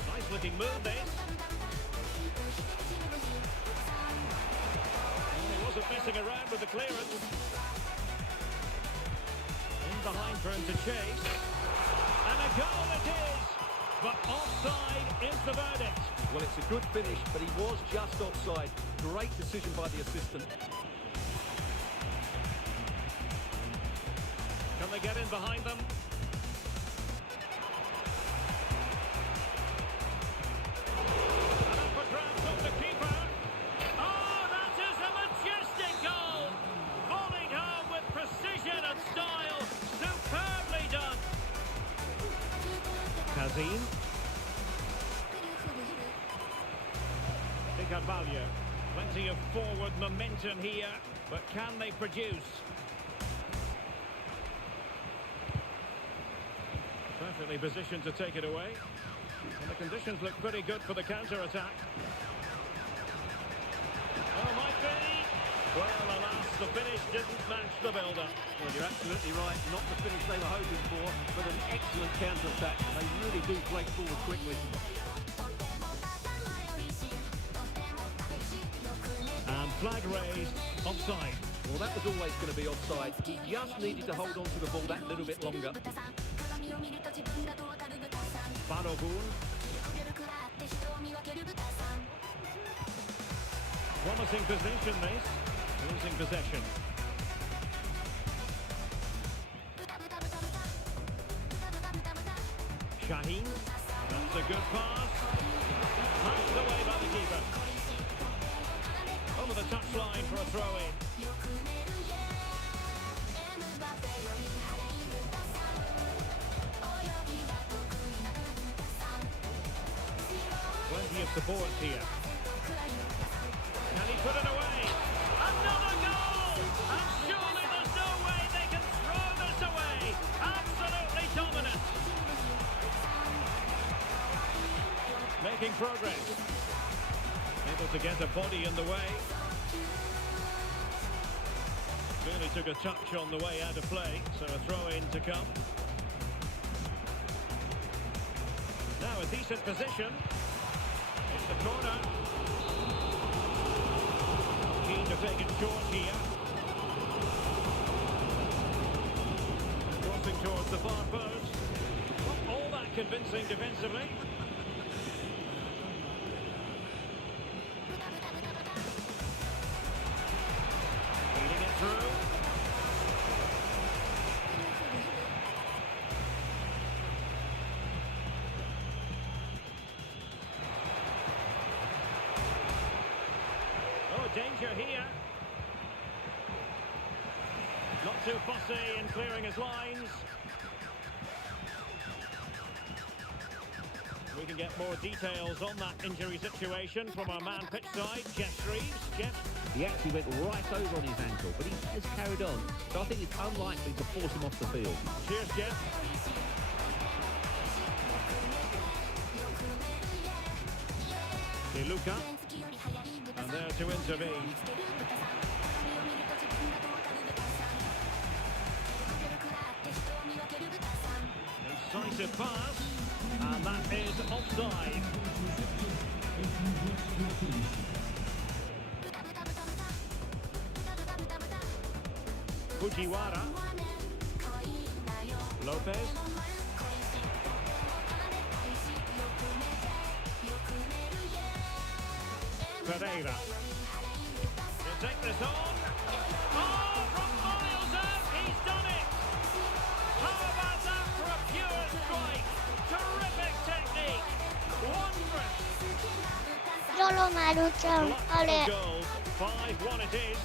Nice looking move this. He wasn't messing around with the clearance. In behind for him to chase. And a goal it is! But offside is the verdict. Well, it's a good finish, but he was just offside. Great decision by the assistant. they get in behind them? And up for grabs off the keeper. Oh, that is a majestic goal! Volleyed home with precision and style. Superbly done. Kazim. Carvalho. Plenty of forward momentum here, but can they produce? Perfectly positioned to take it away. And the conditions look pretty good for the counter-attack. Oh, might be. Well, alas, the finish didn't match the build-up. Well, you're absolutely right. Not the finish they were hoping for, but an excellent counter-attack. They really do break forward quickly. And flag raised, offside. Well, that was always going to be offside. He just needed to hold on to the ball that little bit longer. Balogun. Promising position, this. Losing possession. Shaheen. That's a good pass. Passed away by the keeper. Over the touchline for a throw-in. Plenty of support here. Can he put it away? Another goal! And surely there's no way they can throw this away. Absolutely dominant. Making progress. Able to get a body in the way. Really took a touch on the way out of play, so a throw-in to come. Now a decent position. It's the corner. Keen to take it short here. Crossing towards the far post. Not all that convincing defensively. Feeding it through. Danger here. Not too fussy in clearing his lines. We can get more details on that injury situation from our man pitch side, Jeff Reeves. Jeff? He actually went right over on his ankle, but he has carried on. So I think it's unlikely to force him off the field. Cheers, Jeff. Luca. And there to intervene. Incisive pass. And that is offside. Fujiwara. Lopez. Pereira. He'll take this on. Oh, from miles out, he's done it. How about that for a pure strike? Terrific technique. Wondrous. ロロマルちゃん、あれ。 Goals. 5-1 it is.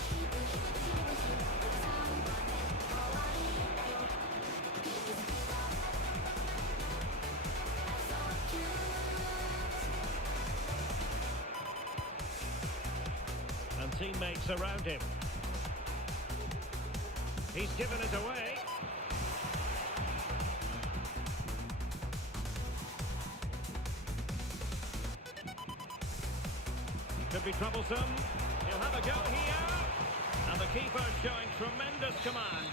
And teammates around him. He's given it away. Could be troublesome. He'll have a go here. And the keeper showing tremendous command.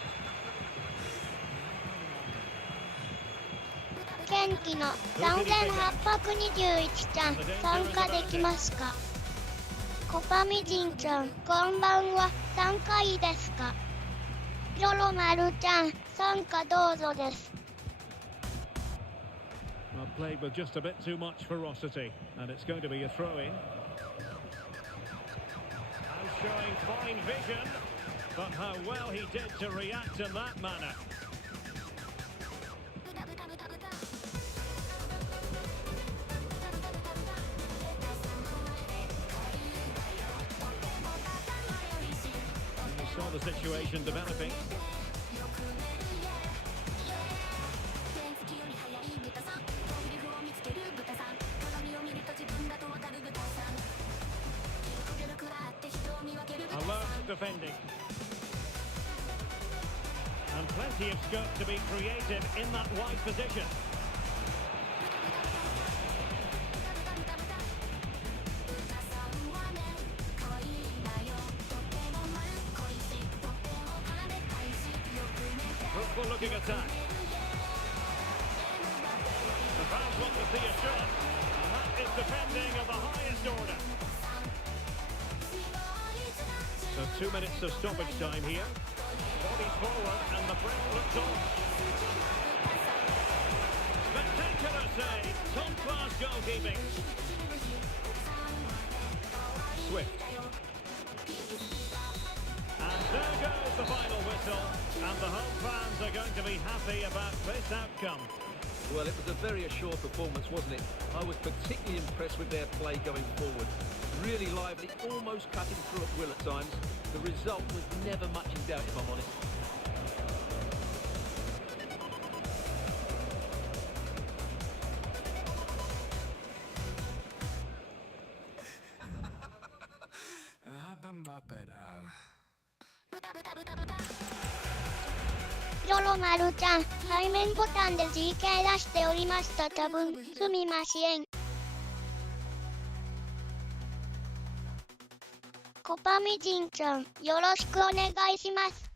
元気の3821ちゃん参加できますか？コパミジンちゃんこんばんは、参加いいですか？ロロマルちゃん参加どうぞです。 Well, played with just a bit too much ferocity, and it's going to be a throw-in. And showing fine vision, but how well he did to react in that manner. the situation developing. 原付より速い豚さん、トリュフを見つける豚さん、鏡を見ると自分だとわかる豚さん、くるくるあって人を見分ける豚さん。 Alert defending. And plenty of scope to be creative in that wide position. 豚さんはね、可愛いんだよ。とっても丸っこいし、とっても金でかいし、よく寝て Fruitful looking attack. The fans want to see a shot. And that is defending of the highest order. So 2 minutes of stoppage time here. Bodies forward and the break looks on. Spectacular save. Top class goalkeeping. Swift. And there goes the final whistle. And the home fans are going to be happy about this outcome. Well, it was a very assured performance, wasn't it? I was particularly impressed with their play going forward. Really lively, almost cutting through at will at times. The result was never much in doubt, if I'm honest. Buta. りょろまるちゃん、背面ボタンで GK 出しておりました。多分、すみません。コパミジンちゃん、よろしくお願いします。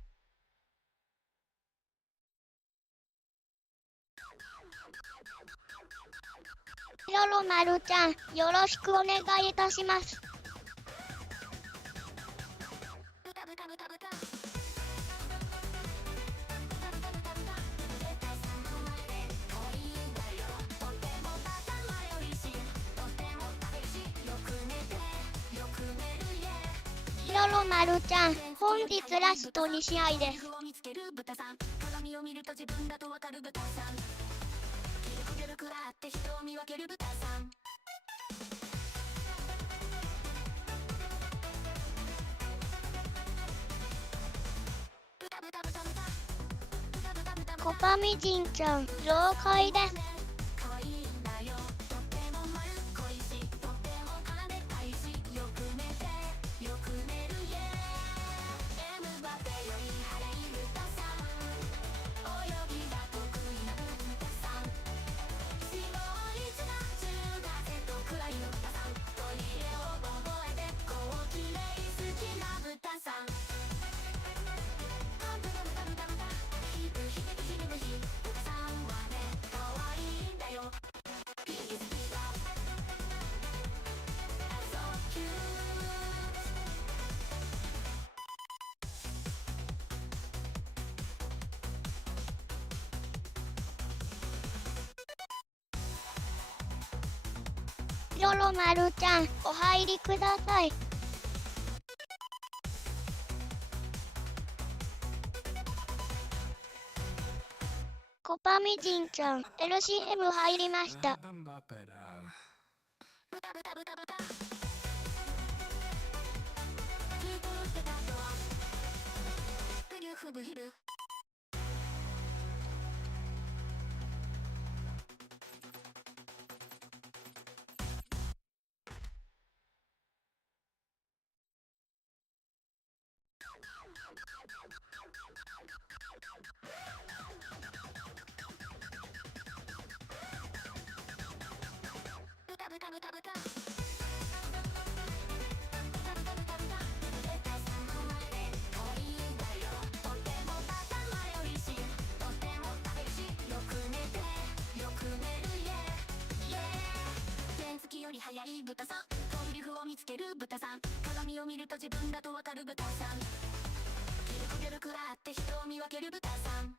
りょろまるちゃん、よろしくお願いいたします。りょろまるちゃん、本日ラスト2試合です。鏡を見ると自分だとわかる豚さん。くるくるあって人を見分ける豚さん。コパミジンちゃん、了解です。可愛いんだよ。とっても丸っこいし、とっても金でかいし、よく寝て、よく寝るイエー。エムバペより速い豚さん。泳ぎが得意な豚さん。死亡率が10%くらいの豚さん。トイレを覚えて、こうきれい好きな豚さん。豚さんはね、可愛いんだよ。りょろまるちゃん、お入りください。コパミジンちゃん、LCM 入りました。より速い豚さん。トリュフを見つける豚さん。鏡を見ると自分だとわかる豚さん。くるくるあって人を見分ける豚さん。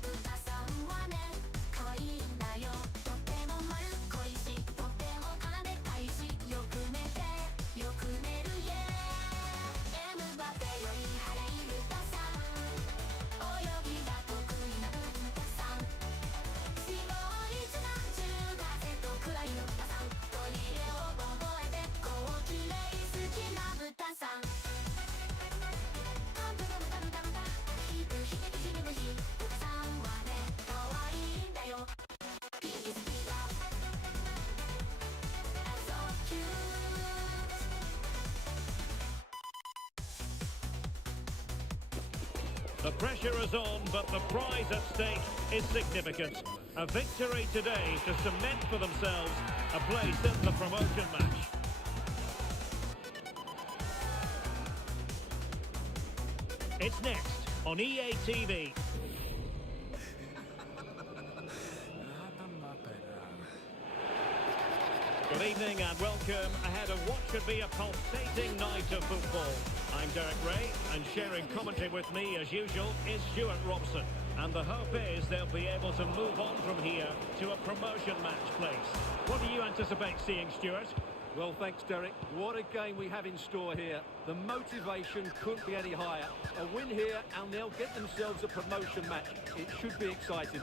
豚さんはね、可愛いんだよ。とっても丸っこいし、とっても金でかいし、よく寝て、よく寝るイエー。エムバペより速い豚さん。泳ぎが得意な豚さん。The pressure is on, but the prize at stake is significant. A victory today to cement for themselves a place in the promotion match. It's next on EA TV. Good evening and welcome ahead of what should be a pulsating night of football. I'm Derek Ray, and sharing commentary with me as usual is Stuart Robson. And the hope is they'll be able to move on from here to a promotion match place. What do you anticipate seeing, Stuart? Well, thanks, Derek. What a game we have in store here. The motivation couldn't be any higher. A win here and they'll get themselves a promotion match. It should be exciting.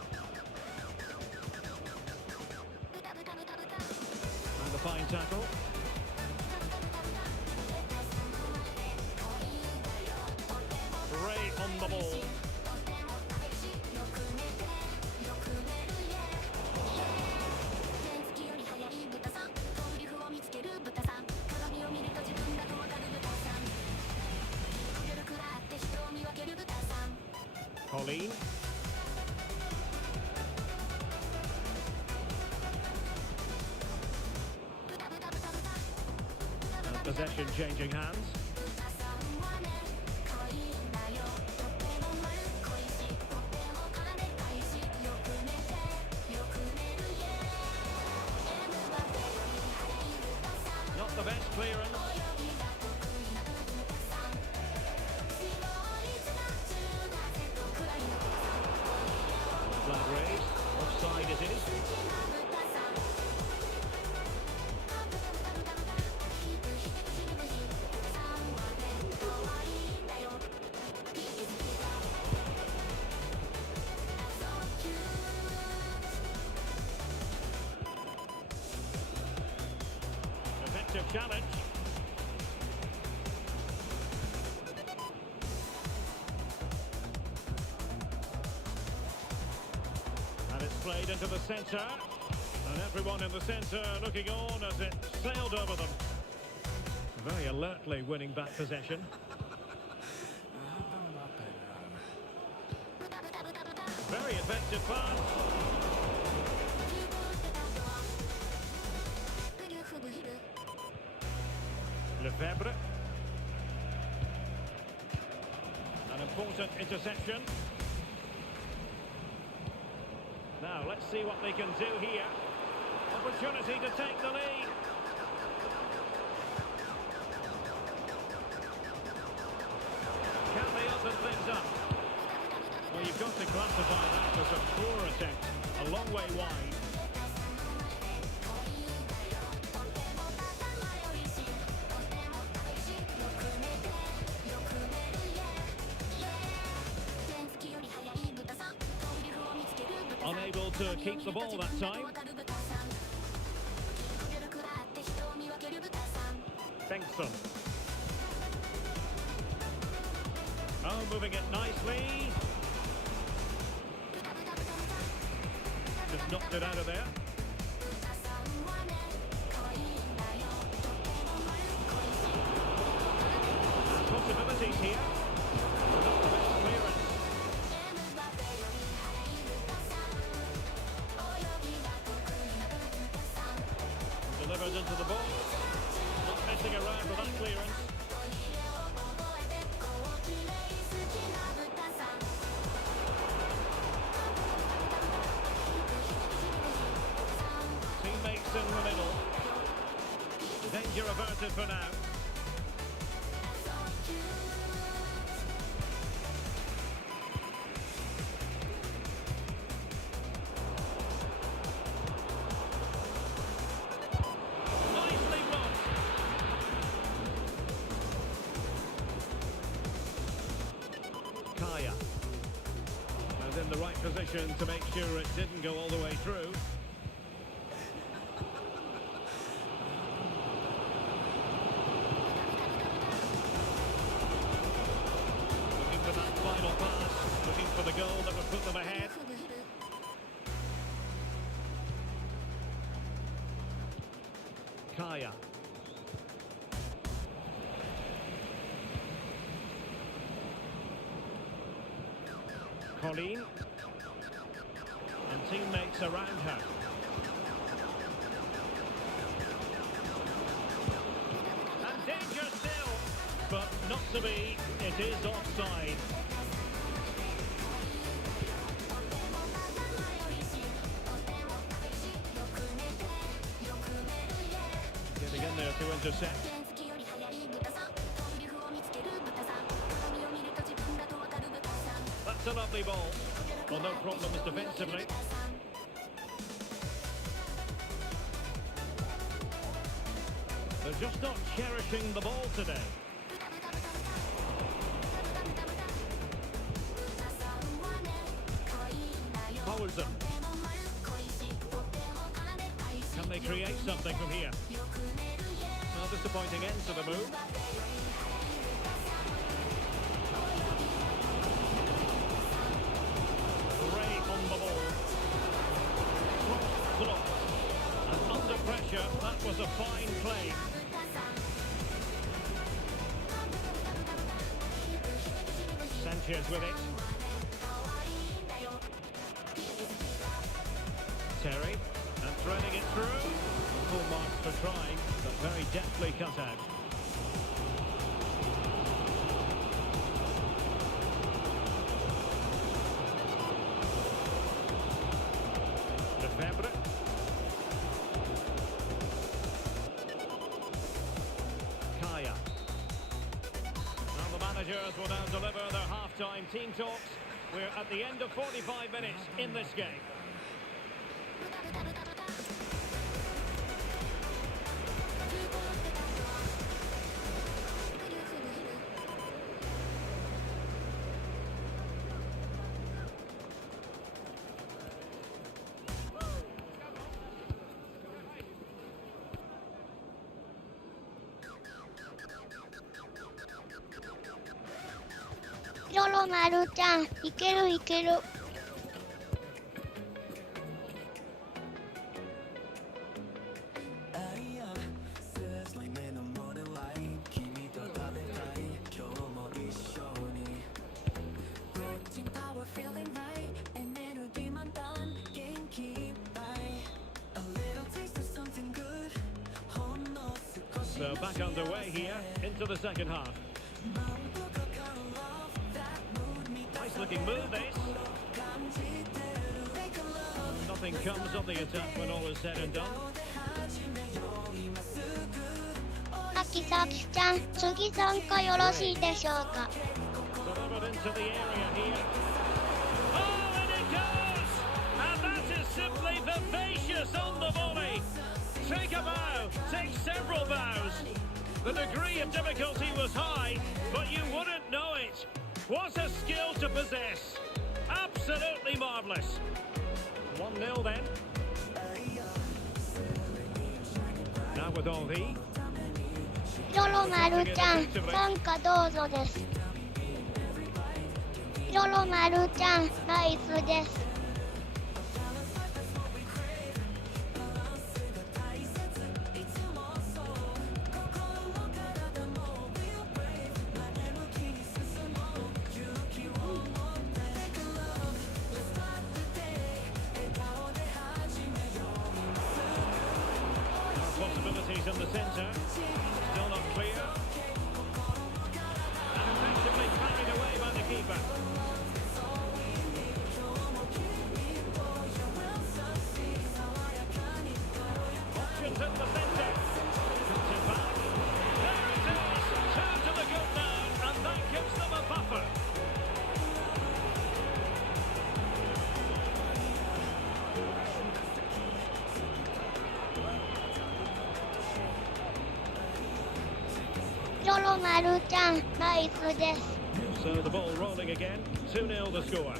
And a fine tackle. Ray on the ball. Colleen. Possession changing hands. Not the best clearance. Flag raised. Offside it is. Effective challenge. And it's played into the centre. And everyone in the centre looking on as it sailed over them. Very alertly winning back possession. Very effective pass. Lefebvre. An important interception. Now, let's see what they can do here. Opportunity to take the lead. Can they open things up? Well, you've got to classify that as a poor attempt. A long way wide. Unable to keep the ball that time. Bengtsson. Oh, moving it nicely. Just knocked it out of there. And possibilities here. Not the best clearance. Delivered into the ball. Not messing around with that clearance. Teammates in the middle. Danger averted for now. Nicely blocked. Kaya. And in the right position to make sure it didn't go all the way through. Looking for that final pass, looking for the goal that would put them ahead. Kaya. Colleen. And teammates around her. And danger still, but not to be. It is offside. Getting in there to intercept. That's a lovely ball. Well, no problems defensively. They're just not cherishing the ball today. Holds them. Can they create something from here? No disappointing end to the move. Ray on the ball. Cross blocked. And under pressure, that was a fine play. Sanchez with it. Terry, and threading it through. Full marks for trying, but very deftly cut out. Lefebvre. Kaya. Now the managers will now deliver their half-time team talks. We're at the end of 45 minutes in this game.ヨロマルちゃん、いけるいける。So back underway here into the second half. Nice looking move this. Nothing comes of the attack when all is said and done. さきさきちゃん、次参加よろしいでしょうか。 Delivered into the area here. Oh, and it goes! And that is simply vivacious on the volley. Take a bow, take several bows. The degree of difficulty was high, but you wouldn't know it. What a skill to possess. Absolutely marvellous. 1-0 then. Now with all the... ヨロマルちゃん、参加どうぞです。ヨロマルちゃん、ナイスです。Possibilities in the centre. Still not clear. And effectively carried away by the keeper. Options in the centre. Puts it back. There it is. Turn to the good now, and that gives them a buffer. So the ball rolling again, 2-0 the score.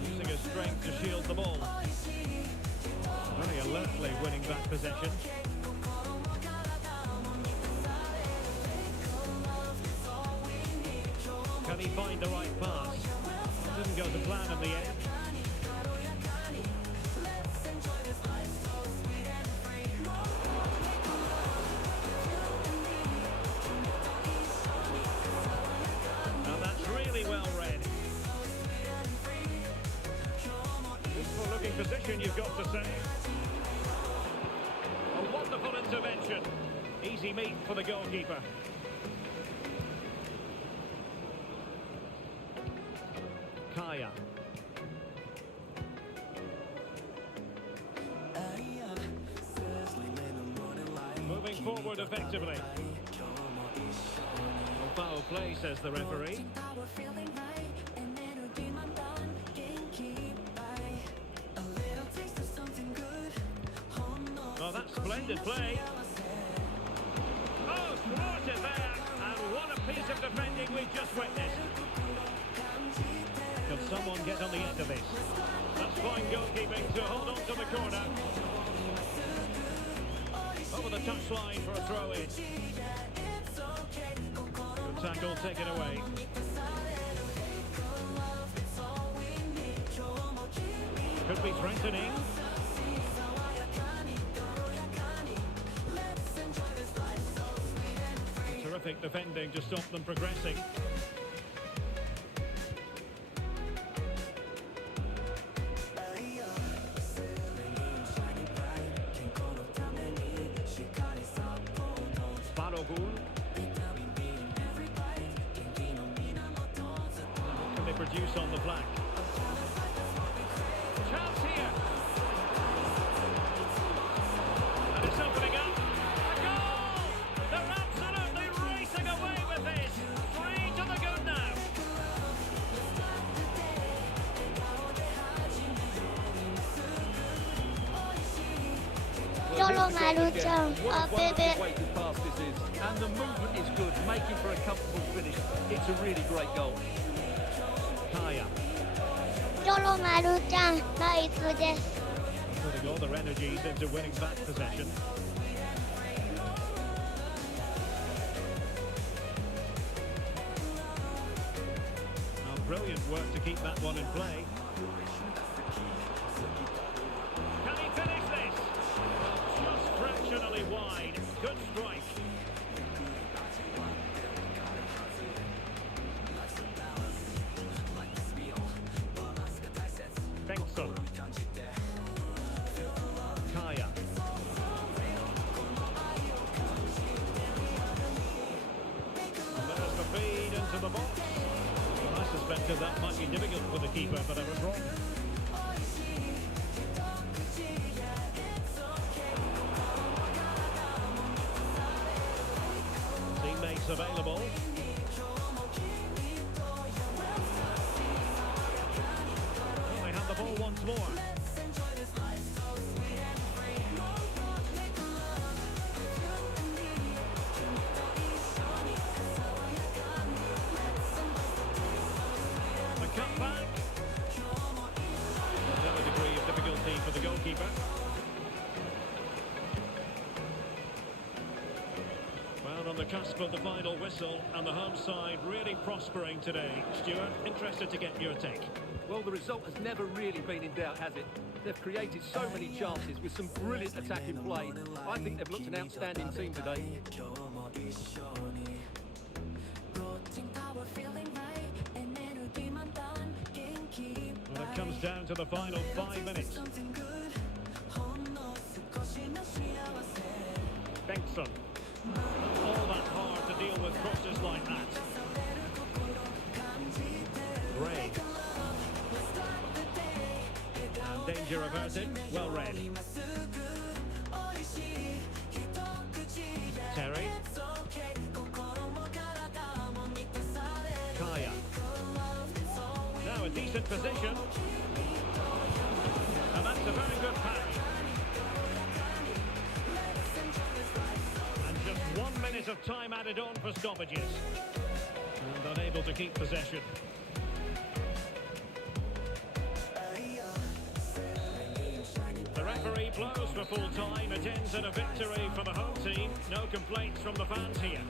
Using his strength to shield the ball. Very alertly winning back possession. Can he find the right pass? Didn't go to plan in the end. Now that's really well read. Beautiful looking position, you've got to say. A wonderful intervention. Easy meat for the goalkeeper. Kaya. Moving forward effectively. Well, foul play, says the referee. Oh, that's splendid play. Oh, thwarted there. And what a piece of defending we've just witnessed. Can someone get on the end of this? That's fine goalkeeping to hold on to the corner. Over the touchline for a throw-in. Good tackle taken away. Could be threatening. Terrific defending to stop them progressing. Can they produce on the flank? Chance here. And it's opening up. A goal! They're absolutely racing away with this. 3 to the good now. よろまるちゃん、あべべ。 And the movement is good, making for a comfortable finish. It's a really great goal. Kaya. よろまるちゃん、ナイスです。 Putting all their energies into winning back possession. Oh, brilliant work to keep that one in play. Can he finish this? Just fractionally wide. Good strike. Benson. Kaya. And there's the feed into the box. Well, I suspected that might be difficult for the keeper, but I was wrong. Teammates available. Well, they have the ball once more. The cutback. Another degree of difficulty for the goalkeeper. Well, on the cusp of the final whistle, and the home side really prospering today. Stuart, interested to get your take. Well, the result has never really been in doubt, has it? They've created so many chances with some brilliant attacking play. I think they've looked an outstanding team today. Well, it comes down to the final 5 minutes. Benson. All that hard to deal with crosses like that. Ray. And danger averted. Well read. Terry. Kaya. Now a decent position. And that's a very good parry. And just 1 minute of time added on for stoppages. And unable to keep possession. The referee He blows for full time. It ends in a victory for the home team. No complaints from the fans here.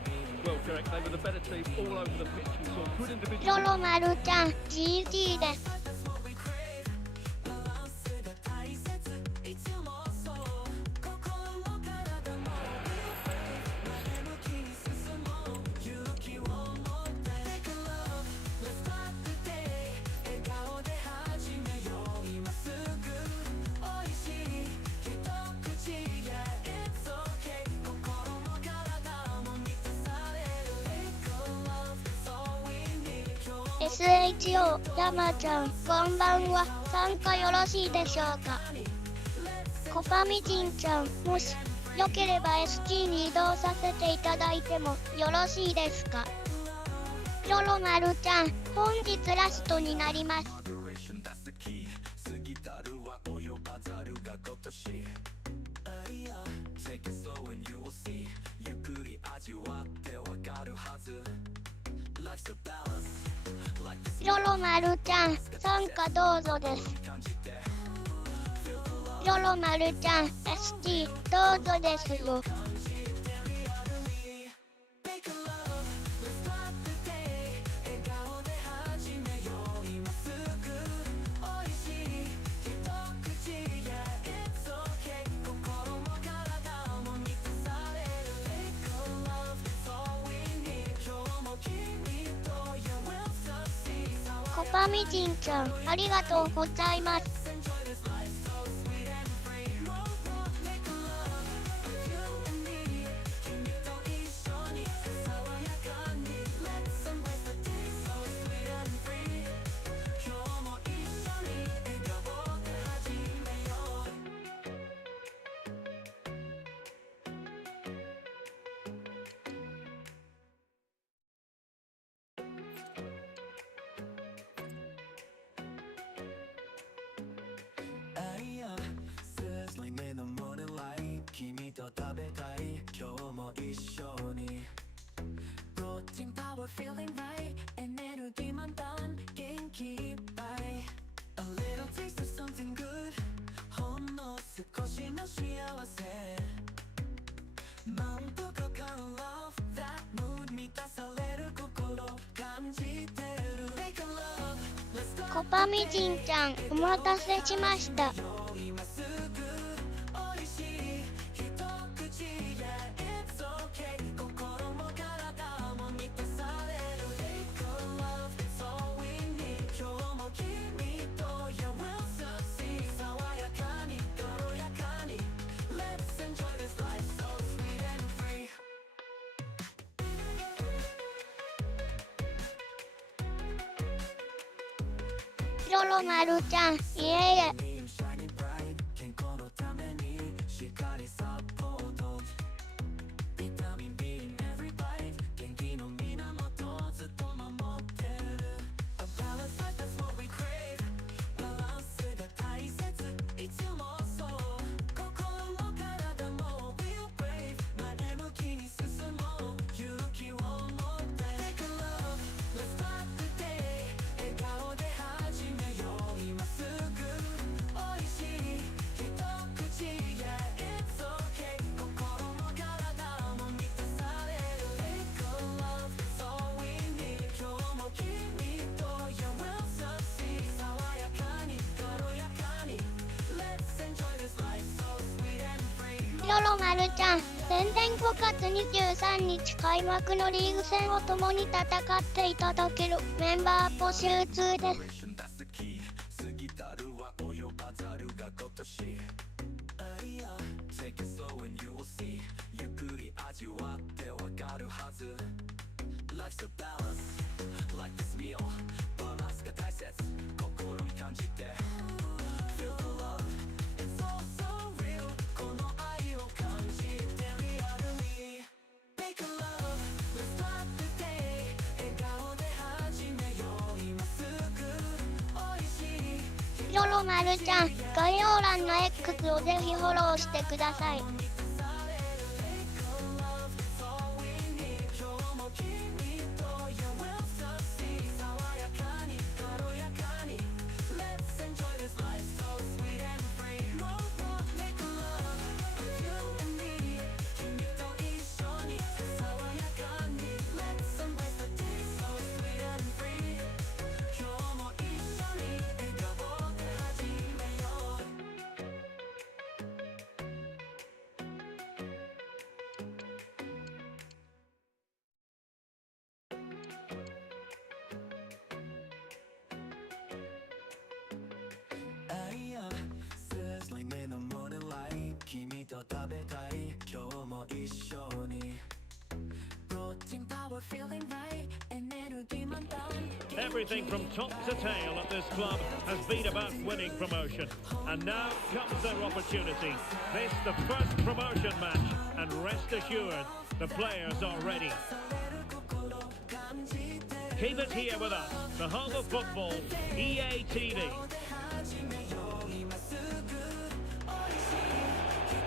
Well, correct. They were the better team all over the pitch. We saw good ロ individual. ロマルちゃん GG です。SHO 山ちゃんこんばんは。参加よろしいでしょうか。コパミジンちゃんもしよければ SG に移動させていただいてもよろしいですか。ロロマルちゃん本日ラストになります。ロロマルちゃん参加どうぞです。ロロマルちゃん ST どうぞですよ。コパミジンちゃんありがとうございます。君と食べたい今日も一緒に Protein power feeling right エネルギー満タン元気いっぱい A little taste of something good ほんの少しの幸せなんとか感 love that mood 満たされる心感じてる Make a love Let's go コパミジンちゃんお待たせしました。今すぐ美味しい一口 Yeah it's okay 心も体も満たされる Take a love It's all we need 今日も君と Yeah we'll succeed 爽やかに軽やかに Let's enjoy this life so sweet and free ロロマルちゃんいえいえ。Shining bright 健康のためにしっかりサポートビタミン B in every bite 元気の源ずっと守ってる A balanced life that's what we crave バランスが大切いつもそう心も体も We'll brave 前向きに進もう勇気を持って Take a love Let's start the day 笑顔で始めよう今すぐ美味しい一口 Yeah it's okay 心も体も満たされる Take a love It's all we need 今日も君と Yeah we'll succeed 爽やかに軽やかに Let's enjoy this life so sweet and free ロロマルちゃん宣伝5月23日開幕のリーグ戦を共に戦っていただけるメンバー募集中です。That's the key 過ぎたるは及ばざるが今年 Take it slow and you will see ゆっくり味わってわかるはず Life's a balance like this meal バランスが大切心に感じて Feel the love It's all so real この愛を感じてリアルに Make a love Let's start the day 笑顔で始めよう今すぐ美味しいロロマルちゃん概要欄の X をぜひフォローしてください。Let's enjoy this life so sweet and free. ト食べたい今日も一緒に Protein power feeling right エネルギー満タン Everything from top to tail at this club has been about winning promotion. And now comes their opportunity. This the first promotion match, and rest assured, the players are ready. Keep it here with us, the home of football, EA TV.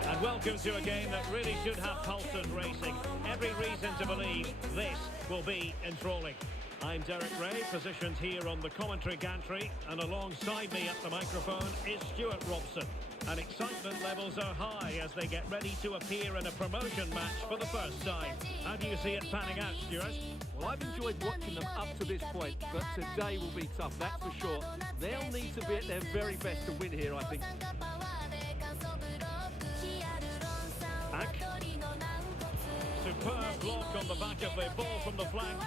And welcome to a game that really should have pulses racing. Every reason to believe this will be enthralling. I'm Derek Ray, positioned here on the commentary gantry, and alongside me at the microphone is Stuart Robson. And excitement levels are high as they get ready to appear in a promotion match for the first time. How do you see it panning out, Stuart? Well, I've enjoyed watching them up to this point, but today will be tough, that's for sure. They'll need to be at their very best to win here, I think. Back. Superb block on the back of the ball from the flank.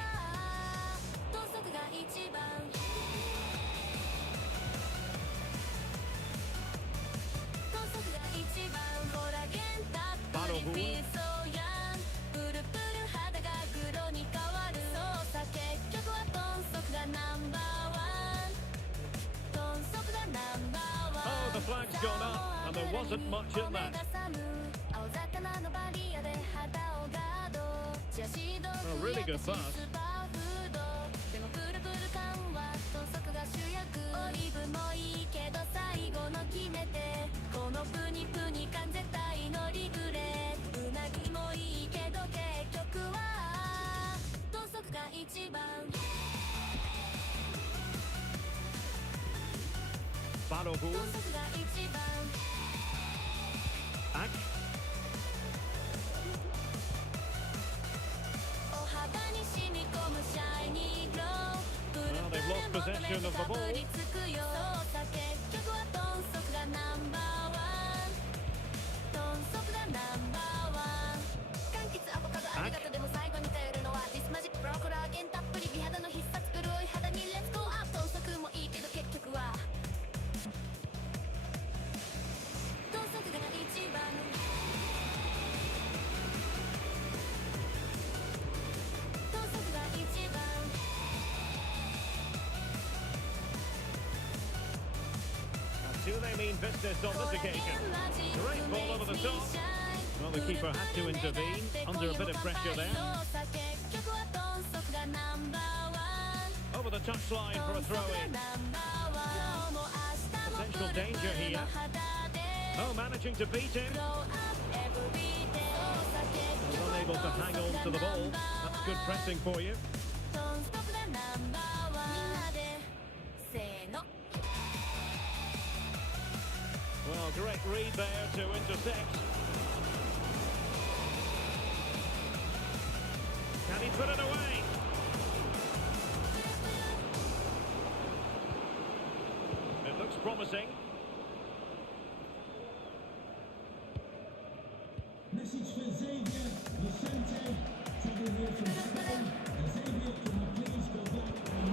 Oh, the flag's gone up, and there wasn't much in that. A really good pass. Balogun. Back. Well, they've lost possession of the ball. Do they mean business on this occasion? Great ball over the top. Well, the keeper had to intervene under a bit of pressure there. Over the touchline for a throw-in. Potential danger here. Oh, managing to beat him. Unable to hang on to the ball. That's good pressing for you. Well, great read there to intercept. Can he put it away? It looks promising. Message for Xavier Vicente, travel here from Spain. Xavier, can you please go back and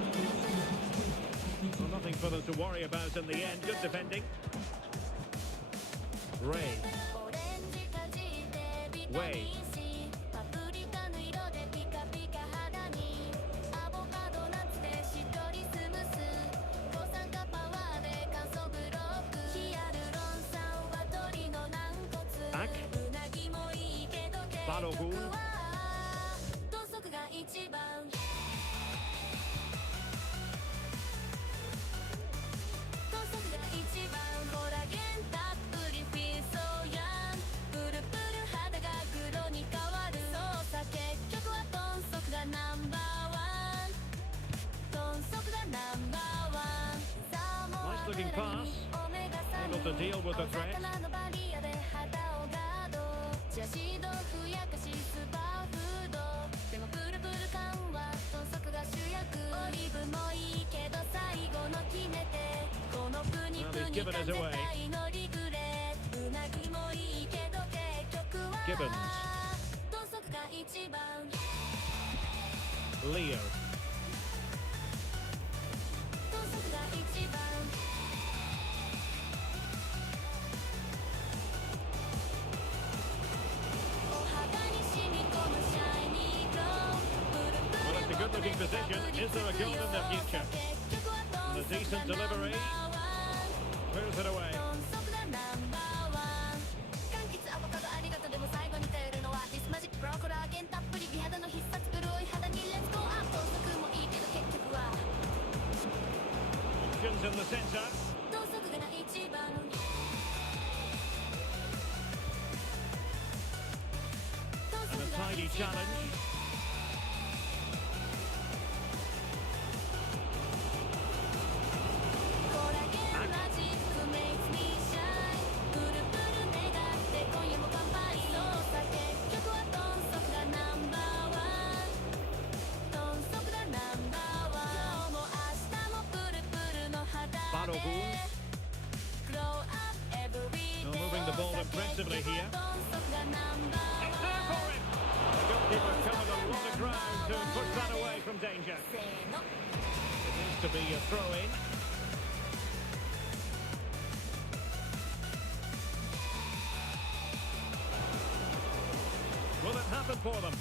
Well, nothing for them to worry about in the end. Good defending. Ray. Way. Back. Balogun. Nice looking pass. Able to deal with the threat. Well, he's given it away. Gibbons. Leo. looking position. Is there a goal in the future? And a decent delivery. Clears it away. プロコラーゲンたっぷり美肌の必殺潤い肌にレッツゴーアップ高速もいいけど結局は Options in the centre. 高速がない一番 And a tidy challenge. Moving the ball impressively here. It's there for him. The goalkeeper covered a lot of ground to push that away from danger. It needs to be a throw-in. Will it happen for them?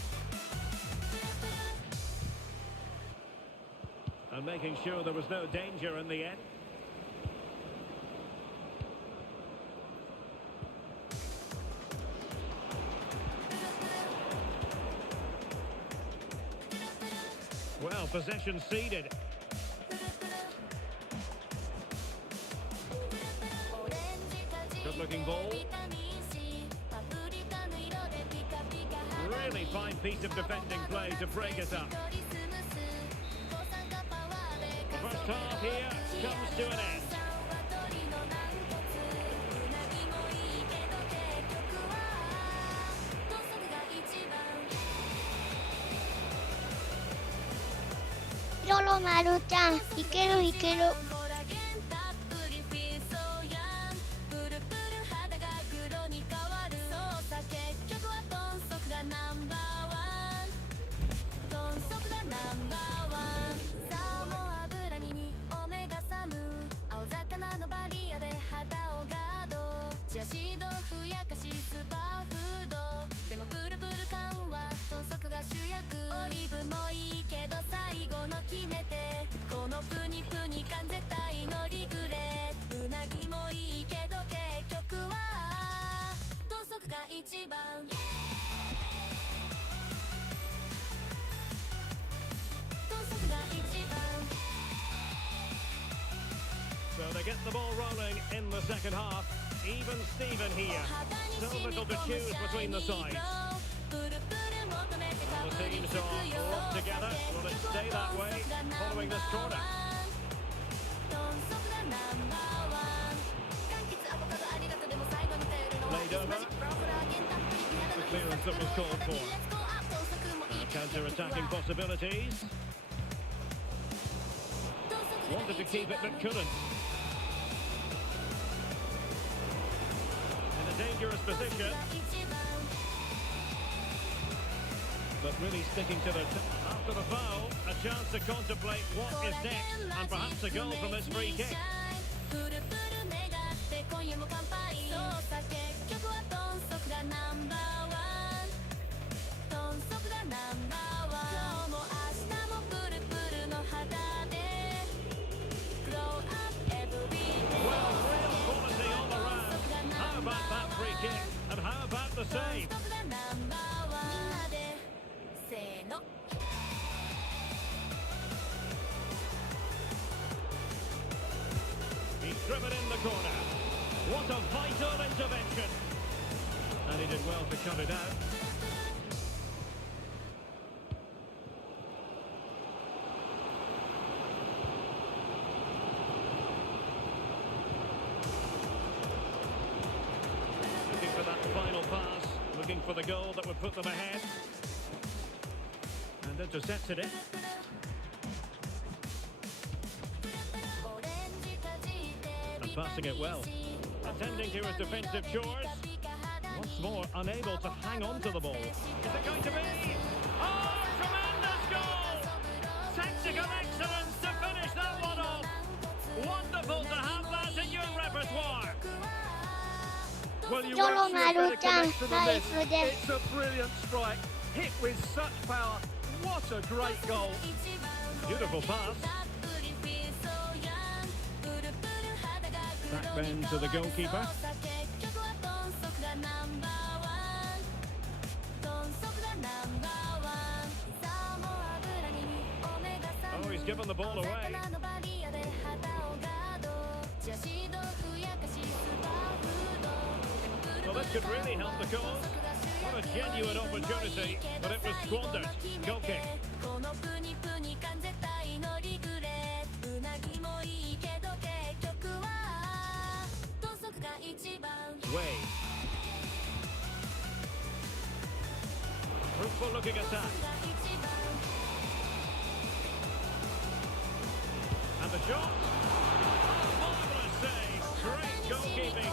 And making sure there was no danger in the end. Well, possession ceded. Good-looking ball. Really fine piece of defending play to break it up. The first half here comes to an end. Rolo Maru-chan, いけるいける。オリーブもいいけど最後の決めてこのプニプニ感絶対のリグレうなぎもいいけど結局は豚足が一番豚足が一番 So they get the ball rolling in the second half. Even Steven here. So little to choose between the sides. The teams are locked together. Will it stay that way following this corner? Laid over. The clearance that was called for. Counter-attacking possibilities. Wanted to keep it but couldn't. In a dangerous position. But really sticking to the after the foul, a chance to contemplate what is next and perhaps a goal from this free kick. Well, real quality all around. How about that free kick? And how about the save? He's driven in the corner. What a vital intervention. And he did well to cut it out. Looking for that final pass. Looking for the goal that would put them ahead. And intercepted it. And passing it well. Attending to his defensive chores. Once more, unable to hang on to the ball. Is it going to be? Oh, tremendous goal! Tactical excellence to finish that one off. Wonderful to have that in your repertoire. Well, you ジョ won't ロ see マ a ル better ちゃん connection ナ than イ this. スです It's a brilliant strike, hit with such power. What a great goal. Beautiful pass. Back bend to the goalkeeper. Oh, he's given the ball away. Well, this could really help the cause. What a genuine opportunity, but it was squandered. Goal kick. Way. Fruitful looking attack. And the shot. Oh, marvellous save. Great goalkeeping.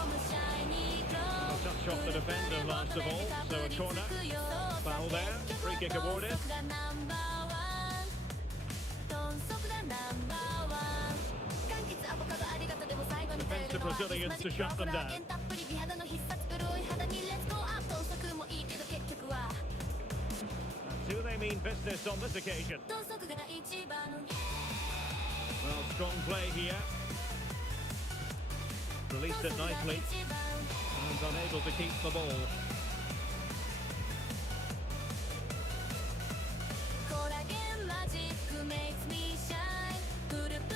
A touch off the defender last of all, so a corner. Foul there. Free kick awarded. Defensive Brazilians to shut them down. Do they mean business on this occasion? Well, strong play here. Released it nicely. And unable to keep the ball.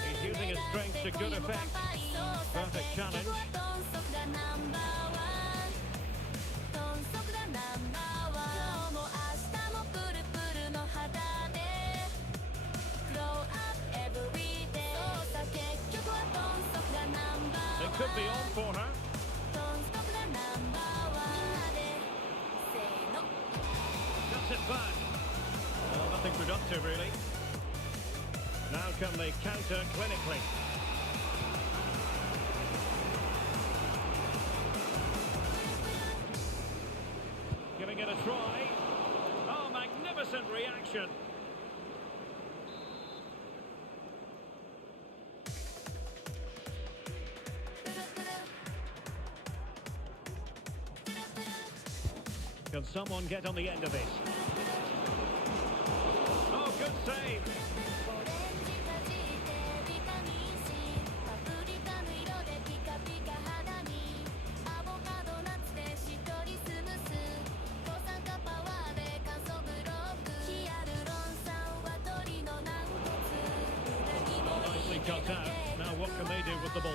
He's using his strength to good effect. Perfect challenge. It could be on for her. Cuts it back. Well, nothing productive, really. Now can they counter clinically? Giving it a try. Oh, magnificent reaction. Can someone get on the end of this? Oh, good save. Nicely cut out. Now what can they do with the ball?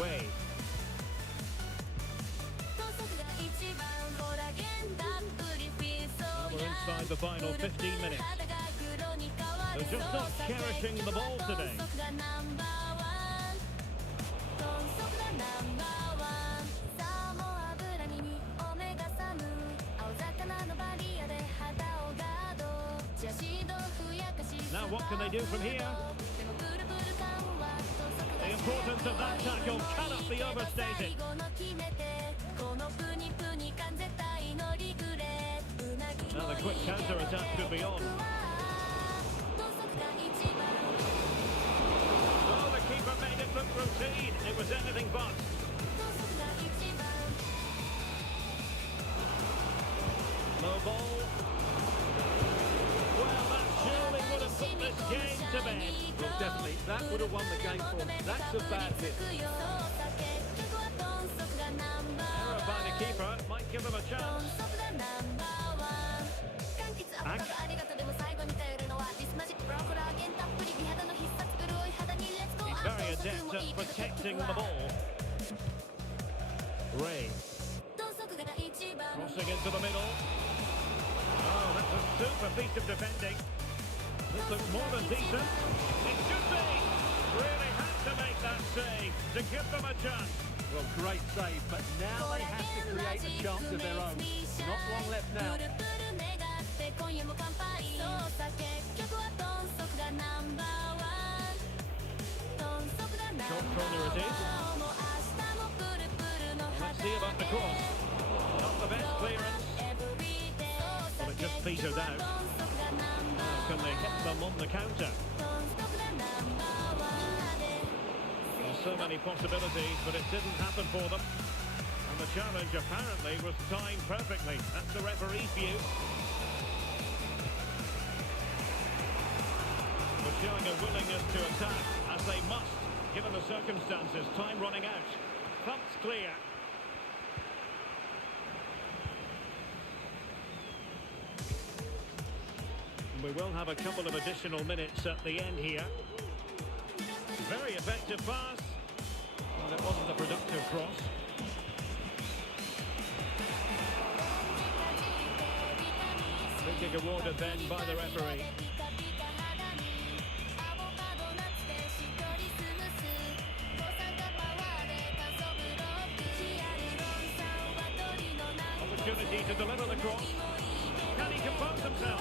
Way. Now we're inside the final 15 minutes. They're just not cherishing the ball today. Now what can they do from here? The importance of that tackle cannot be overstated. Now the quick counter-attack could be on. Oh, the keeper made it look routine. It was anything but. Low ball. Well, that surely would have put this game to bed. Well, definitely, that would have won the game for them. That's a bad hit. Error by the keeper might give them a chance. He's very adept at protecting the ball. Ray. Crossing into the middle. Oh, that's a super piece of defending. This looks more than decent. It should be. Really had to make that save to give them a chance. Well, great save, but now they have to create a chance of their own. Not long left now. Short corner it is. Let's see about the cross. Not the best clearance. But it just petered out. Now can they hit them on the counter? Well, so many possibilities, but it didn't happen for them. And the challenge apparently was timed perfectly. That's the referee's view. But showing a willingness to attack, as they must, given the circumstances. Time running out. Thump's clear. We will have a couple of additional minutes at the end here. Very effective pass. Well, it wasn't a productive cross. Free kick awarded then by the referee. Opportunity to deliver the cross. Can he compose himself?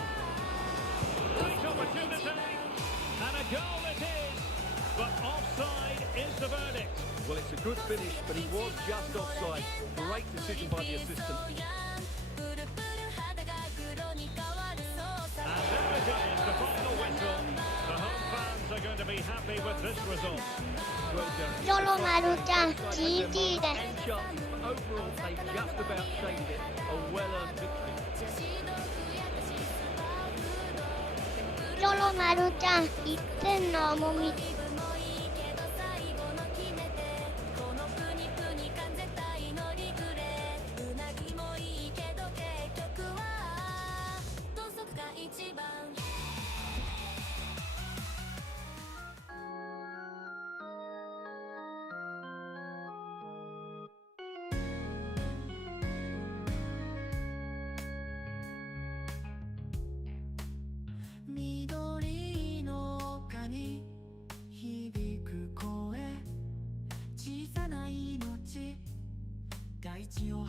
Great opportunity, and a goal it is, but offside is the verdict. Well, it's a good finish, but he was just offside. Great decision by the assistant. And there it is, the final whistle. The home fans are going to be happy with this result. Well done. ヨロマルちゃん GG で And chances, but overall they just about shaded it. A well-earned victory. すヨロマルちゃん1点の重み緑の丘に響く声小さな命大地を育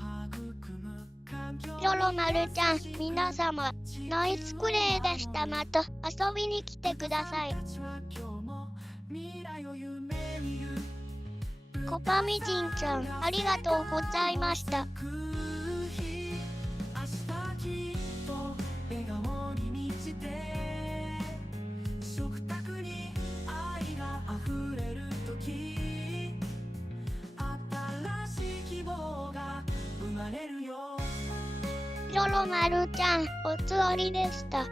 む環境ヨロマルちゃん皆様ナイスプレーでした。また遊びに来てください。たちは今日も未来を夢見るコパミジンちゃんありがとうございました。明日きっと笑顔に満ちて食卓に愛が溢れる時新しい希望が生まれるよヨロマルちゃんおつわりでした。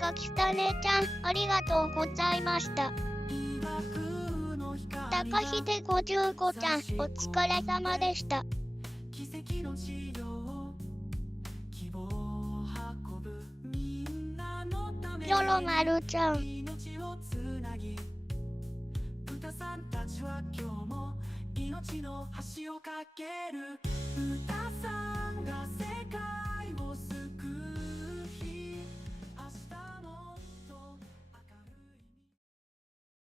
かきたねちゃんありがとうございました。医学の光高秀55ちゃんお疲れ様でした。奇跡の治療希望を運ぶみんなのためにヨロマルちゃん命をつなぎ豚さんたちは今日も命の橋を架ける